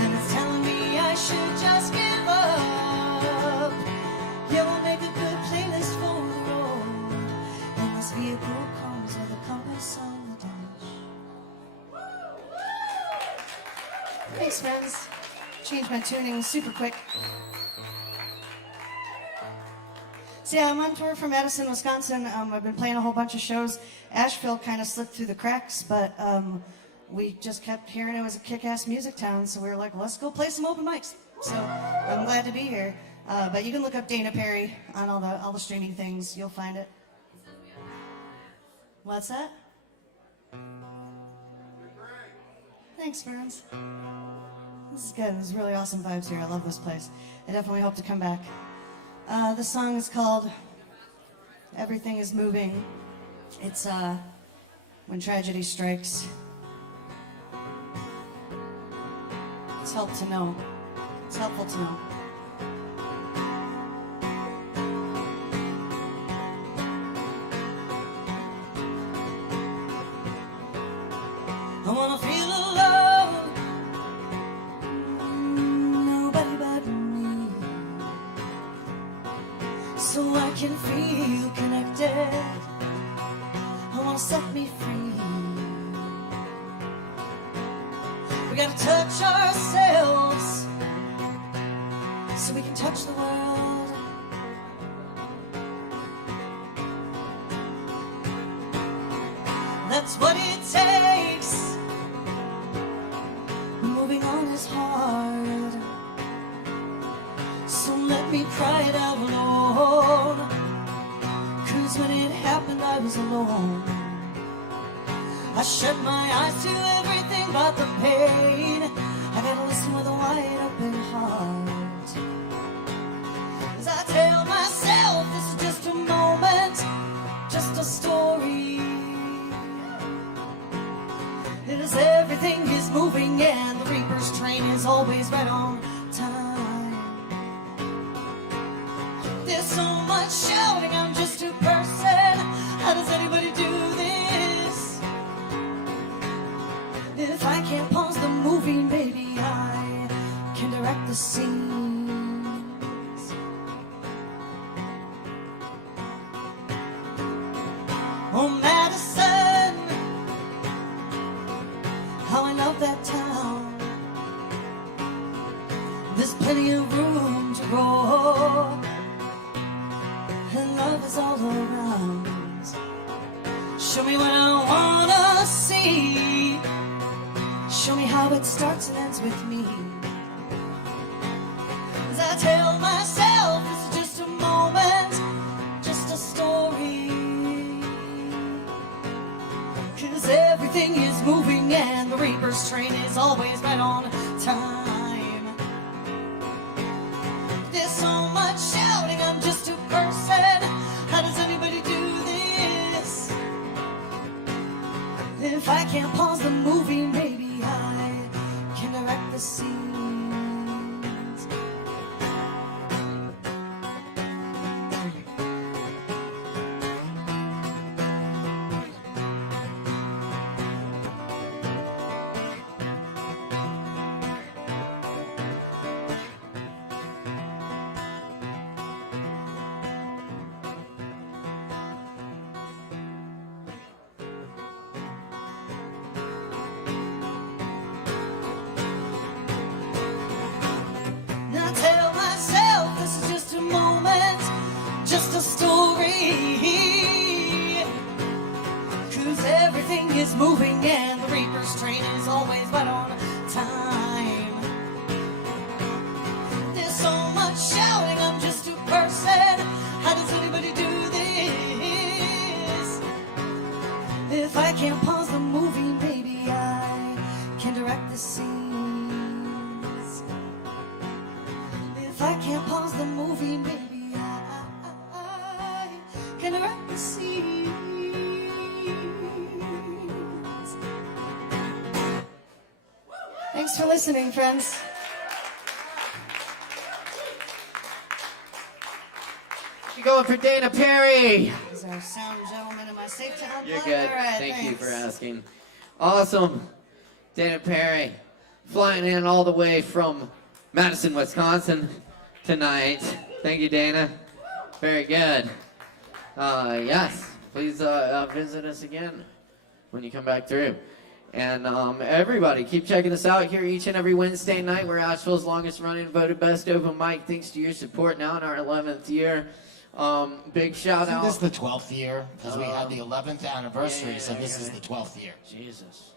and it's telling me I should just give up. Yeah, we'll make a good playlist for the road, and this vehicle comes with a compass on the dash. Thanks, friends. Change my tuning super quick. So yeah, I'm on tour from Madison, Wisconsin. I've been playing a whole bunch of shows. Asheville kind of slipped through the cracks, but we just kept hearing it was a kick-ass music town, so we were like, well, let's go play some open mics. So I'm glad to be here. But you can look up Dana Perry on all the streaming things. You'll find it. What's that? Thanks, friends. This is good. There's really awesome vibes here. I love this place. I definitely hope to come back. The song is called Everything is Moving. It's when tragedy strikes. It's helpful to know. It's helpful to know. I wanna feel alone, nobody but me, so I can feel connected. I wanna set me free. We gotta touch ourselves so we can touch the world. That's what it takes. Moving on is hard, so let me cry it out alone. 'Cause when it happened I was alone. I shut my eyes to everything but the pain. I gotta listen with a wide open heart, as I tell myself this is just a moment, just a story. As everything is moving and the Reaper's train is always right on time. There's so much shouting, I'm just a person. How does anybody do this? If I can't pause the movie, maybe I can direct the scenes. Oh, Madison, how I love that town. There's plenty of room to grow. and love is all around. Show me what I wanna see. Show me how it starts and ends with me. As I tell myself it's just a moment, just a story. 'Cause everything is moving and the Reaper's train is always right on time. There's so much shouting, I'm just a person. How does anybody do this? If I can't pause the movie, maybe I can direct the scenes. I tell myself this is just a moment, just a story. 'Cause everything is moving and the Reaper's train is always right on time. There's so much shouting, I'm just a person. How does anybody do this? If I can't pause the movie, maybe I can direct the scenes. If I can't pause the movie, maybe I can direct the scenes. Thanks for listening, friends. You're going for Dana Perry. Is our sound gentleman, am I safe to unplug? You're good. All right, Thank you thanks. for asking. Awesome. Dana Perry flying in all the way from Madison, Wisconsin tonight. Thank you, Dana. Very good. Yes, please visit us again when you come back through. And everybody, keep checking us out here each and every Wednesday night. We're Asheville's longest running, voted best open mic. Thanks to your support now in our 11th year. Big shout Isn't out. this the 12th year? Because we had the 11th anniversary, so this is the 12th year. Jesus.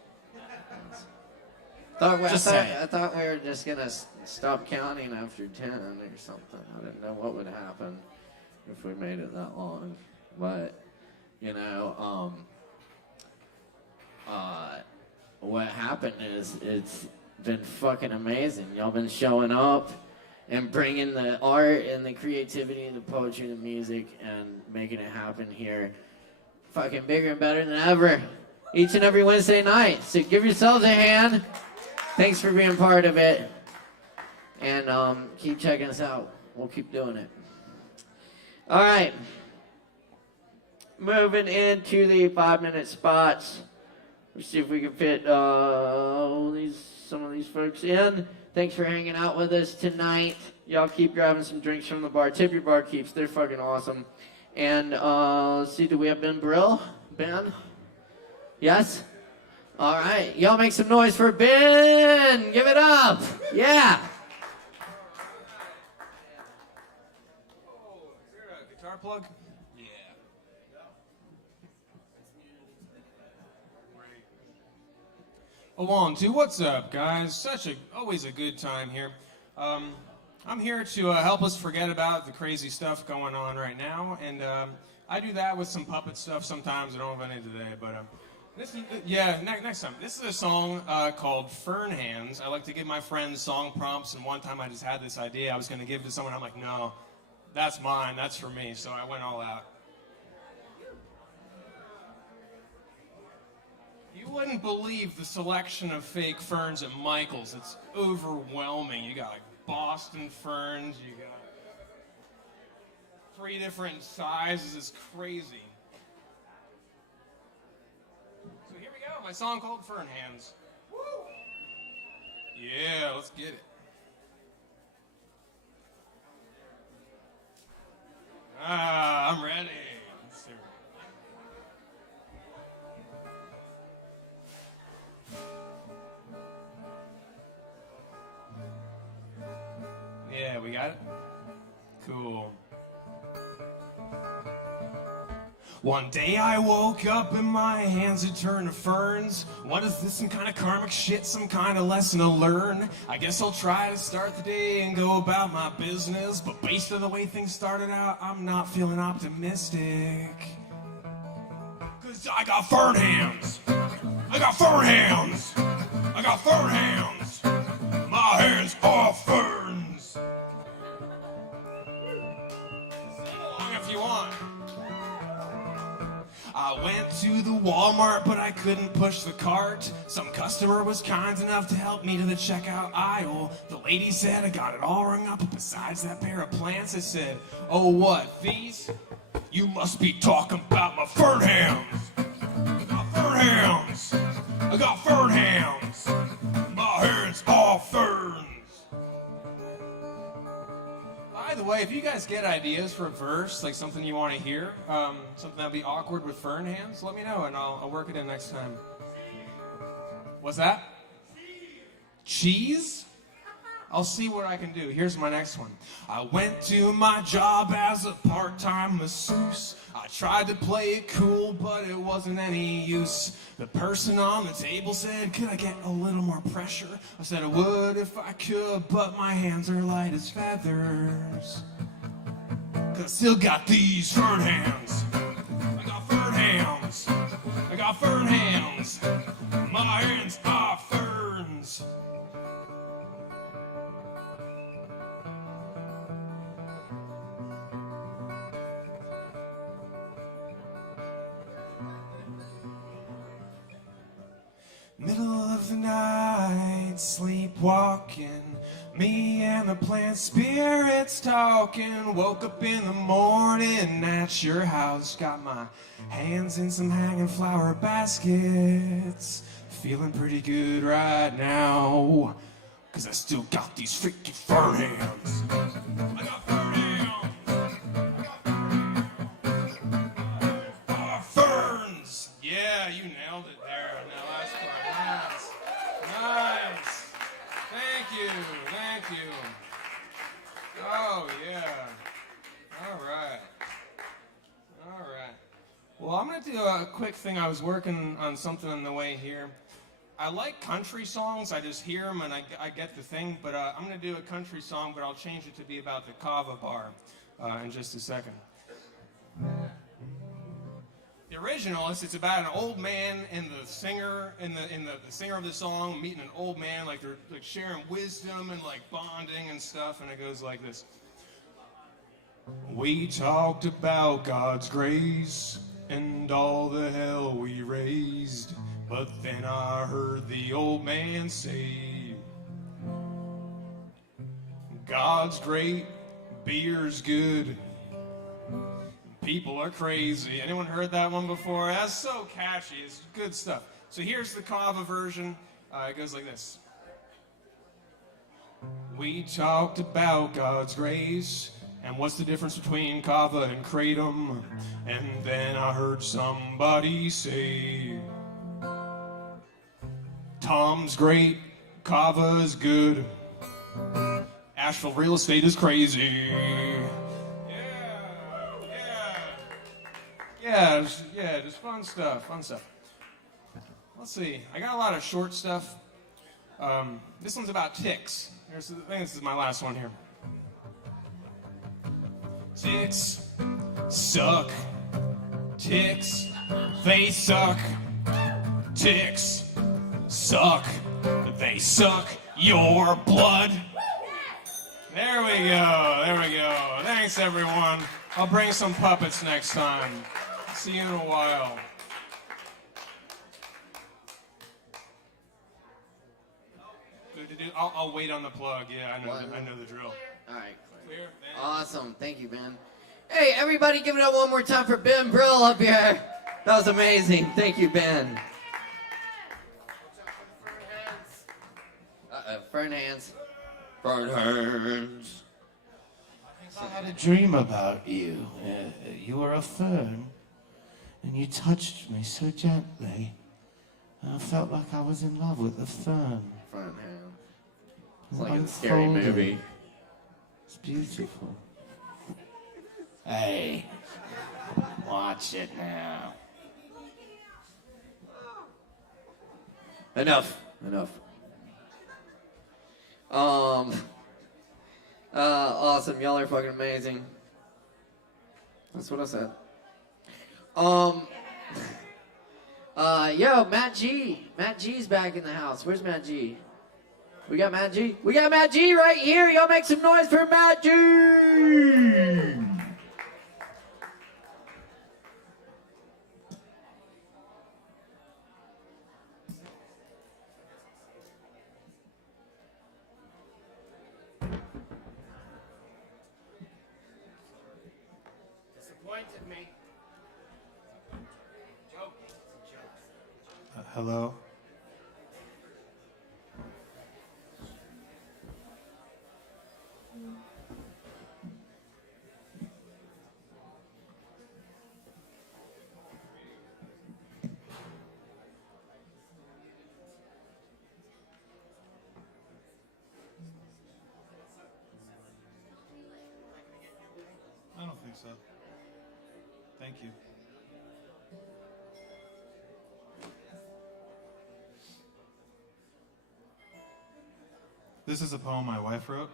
Just I saying. thought we were just going to stop counting after 10 or something. I didn't know what would happen if we made it that long. But, you know, what happened is it's been fucking amazing. Y'all been showing up and bringing the art and the creativity and the poetry and the music and making it happen here fucking bigger and better than ever each and every Wednesday night. So give yourselves a hand. Thanks for being part of it. And keep checking us out. We'll keep doing it. All right. Moving into the 5-minute spots. Let's see if we can fit some of these folks in. Thanks for hanging out with us tonight. Y'all keep grabbing some drinks from the bar. Tip your barkeeps. They're fucking awesome. And let's see, do we have Ben Brill? Ben? Yes? All right. Y'all make some noise for Ben. Give it up. Yeah. Guitar plug? Yeah. A 1, 2, what's up, guys? Always a good time here. I'm here to help us forget about the crazy stuff going on right now, and I do that with some puppet stuff sometimes. I don't have any today, but next time. This is a song called Fern Hands. I like to give my friends song prompts, and one time I just had this idea I was going to give to someone. I'm like, no, that's mine, that's for me, so I went all out. You wouldn't believe the selection of fake ferns at Michael's. It's overwhelming. You got like Boston ferns, you got 3 different sizes. It's crazy. So here we go, my song called Fern Hands. Woo! Yeah, let's get it. I'm ready. Let's see. Yeah, we got it? Cool. One day I woke up and my hands had turned to ferns. What is this, some kind of karmic shit, some kind of lesson to learn? I guess I'll try to start the day and go about my business, but based on the way things started out, I'm not feeling optimistic. Cause I got fern hands. I got fern hands. I got fern hands. My hands are ferns. Sing along if you want. I went to the Walmart, but I couldn't push the cart. Some customer was kind enough to help me to the checkout aisle. The lady said I got it all rung up, but besides that pair of plants, I said, oh, what, these? You must be talking about my fern hands. I got fern hands. I got fern hands. My hands are ferns. By the way, if you guys get ideas for a verse, like something you want to hear, something that'd be awkward with fern hands, let me know and I'll work it in next time. What's that? Cheese? I'll see what I can do. Here's my next one. I went to my job as a part-time masseuse. I tried to play it cool, but it wasn't any use. The person on the table said, could I get a little more pressure? I said I would if I could, but my hands are light as feathers. Cause I still got these fern hands. I got fern hands. I got fern hands. My hands are ferns. Middle of the night, sleepwalking, me and the plant spirits talking. Woke up in the morning at your house, got my hands in some hanging flower baskets. Feeling pretty good right now, cause I still got these freaky fern hands. I got fern hands. I got ferns. Yeah, you nailed it there. Now that's quite nice. Nice. Thank you. Thank you. Oh, yeah. All right. All right. Well, I'm going to do a quick thing. I was working on something on the way here. I like country songs. I just hear them and I get the thing. But I'm going to do a country song, but I'll change it to be about the Kava bar in just a second. The original is it's about an old man and the singer and the singer of the song meeting an old man, like they're like sharing wisdom and like bonding and stuff, and it goes like this. We talked about God's grace and all the hell we raised, but then I heard the old man say, God's great, beer's good, people are crazy. Anyone heard that one before? That's so catchy. It's good stuff. So here's the Kava version. It goes like this. We talked about God's grace and what's the difference between Kava and kratom. And then I heard somebody say, Tom's great, Kava's good, Asheville real estate is crazy. Yeah, just fun stuff. Let's see. I got a lot of short stuff. This one's about ticks. I think this is my last one here. Ticks suck. Ticks, they suck. Ticks suck. They suck your blood. There we go. Thanks, everyone. I'll bring some puppets next time. See you in a while. I'll wait on the plug. Yeah, I know the drill. All right. Clear. Awesome. Thank you, Ben. Hey, everybody, give it up one more time for Ben Brill up here. That was amazing. Thank you, Ben. Fern hands. Fern hands. I had a dream about you. You were a fern, and you touched me so gently. And I felt like I was in love with the fern. Fern hands. It's like a scary movie. It's beautiful. Hey, watch it now. Enough. Awesome. Y'all are fucking amazing. That's what I said. Yo, Matt G. Matt G's back in the house. Where's Matt G? We got Matt G? We got Matt G right here. Y'all make some noise for Matt G. Disappointed me. Joke. It's a joke. Hello? I don't think so. Thank you. This is a poem my wife wrote.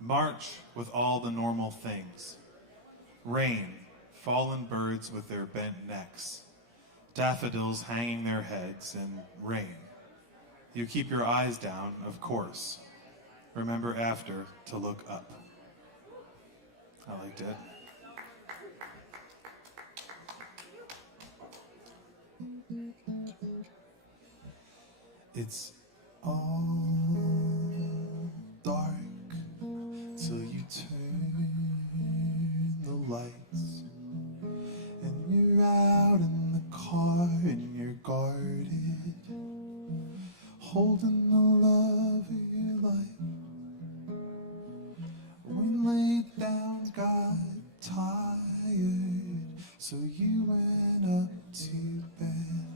March with all the normal things. Rain, fallen birds with their bent necks. Daffodils hanging their heads, and rain. You keep your eyes down, of course. Remember after to look up. I liked it. It's all dark till you turn the lights, and you're out in the car and you're guarded, holding the love of your life. When laid down, got tired, so you went up to bed.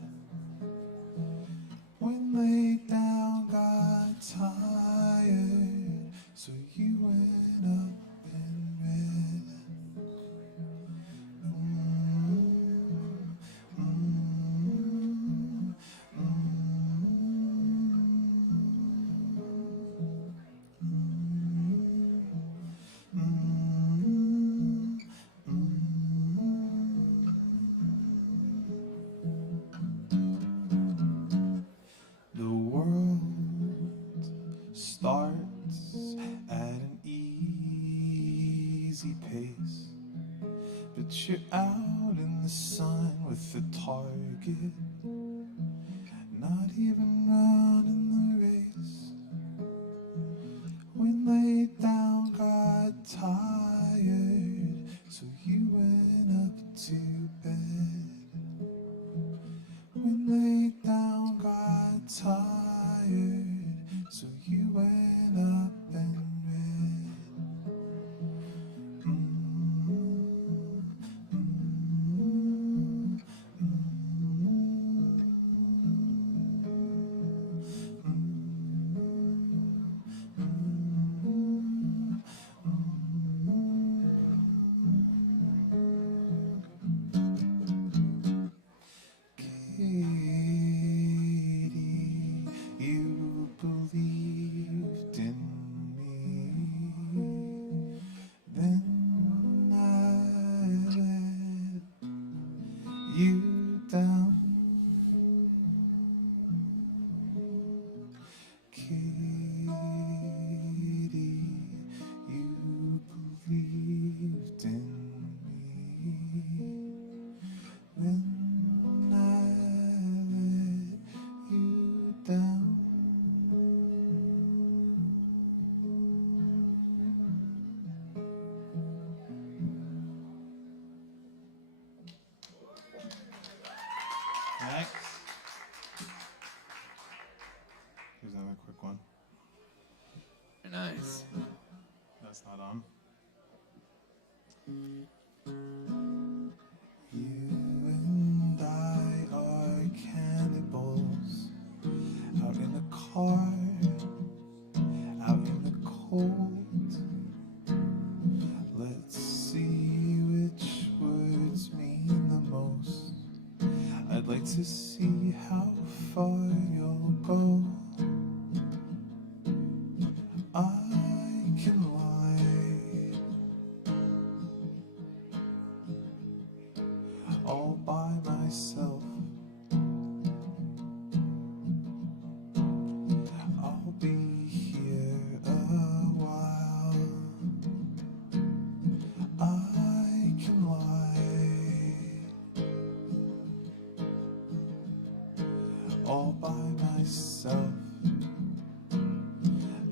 When laid down, got tired, so you went up and read. The world starts at an easy pace, but you're out in the sun with the target, not even running the race. When laid down, got tired, so you went up to bed. When laid down, got tired, so you went up and read. Katie, you believed in me, then I let you down. Katie, you believed in me, then I let you down. Next. Here's another quick one. Nice. That's not on. You and I are cannibals, out in the car, out in the cold. Let's see which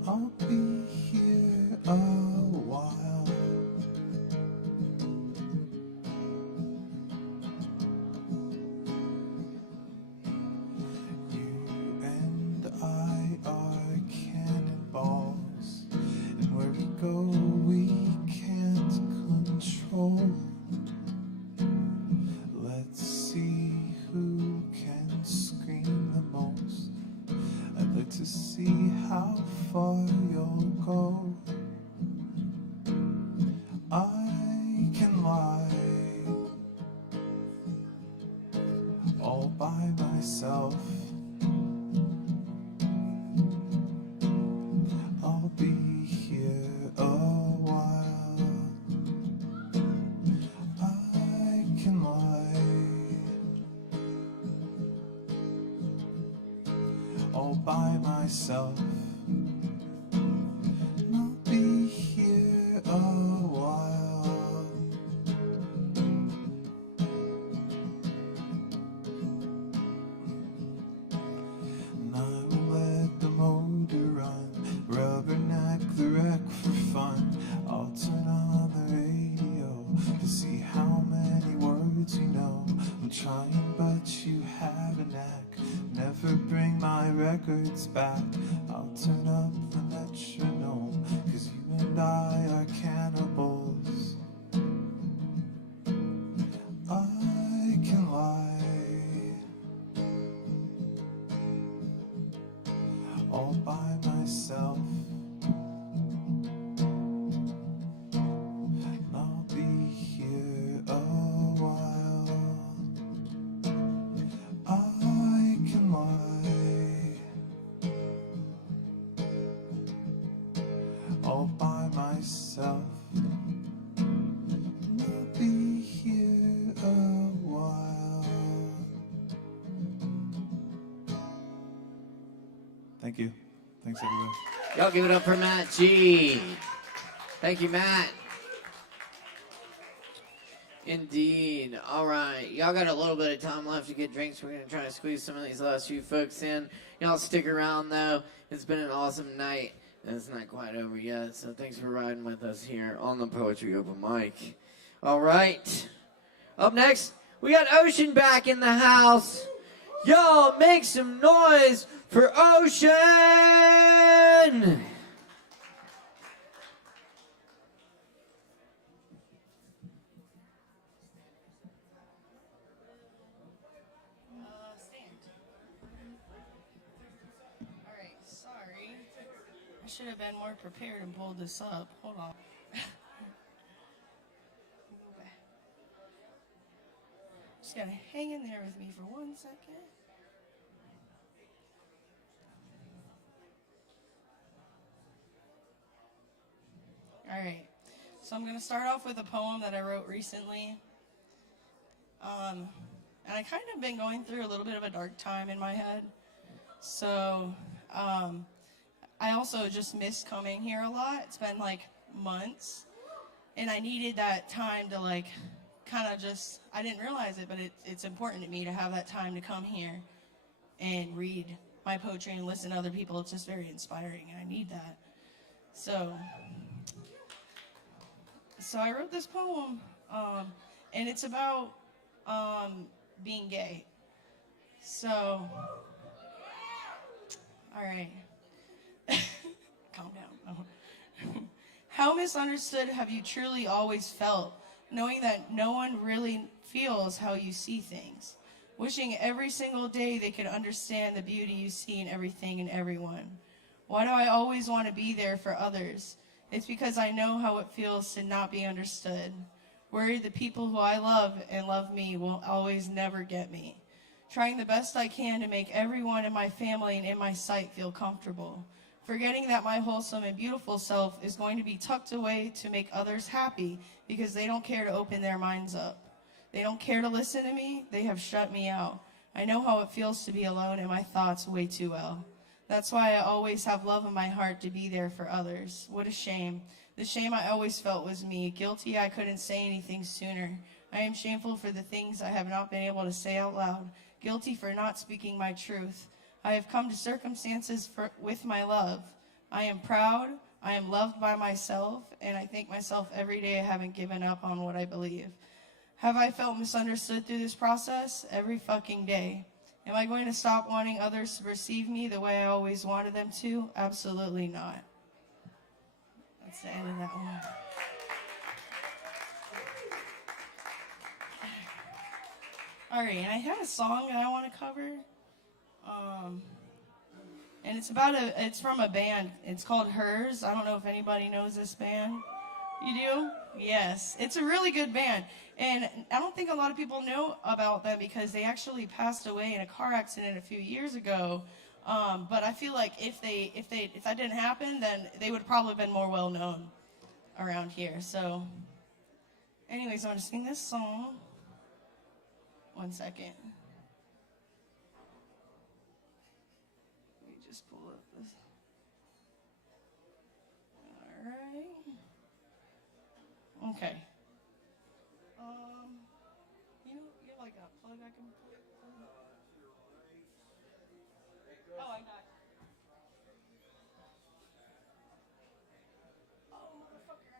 I'll be here a while. You and I are cannonballs, and where we go we can't control. Let's see who can scream the most. I'd like to see how far you'll go. I can lie all by myself. I'll be here a while. I can lie all by myself. I'll be here a while. And I will let the motor run, rubberneck the wreck for fun. I'll turn on the radio to see how many words you know. I'm trying but you have a knack. Never bring my records back. I'll turn up the metronome, 'cause you and I are cannibals. I can lie all by myself. And I'll be here a while. I can lie all by myself. And I'll be here a while. Thank you. Thanks, everybody. Y'all give it up for Matt G. Thank you, Matt. Indeed. All right. Y'all got a little bit of time left to get drinks. We're going to try to squeeze some of these last few folks in. Y'all stick around, though. It's been an awesome night, and it's not quite over yet. So thanks for riding with us here on the Poetry Open Mic. All right. Up next, we got Ocean back in the house. Y'all make some noise for Ocean! Alright, sorry. I should have been more prepared and pulled this up. Hold on. Just gotta hang in there with me for 1 second. Alright, so I'm gonna start off with a poem that I wrote recently. And I kind of been going through a little bit of a dark time in my head. So, I also just missed coming here a lot. It's been like months. And I needed that time to like, kind of just, I didn't realize it, but it's important to me to have that time to come here and read my poetry and listen to other people. It's just very inspiring, and I need that. So I wrote this poem, and it's about being gay. So, all right. Calm down. How misunderstood have you truly always felt, knowing that no one really feels how you see things? Wishing every single day they could understand the beauty you see in everything and everyone. Why do I always want to be there for others? It's because I know how it feels to not be understood. Worried the people who I love and love me will always never get me. Trying the best I can to make everyone in my family and in my sight feel comfortable. Forgetting that my wholesome and beautiful self is going to be tucked away to make others happy because they don't care to open their minds up. They don't care to listen to me. They have shut me out. I know how it feels to be alone in my thoughts way too well. That's why I always have love in my heart to be there for others. What a shame. The shame I always felt was me. Guilty I couldn't say anything sooner. I am shameful for the things I have not been able to say out loud. Guilty for not speaking my truth. I have come to circumstances with my love. I am proud, I am loved by myself, and I thank myself every day I haven't given up on what I believe. Have I felt misunderstood through this process? Every fucking day. Am I going to stop wanting others to perceive me the way I always wanted them to? Absolutely not. That's the end of that one. All right, and I had a song that I want to cover. And it's from a band. It's called Hers. I don't know if anybody knows this band. You do? Yes. It's a really good band. And I don't think a lot of people know about them because they actually passed away in a car accident a few years ago. But I feel like if that didn't happen, then they would probably have been more well known around here. So anyways, I'm going to sing this song. 1 second. Let me just pull up this. All right. Okay. You have like a plug I can plug? Oh, I got it. Oh, motherfucker,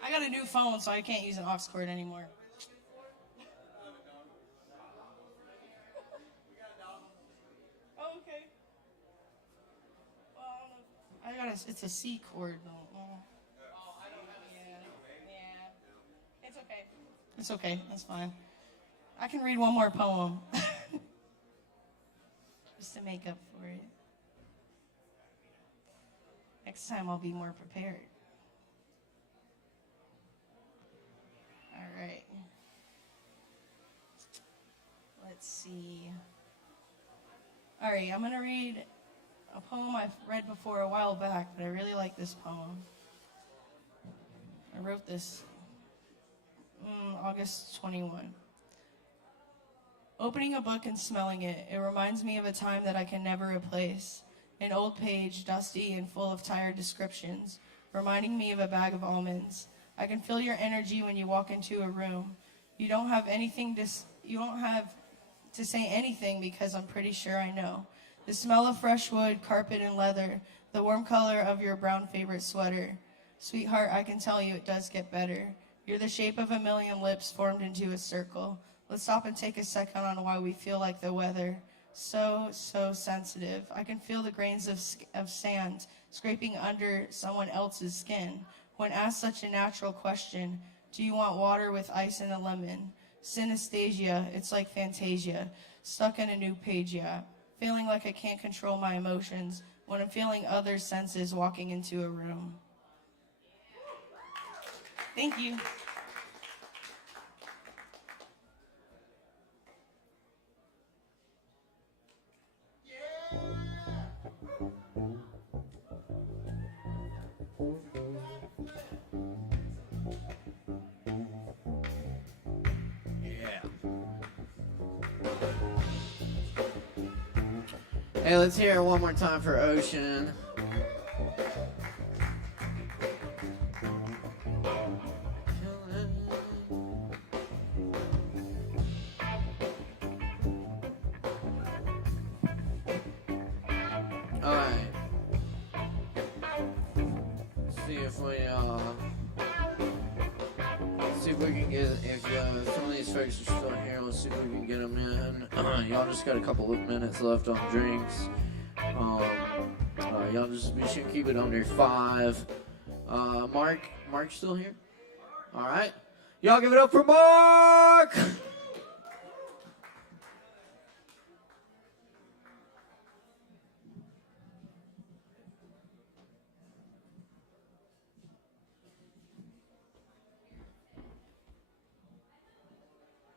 I got a new phone, so I can't use an aux cord anymore. It's a C chord. Yeah. It's okay. It's okay. That's fine. I can read one more poem. Just to make up for it. Next time I'll be more prepared. All right. Let's see. All right, I'm going to read a poem I've read before a while back, but I really like this poem. I wrote this August 21. Opening a book and smelling it, it reminds me of a time that I can never replace. An old page, dusty and full of tired descriptions, reminding me of a bag of almonds. I can feel your energy when you walk into a room. You don't have to say anything because I'm pretty sure I know. The smell of fresh wood, carpet, and leather, the warm color of your brown favorite sweater. Sweetheart, I can tell you it does get better. You're the shape of a million lips formed into a circle. Let's stop and take a second on why we feel like the weather. So sensitive. I can feel the grains of sand scraping under someone else's skin. When asked such a natural question, do you want water with ice and a lemon? Synesthesia, it's like Fantasia, stuck in a new page, yeah. Feeling like I can't control my emotions when I'm feeling other senses walking into a room. Thank you. Hey, let's hear it one more time for Ocean. Alright. See if we can get, if some of these folks are still here, let's see if we can get them in. Y'all just got a couple of minutes left on drinks. Y'all just be sure to keep it under 5. Mark's still here? Alright. Y'all give it up for Mark!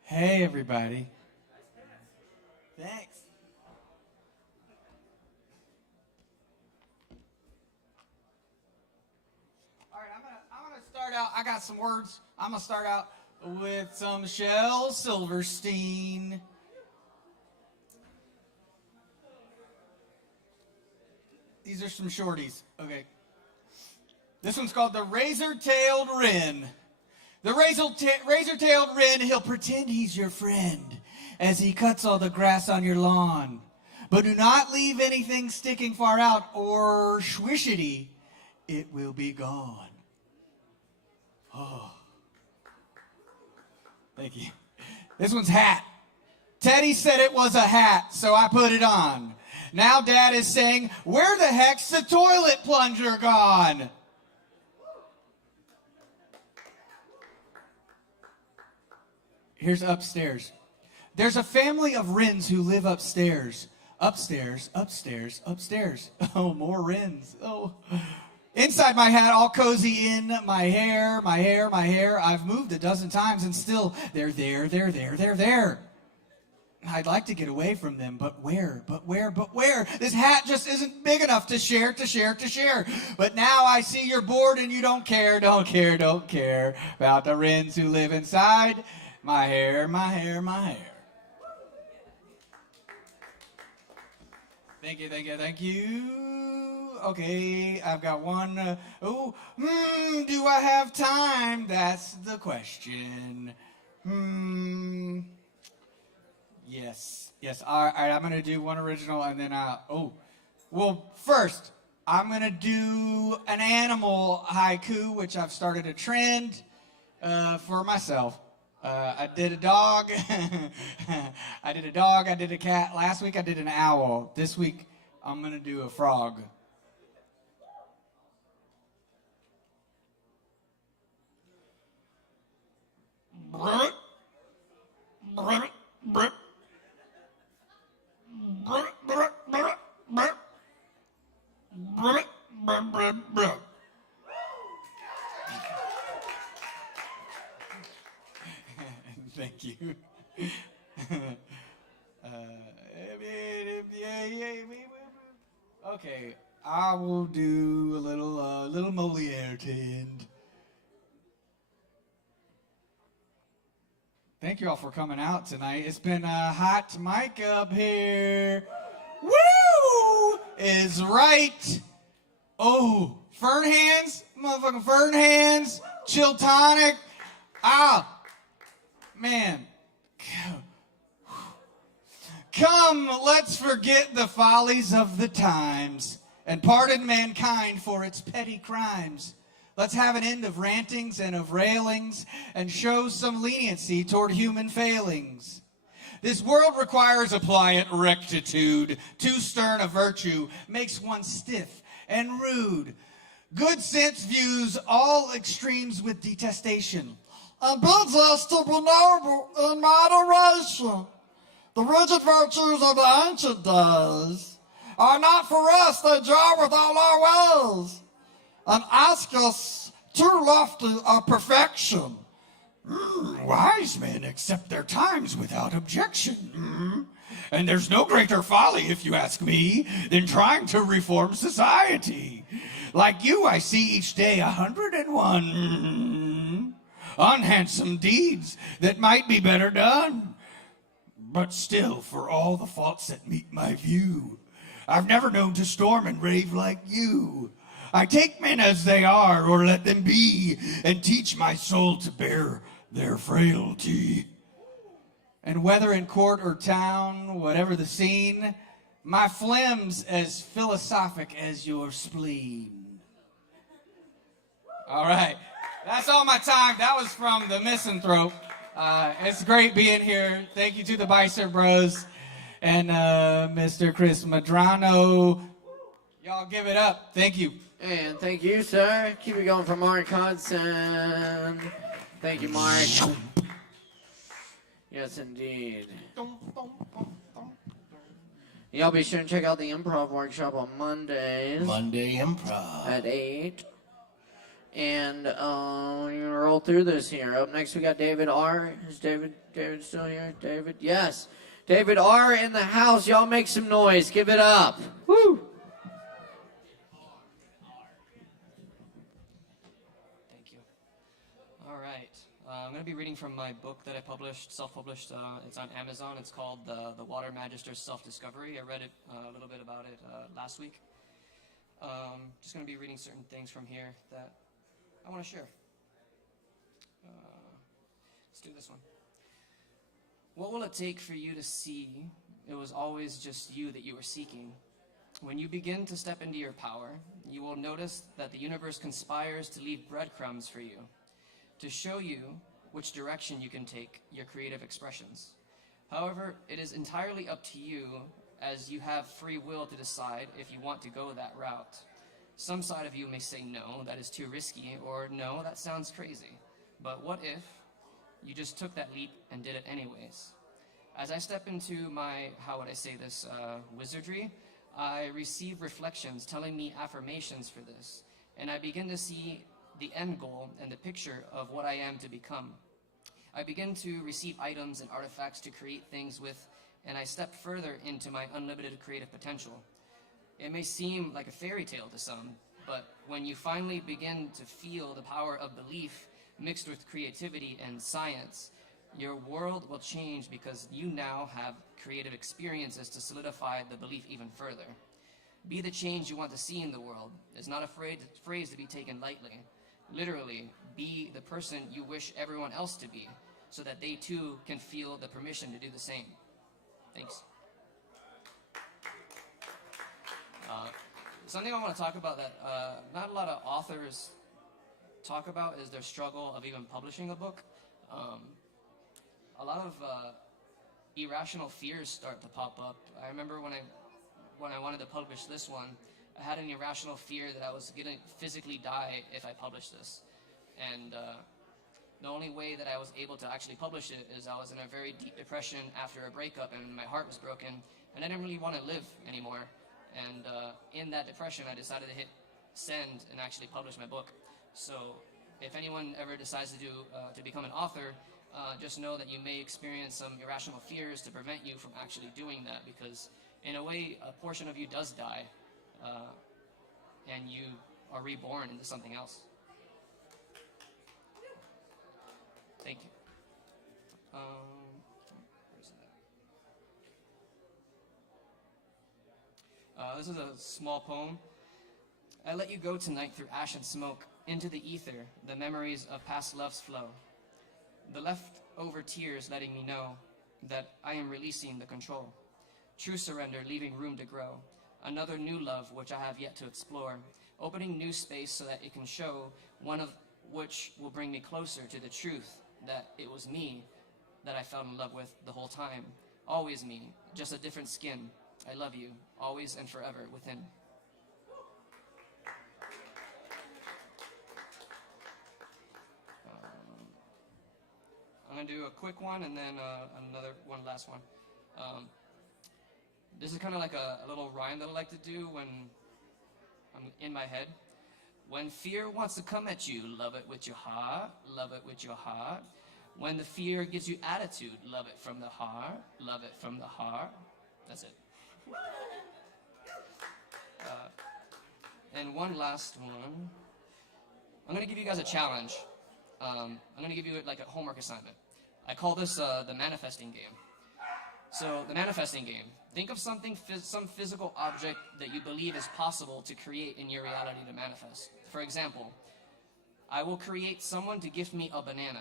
Hey, everybody. Thanks. All right, I'm gonna start out. I got some words. I'm gonna start out with some Shel Silverstein. These are some shorties. Okay. This one's called the Razor-Tailed Wren. The razor-tailed wren, he'll pretend he's your friend as he cuts all the grass on your lawn. but do not leave anything sticking far out, or swishity, it will be gone. Oh. Thank you. This one's hat. Teddy said it was a hat, so I put it on. Now Dad is saying, where the heck's the toilet plunger gone? Here's upstairs. There's a family of wrens who live upstairs. Upstairs, upstairs, upstairs. Oh, more wrens. Oh. Inside my hat, all cozy in my hair, my hair, my hair. I've moved a dozen times and still they're there, they're there, they're there. I'd like to get away from them, but where, but where, but where? This hat just isn't big enough to share, to share, to share. But now I see you're bored and you don't care, don't care, don't care about the wrens who live inside my hair, my hair, my hair. Thank you, thank you, thank you. Okay, I've got one. Do I have time? That's the question. Yes. All right, I'm going to do one original and then first, I'm going to do an animal haiku, which I've started a trend for myself. I did a dog. I did a dog. I did a cat. Last week I did an owl. This week I'm going to do a frog. Thank you. Okay, I will do a little Moliere to end. Thank you all for coming out tonight. It's been a hot mic up here. Woo! Is right. Oh, fern hands, motherfucking fern hands, chill tonic. Man. Come, let's forget the follies of the times and pardon mankind for its petty crimes. Let's have an end of rantings and of railings and show some leniency toward human failings. This world requires a pliant rectitude. Too stern a virtue makes one stiff and rude. Good sense views all extremes with detestation and bids us to be noble in moderation. The rigid virtues of the ancient days are not for us, they jar with all our ways and ask us too lofty a perfection. Wise men accept their times without objection. And there's no greater folly, if you ask me, than trying to reform society. Like you, I see each day 101 unhandsome deeds that might be better done. But still, for all the faults that meet my view, I've never known to storm and rave like you. I take men as they are, or let them be, and teach my soul to bear their frailty. And whether in court or town, whatever the scene, my phlegm's as philosophic as your spleen. All right, that's all my time. That was from the Misanthrope. It's great being here. Thank you to the Beissert Bros and Mr. Chris Madrano. Y'all give it up. Thank you. And thank you, sir. Keep it going for Mark Hudson. Thank you, Mark. Yes, indeed. Y'all be sure to check out the improv workshop on Mondays. Monday improv. At 8. And we're going to roll through this here. Up next, we got David R. Is David still here? David? Yes. David R. in the house. Y'all make some noise. Give it up. Woo! Thank you. All right. I'm going to be reading from my book that I published, self-published. It's on Amazon. It's called The Water Magister's Self-Discovery. I read it a little bit about it last week. Just going to be reading certain things from here that I want to share. Let's do this one. What will it take for you to see it was always just you that you were seeking. When you begin to step into your power, you will notice that the universe conspires to leave breadcrumbs for you, to show you which direction you can take your creative expressions. However, it is entirely up to you, as you have free will to decide if you want to go that route. Some side of you may say, no, that is too risky, or no, that sounds crazy. But what if you just took that leap and did it anyways? As I step into my, how would I say this, wizardry, I receive reflections telling me affirmations for this, and I begin to see the end goal and the picture of what I am to become. I begin to receive items and artifacts to create things with, and I step further into my unlimited creative potential. It may seem like a fairy tale to some, but when you finally begin to feel the power of belief mixed with creativity and science, your world will change because you now have creative experiences to solidify the belief even further. Be the change you want to see in the world is not a phrase to be taken lightly. Literally, be the person you wish everyone else to be, so that they too can feel the permission to do the same. Thanks. Something I want to talk about that not a lot of authors talk about is their struggle of even publishing a book. A lot of irrational fears start to pop up. I remember when I wanted to publish this one, I had an irrational fear that I was going to physically die if I published this. And the only way that I was able to actually publish it is I was in a very deep depression after a breakup, and my heart was broken, and I didn't really want to live anymore. And in that depression, I decided to hit send and actually publish my book. So if anyone ever decides to become an author, just know that you may experience some irrational fears to prevent you from actually doing that, because in a way, a portion of you does die, and you are reborn into something else. Thank you. Where's that? This is a small poem. I let you go tonight through ash and smoke, into the ether, the memories of past loves flow. The leftover tears letting me know that I am releasing the control. True surrender, leaving room to grow. Another new love which I have yet to explore. Opening new space so that it can show, one of which will bring me closer to the truth that it was me that I fell in love with the whole time. Always me, just a different skin. I love you, always and forever within. I'm going to do a quick one and then one last one. This is kind of like a little rhyme that I like to do when I'm in my head. When fear wants to come at you, love it with your heart, love it with your heart. When the fear gives you attitude, love it from the heart, love it from the heart. That's it. And one last one. I'm going to give you guys a challenge. I'm going to give you like a homework assignment. I call this the manifesting game. So the manifesting game. Think of something, some physical object that you believe is possible to create in your reality to manifest. For example, I will create someone to gift me a banana.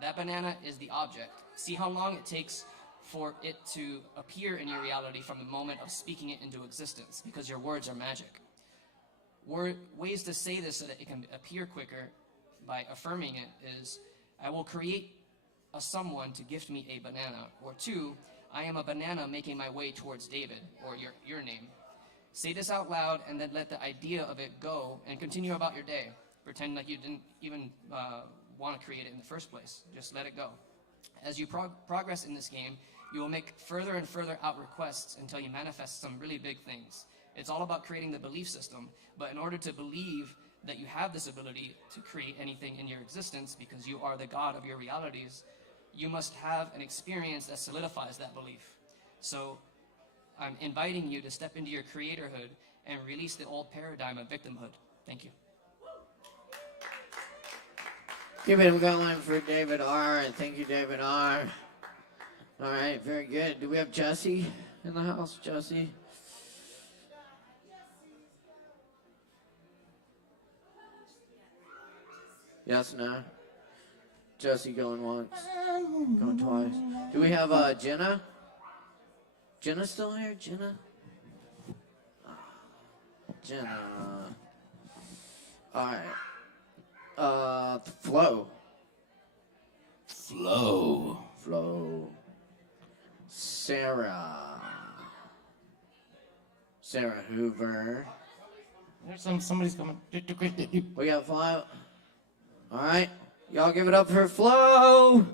That banana is the object. See how long it takes for it to appear in your reality from the moment of speaking it into existence, because your words are magic. Ways to say this so that it can appear quicker by affirming it is, I will create a someone to gift me a banana. Or two, I am a banana making my way towards David, or your name. Say this out loud and then let the idea of it go and continue about your day. Pretend like you didn't even want to create it in the first place. Just let it go. As you progress in this game, you will make further and further out requests until you manifest some really big things. It's all about creating the belief system, but in order to believe that you have this ability to create anything in your existence because you are the God of your realities, you must have an experience that solidifies that belief. So I'm inviting you to step into your creatorhood and release the old paradigm of victimhood. Thank you. Give it a good line for David R. Thank you, David R. All right, very good. Do we have Jesse in the house? Jesse? Yes, no? Jesse going once, going twice. Do we have Jenna? Jenna still here? Jenna? Jenna. Alright. Flo. Flo. Sarah. Sarah Hoover. There's somebody's coming. We got Flo. Alright. Y'all give it up for Flo.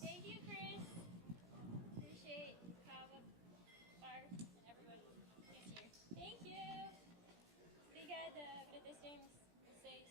Thank you, Chris. Appreciate Kava, Bar, everybody. Thank you. Obrigada por termos vocês.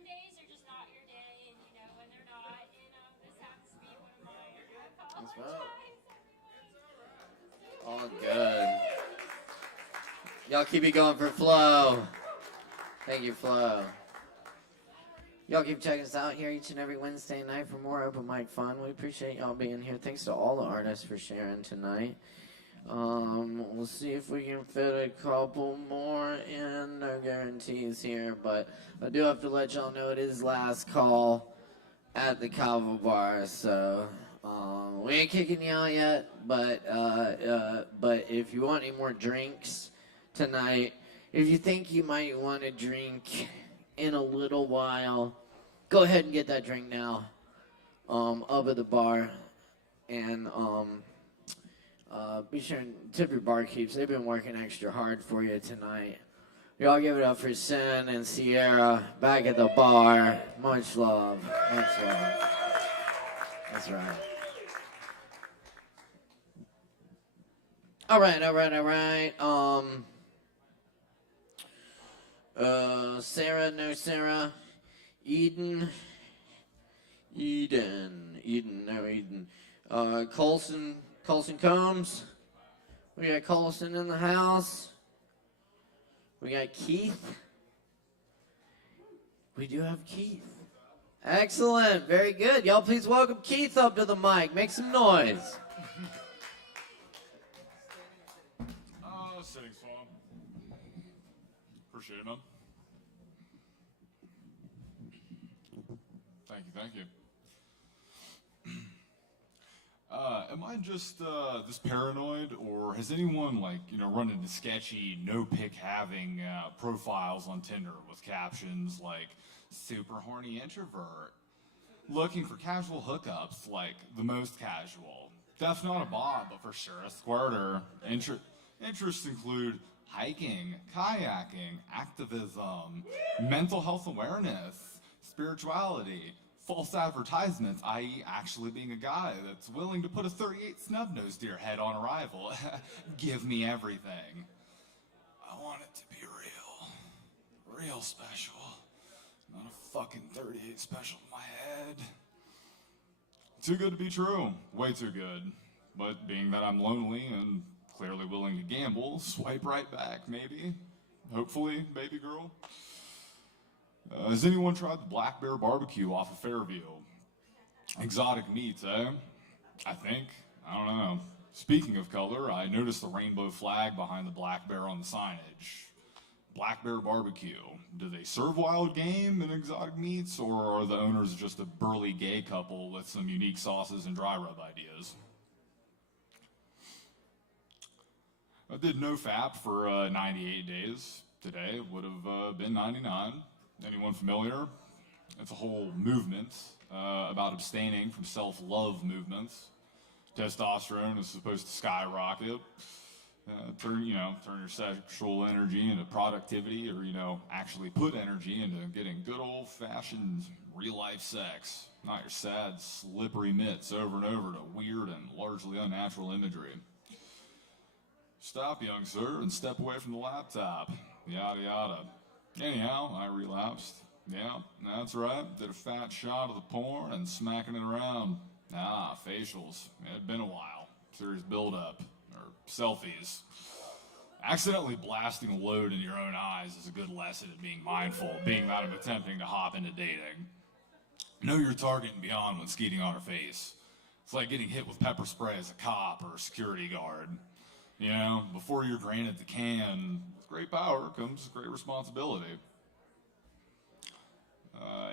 some days are just not your day, and you know when they're not, and this happens to be one of mine. I apologize, All good. Y'all keep it going for Flo. Thank you, Flo. Y'all keep checking us out here each and every Wednesday night for more open mic fun. We appreciate y'all being here. Thanks to all the artists for sharing tonight. We'll see if we can fit a couple more in. No guarantees here, but I do have to let y'all know it is last call at the Kava bar. So we ain't kicking you out yet, but if you want any more drinks tonight, if you think you might want a drink in a little while, go ahead and get that drink now up at the bar, and be sure and tip your barkeeps. They've been working extra hard for you tonight. Y'all give it up for Sen and Sierra back at the bar. Much love. Much love. That's right. All right. Sarah, no Sarah. Eden, no Eden. Colson Combs. We got Colson in the house. We got Keith. We do have Keith. Excellent. Very good. Y'all please welcome Keith up to the mic. Make some noise. Sitting's fun. Appreciate it, man. Thank you. Am I just this paranoid, or has anyone run into sketchy no-pick having profiles on Tinder with captions like "super horny introvert," looking for casual hookups like the most casual, "def not a bot but for sure a squirter." Interests include hiking, kayaking, activism, mental health awareness, spirituality, false advertisements, i.e. actually being a guy that's willing to put a 38 snub nose to your head on arrival. Give me everything. I want it to be real special, not a fucking 38 special in my head. Too good to be true, way too good. But being that I'm lonely and clearly willing to gamble, swipe right back, maybe. Hopefully, baby girl. Has anyone tried the Black Bear Barbecue off of Fairview? Exotic meats, eh? I think. I don't know. Speaking of color, I noticed the rainbow flag behind the Black Bear on the signage. Black Bear Barbecue. Do they serve wild game and exotic meats, or are the owners just a burly gay couple with some unique sauces and dry rub ideas? I did no FAP for 98 days. Today would have been 99. Anyone familiar? It's a whole movement about abstaining from self-love movements. Testosterone is supposed to skyrocket. Turn your sexual energy into productivity, or actually put energy into getting good old-fashioned real-life sex, not your sad, slippery mitts over and over to weird and largely unnatural imagery. Stop, young sir, and step away from the laptop. Yada yada. Anyhow, I relapsed. Yeah, that's right. Did a fat shot of the porn and smacking it around. Facials. It had been a while. Serious build-up. Or selfies. Accidentally blasting a load in your own eyes is a good lesson in being mindful, being that I'm attempting to hop into dating. Know your target and beyond when skeeting on her face. It's like getting hit with pepper spray as a cop or a security guard. Before you're granted the can, with great power comes great responsibility.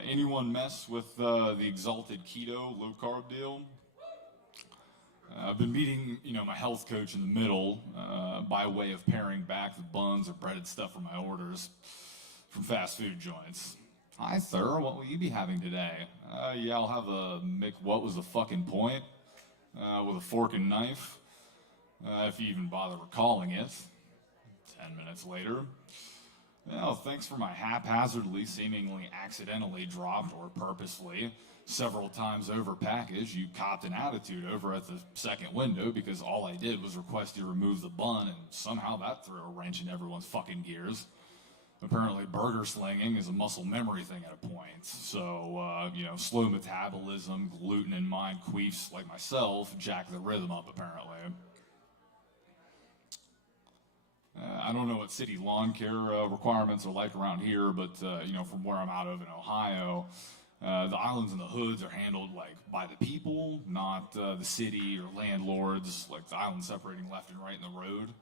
Anyone mess with the exalted keto low-carb deal? I've been meeting, my health coach in the middle by way of paring back the buns or breaded stuff from my orders from fast food joints. Hi, sir. What will you be having today? I'll have a MiC what was the fucking point with a fork and knife. If you even bother recalling it. 10 minutes later. Thanks for my haphazardly, seemingly accidentally dropped or purposefully several times over package. You copped an attitude over at the second window because all I did was request you remove the bun, and somehow that threw a wrench in everyone's fucking gears. Apparently, burger slinging is a muscle memory thing at a point. So, slow metabolism, gluten in mind queefs like myself jack the rhythm up, apparently. I don't know what city lawn care requirements are like around here, but, from where I'm out of in Ohio, the islands and the hoods are handled like by the people, not the city or landlords, like the island separating left and right in the road.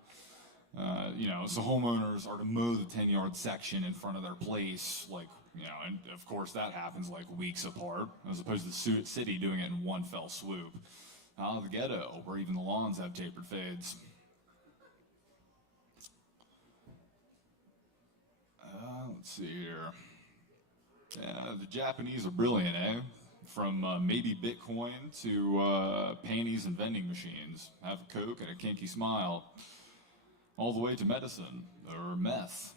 So homeowners are to mow the 10-yard section in front of their place, and of course that happens like weeks apart, as opposed to the city doing it in one fell swoop. The ghetto, where even the lawns have tapered fades. Let's see here. Yeah, the Japanese are brilliant, eh? From maybe Bitcoin to panties and vending machines. Have a Coke and a kinky smile. All the way to medicine, or meth.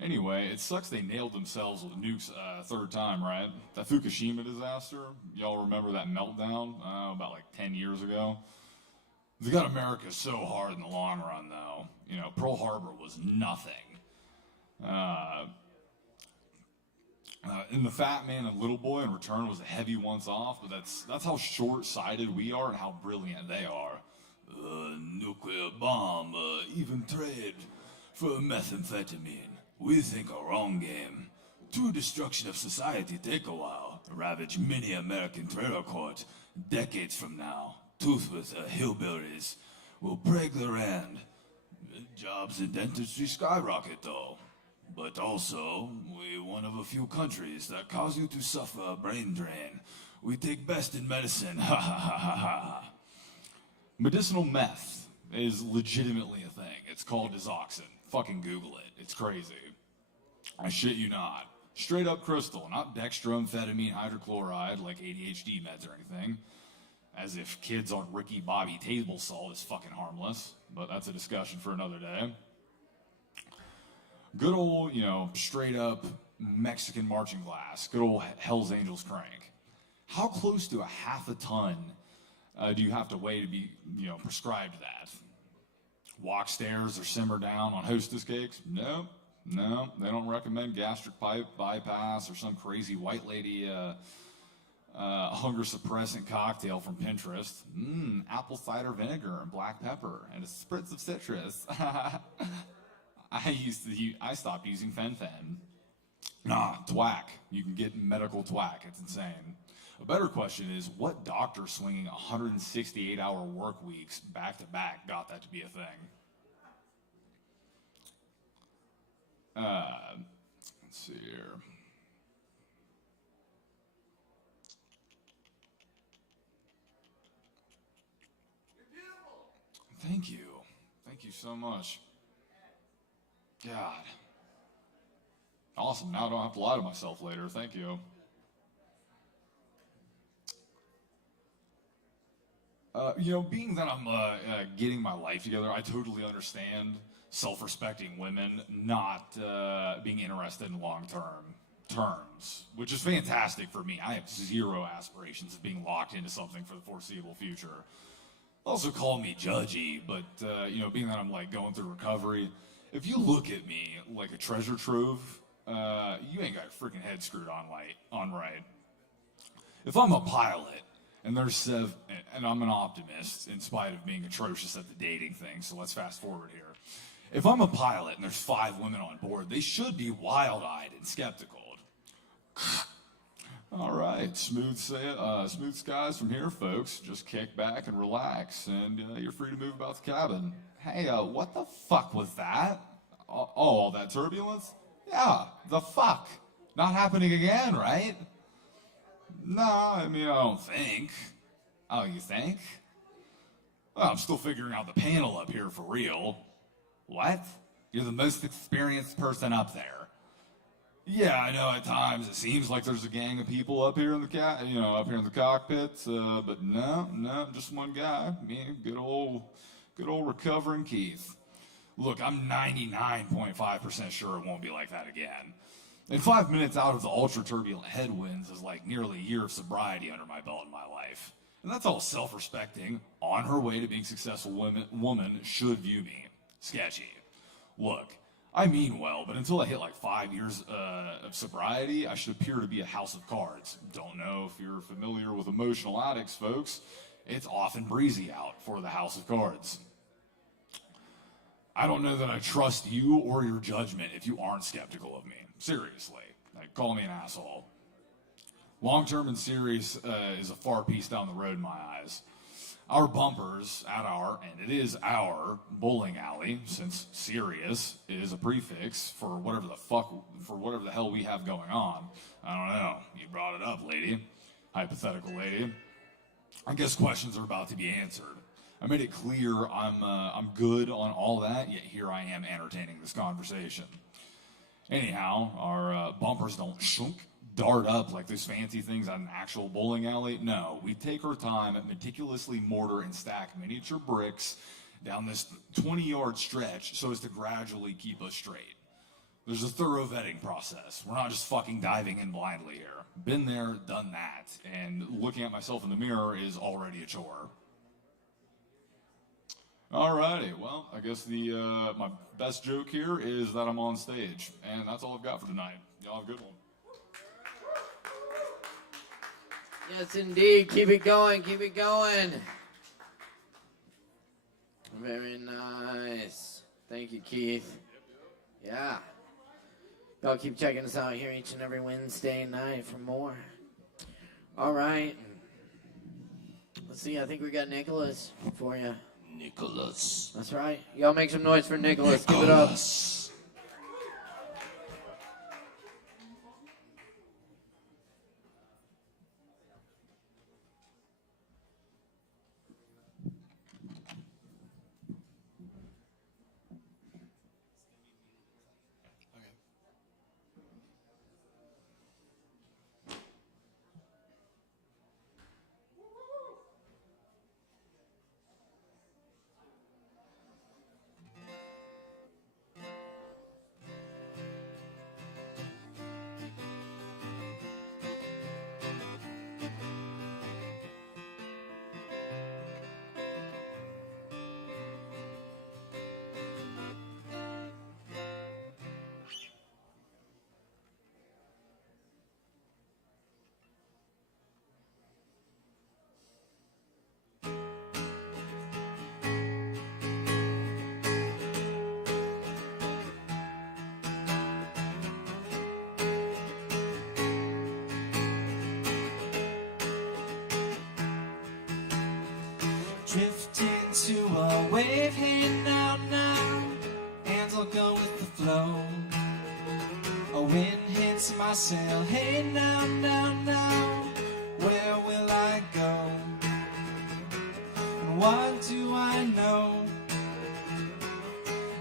Anyway, it sucks they nailed themselves with nukes third time, right? That Fukushima disaster, y'all remember that meltdown about like 10 years ago? They got America so hard in the long run, though. Pearl Harbor was nothing. And the Fat Man and Little Boy in return was a heavy once off, but that's how short-sighted we are and how brilliant they are. Nuclear bomb, even trade for methamphetamine. We think our own game. True destruction of society take a while. Ravage many American trailer courts. Decades from now, toothless hillbillies will break the land. Jobs in dentistry skyrocket though. But also, we're one of a few countries that cause you to suffer a brain drain. We take best in medicine, ha ha ha ha ha. Medicinal meth is legitimately a thing. It's called Disoxin. Fucking Google it. It's crazy. I shit you not. Straight up crystal, not dextroamphetamine hydrochloride like ADHD meds or anything. As if kids on Ricky Bobby table salt is fucking harmless. But that's a discussion for another day. Good old, straight up Mexican marching glass. Good old Hell's Angels crank. How close to a half a ton do you have to weigh to be, prescribed that? Walk stairs or simmer down on Hostess cakes? No, they don't recommend gastric bypass or some crazy white lady hunger suppressant cocktail from Pinterest. Apple cider vinegar and black pepper and a spritz of citrus. I stopped using fen-phen. Nah, twack. You can get medical twack. It's insane. A better question is, what doctor swinging 168-hour work weeks back to back got that to be a thing? Let's see here. Thank you. Thank you so much. God. Awesome. Now I don't have to lie to myself later. Thank you. Being that I'm getting my life together, I totally understand self-respecting women not being interested in long-term terms, which is fantastic for me. I have zero aspirations of being locked into something for the foreseeable future. Also call me judgy, but, being that I'm going through recovery, if you look at me like a treasure trove, you ain't got your freaking head screwed on right. If I'm a pilot, and and I'm an optimist in spite of being atrocious at the dating thing, so let's fast forward here. If I'm a pilot and there's 5 women on board, they should be wild-eyed and skeptical. All right, smooth skies from here, folks. Just kick back and relax, and you're free to move about the cabin. Hey, what the fuck was that? All that turbulence? Yeah, the fuck. Not happening again, right? No, I don't think. Oh, you think? Well, I'm still figuring out the panel up here for real. What? You're the most experienced person up there. Yeah, I know at times it seems like there's a gang of people up here in the cockpit, but no, just one guy. Me, good old recovering Keith. Look, I'm 99.5% sure it won't be like that again. And 5 minutes out of the ultra-turbulent headwinds is like nearly a year of sobriety under my belt in my life. And that's all self-respecting, on her way to being a successful woman should view me. Sketchy. Look, I mean well, but until I hit like 5 years of sobriety, I should appear to be a house of cards. Don't know if you're familiar with emotional addicts, folks. It's often breezy out for the house of cards. I don't know that I trust you or your judgment if you aren't skeptical of me. Seriously. Like, call me an asshole. Long-term and serious is a far piece down the road in my eyes. Our bumpers at our, and it is our, bowling alley, since serious is a prefix for whatever the hell we have going on. I don't know. You brought it up, lady. Hypothetical lady. I guess questions are about to be answered. I made it clear I'm good on all that, yet here I am entertaining this conversation. Anyhow, our bumpers don't dart up like those fancy things on an actual bowling alley. No, we take our time and meticulously mortar and stack miniature bricks down this 20-yard stretch so as to gradually keep us straight. There's a thorough vetting process. We're not just fucking diving in blindly here. Been there, done that, and looking at myself in the mirror is already a chore. Alrighty, well, I guess my best joke here is that I'm on stage, and that's all I've got for tonight. Y'all have a good one. Yes, indeed. Keep it going. Keep it going. Very nice. Thank you, Keith. Yeah. Y'all keep checking us out here each and every Wednesday night for more. All right. Let's see. I think we got Nicholas for you. Nicholas. That's right. Y'all make some noise for Nicholas. Give it up. Drift into a wave, hey now, now, and I'll go with the flow. A wind hits my sail, hey now, now, now, where will I go? And what do I know?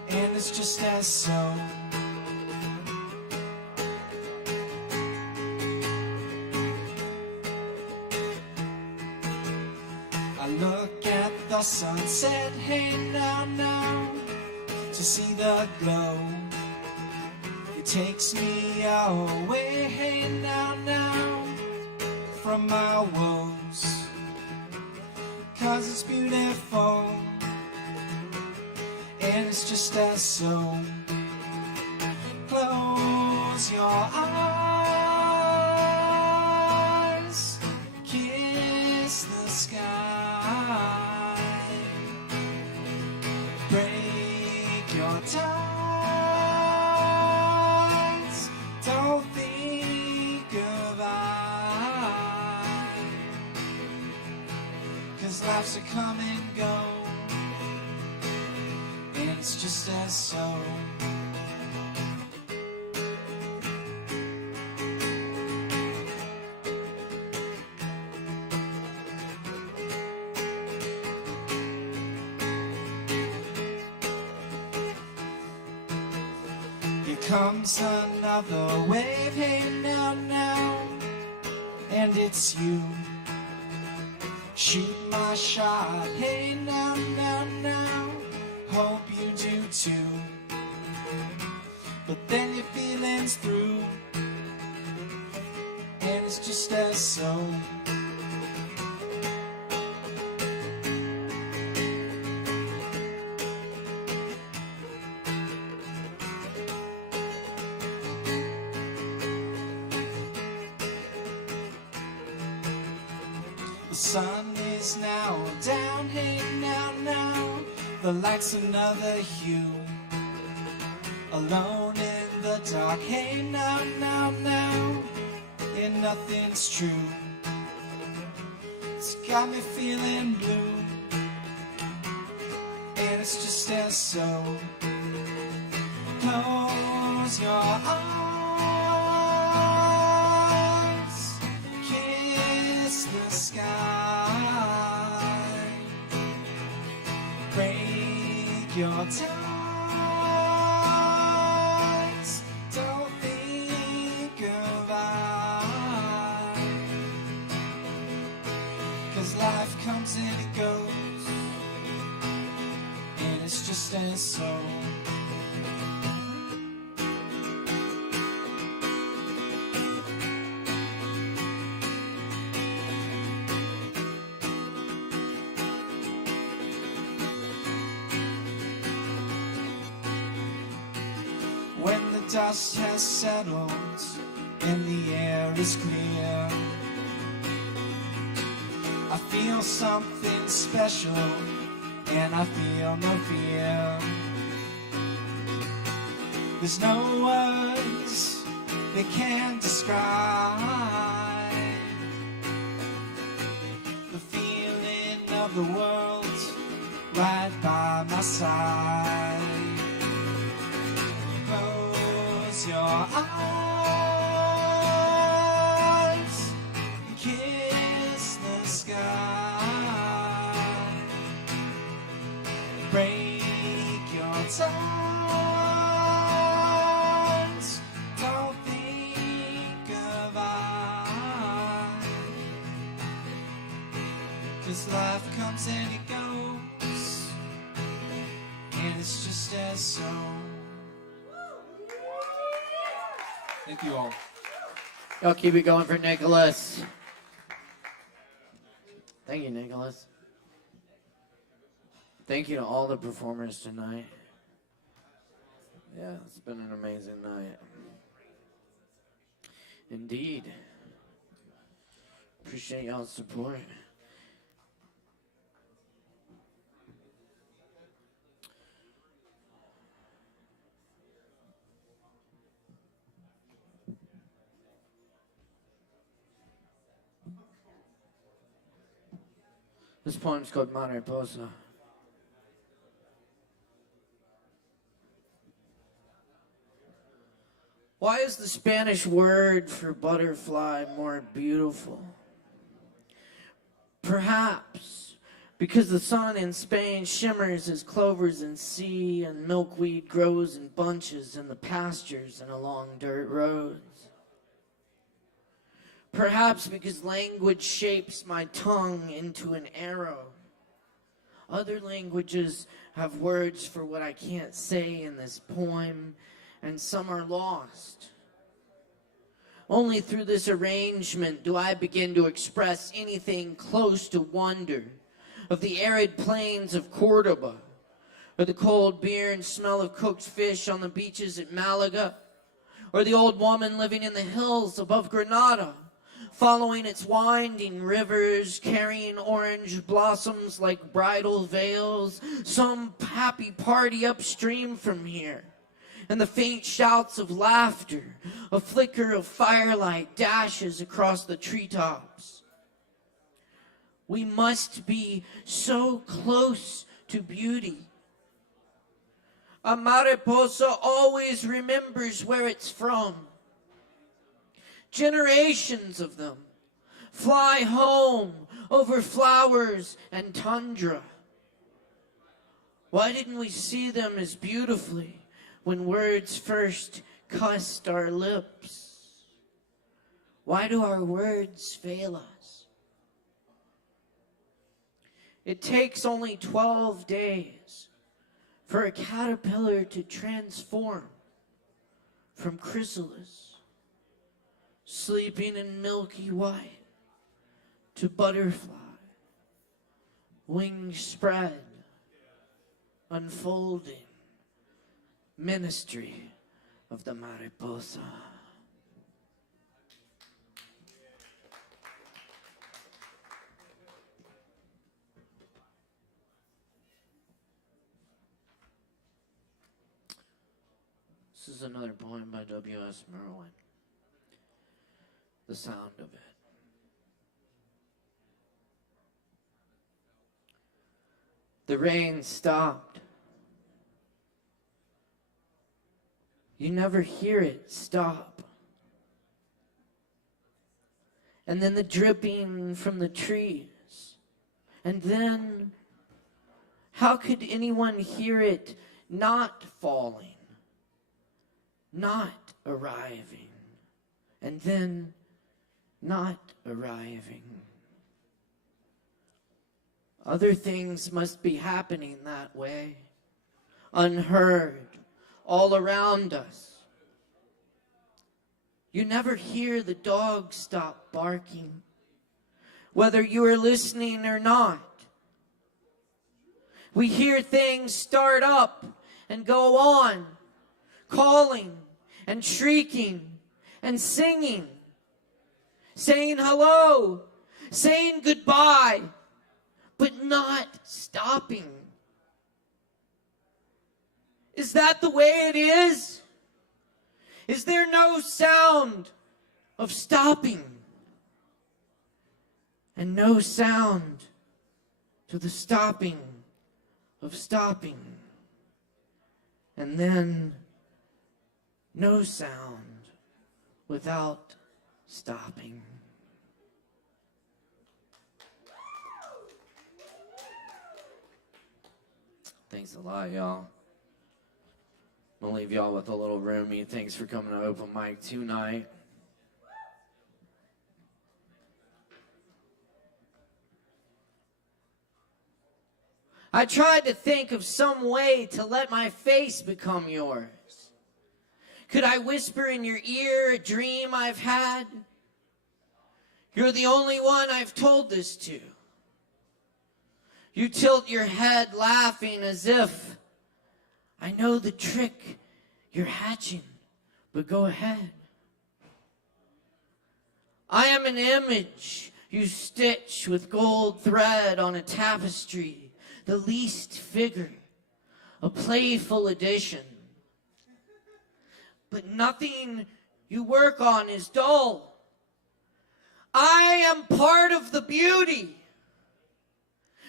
And it's just as so. I look at the sunset, hey now, now, to see the glow. It takes me away, hey now, now, from my woes. 'Cause it's beautiful, and it's just as so. Close your eyes, kiss the sky, break your ties, don't think of I, 'cause life's a come and go, and it's just as so. Comes another wave, hey now, now, and it's you. Shoot my shot, hey now, now, now, hope you do too. But then your feeling's through, and it's just as so. The sun is now down, hey now, the light's another hue. Alone in the dark, hey now, and nothing's true. It's got me feeling blue, and it's just as so. Close your eyes, kiss the sky, break your ties, don't think of I, 'cause life comes and it goes, and it's just as so. When the dust has settled and the air is clear, I feel something special and I feel no fear. There's no words that can describe the feeling of the world right by my side. Close your eyes, kiss the sky, break your ties, don't think of I, 'cause life comes and it goes, and it's just as so. Thank you all. Y'all keep it going for Nicholas. Thank you, Nicholas. Thank you to all the performers tonight. Yeah, it's been an amazing night. Indeed. Appreciate y'all's support. This poem's called Mariposa. Why is the Spanish word for butterfly more beautiful? Perhaps because the sun in Spain shimmers as clovers in sea and milkweed grows in bunches in the pastures and along dirt roads. Perhaps because language shapes my tongue into an arrow. Other languages have words for what I can't say in this poem, and some are lost. Only through this arrangement do I begin to express anything close to wonder of the arid plains of Cordoba, or the cold beer and smell of cooked fish on the beaches at Malaga, or the old woman living in the hills above Granada, following its winding rivers, carrying orange blossoms like bridal veils, some happy party upstream from here, and the faint shouts of laughter, a flicker of firelight dashes across the treetops. We must be so close to beauty. A mariposa always remembers where it's from. Generations of them fly home over flowers and tundra. Why didn't we see them as beautifully when words first cussed our lips? Why do our words fail us? It takes only 12 days for a caterpillar to transform from chrysalis, sleeping in milky white, to butterfly, wings spread, unfolding, ministry of the mariposa. This is another poem by W.S. Merwin. The sound of it. The rain stopped. You never hear it stop. And then the dripping from the trees. And then, how could anyone hear it not falling, not arriving, and then not arriving? Other things must be happening that way, unheard, all around us. You never hear the dog stop barking, whether you are listening or not. We hear things start up and go on, calling and shrieking and singing, saying hello, saying goodbye, but not stopping. Is that the way it is? Is there no sound of stopping? And no sound to the stopping of stopping. And then no sound without stopping. Thanks a lot, y'all. I'm gonna leave y'all with a little roomy. Thanks for coming to open mic tonight. I tried to think of some way to let my face become yours. Could I whisper in your ear a dream I've had? You're the only one I've told this to. You tilt your head laughing as if I know the trick you're hatching, but go ahead. I am an image you stitch with gold thread on a tapestry. The least figure, a playful addition. But nothing you work on is dull. I am part of the beauty.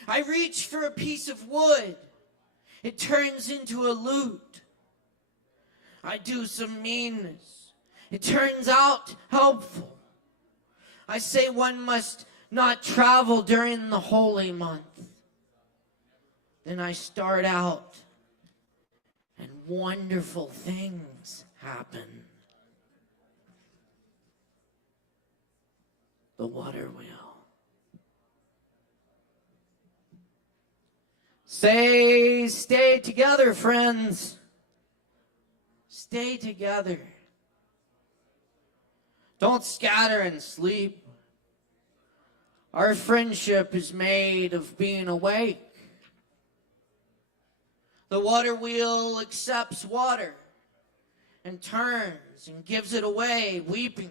I reach for a piece of wood. It turns into a lute. I do some meanness. It turns out helpful. I say one must not travel during the holy month. Then I start out, and wonderful things happen. The water wheel. Say, stay together, friends. Stay together. Don't scatter and sleep. Our friendship is made of being awake. The water wheel accepts water and turns and gives it away, weeping.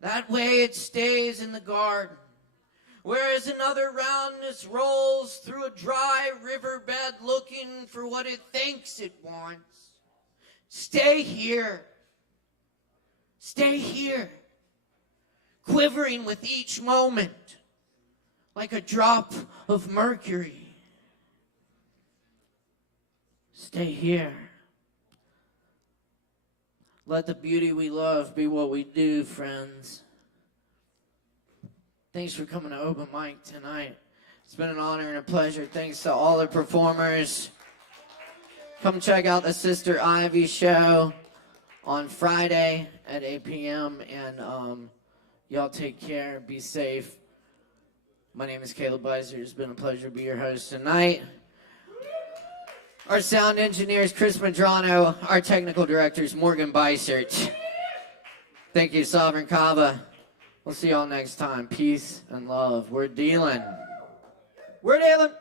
That way it stays in the garden, whereas another roundness rolls through a dry riverbed looking for what it thinks it wants. Stay here. Stay here, quivering with each moment like a drop of mercury. Stay here. Let the beauty we love be what we do, friends. Thanks for coming to open mic tonight. It's been an honor and a pleasure. Thanks to all the performers. Come check out the Sister Ivy show on Friday at 8 p.m. And y'all take care. Be safe. My name is Caleb Beissert. It's been a pleasure to be your host tonight. Our sound engineer is Chris Madrano. Our technical director is Morgan Beissert. Thank you, Sovereign Kava. We'll see y'all next time. Peace and love. We're dealing. We're dealing.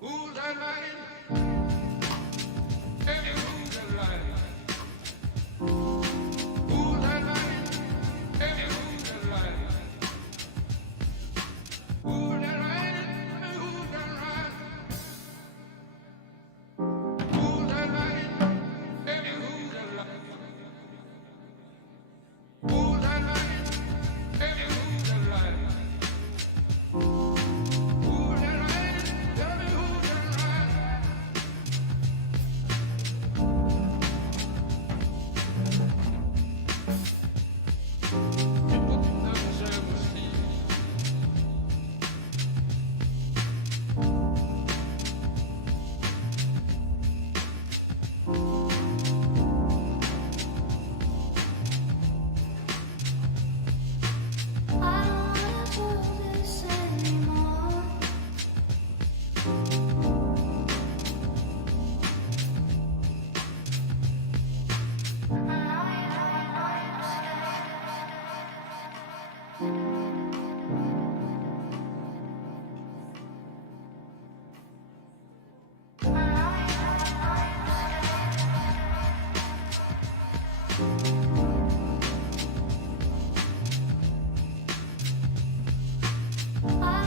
Who's that man? I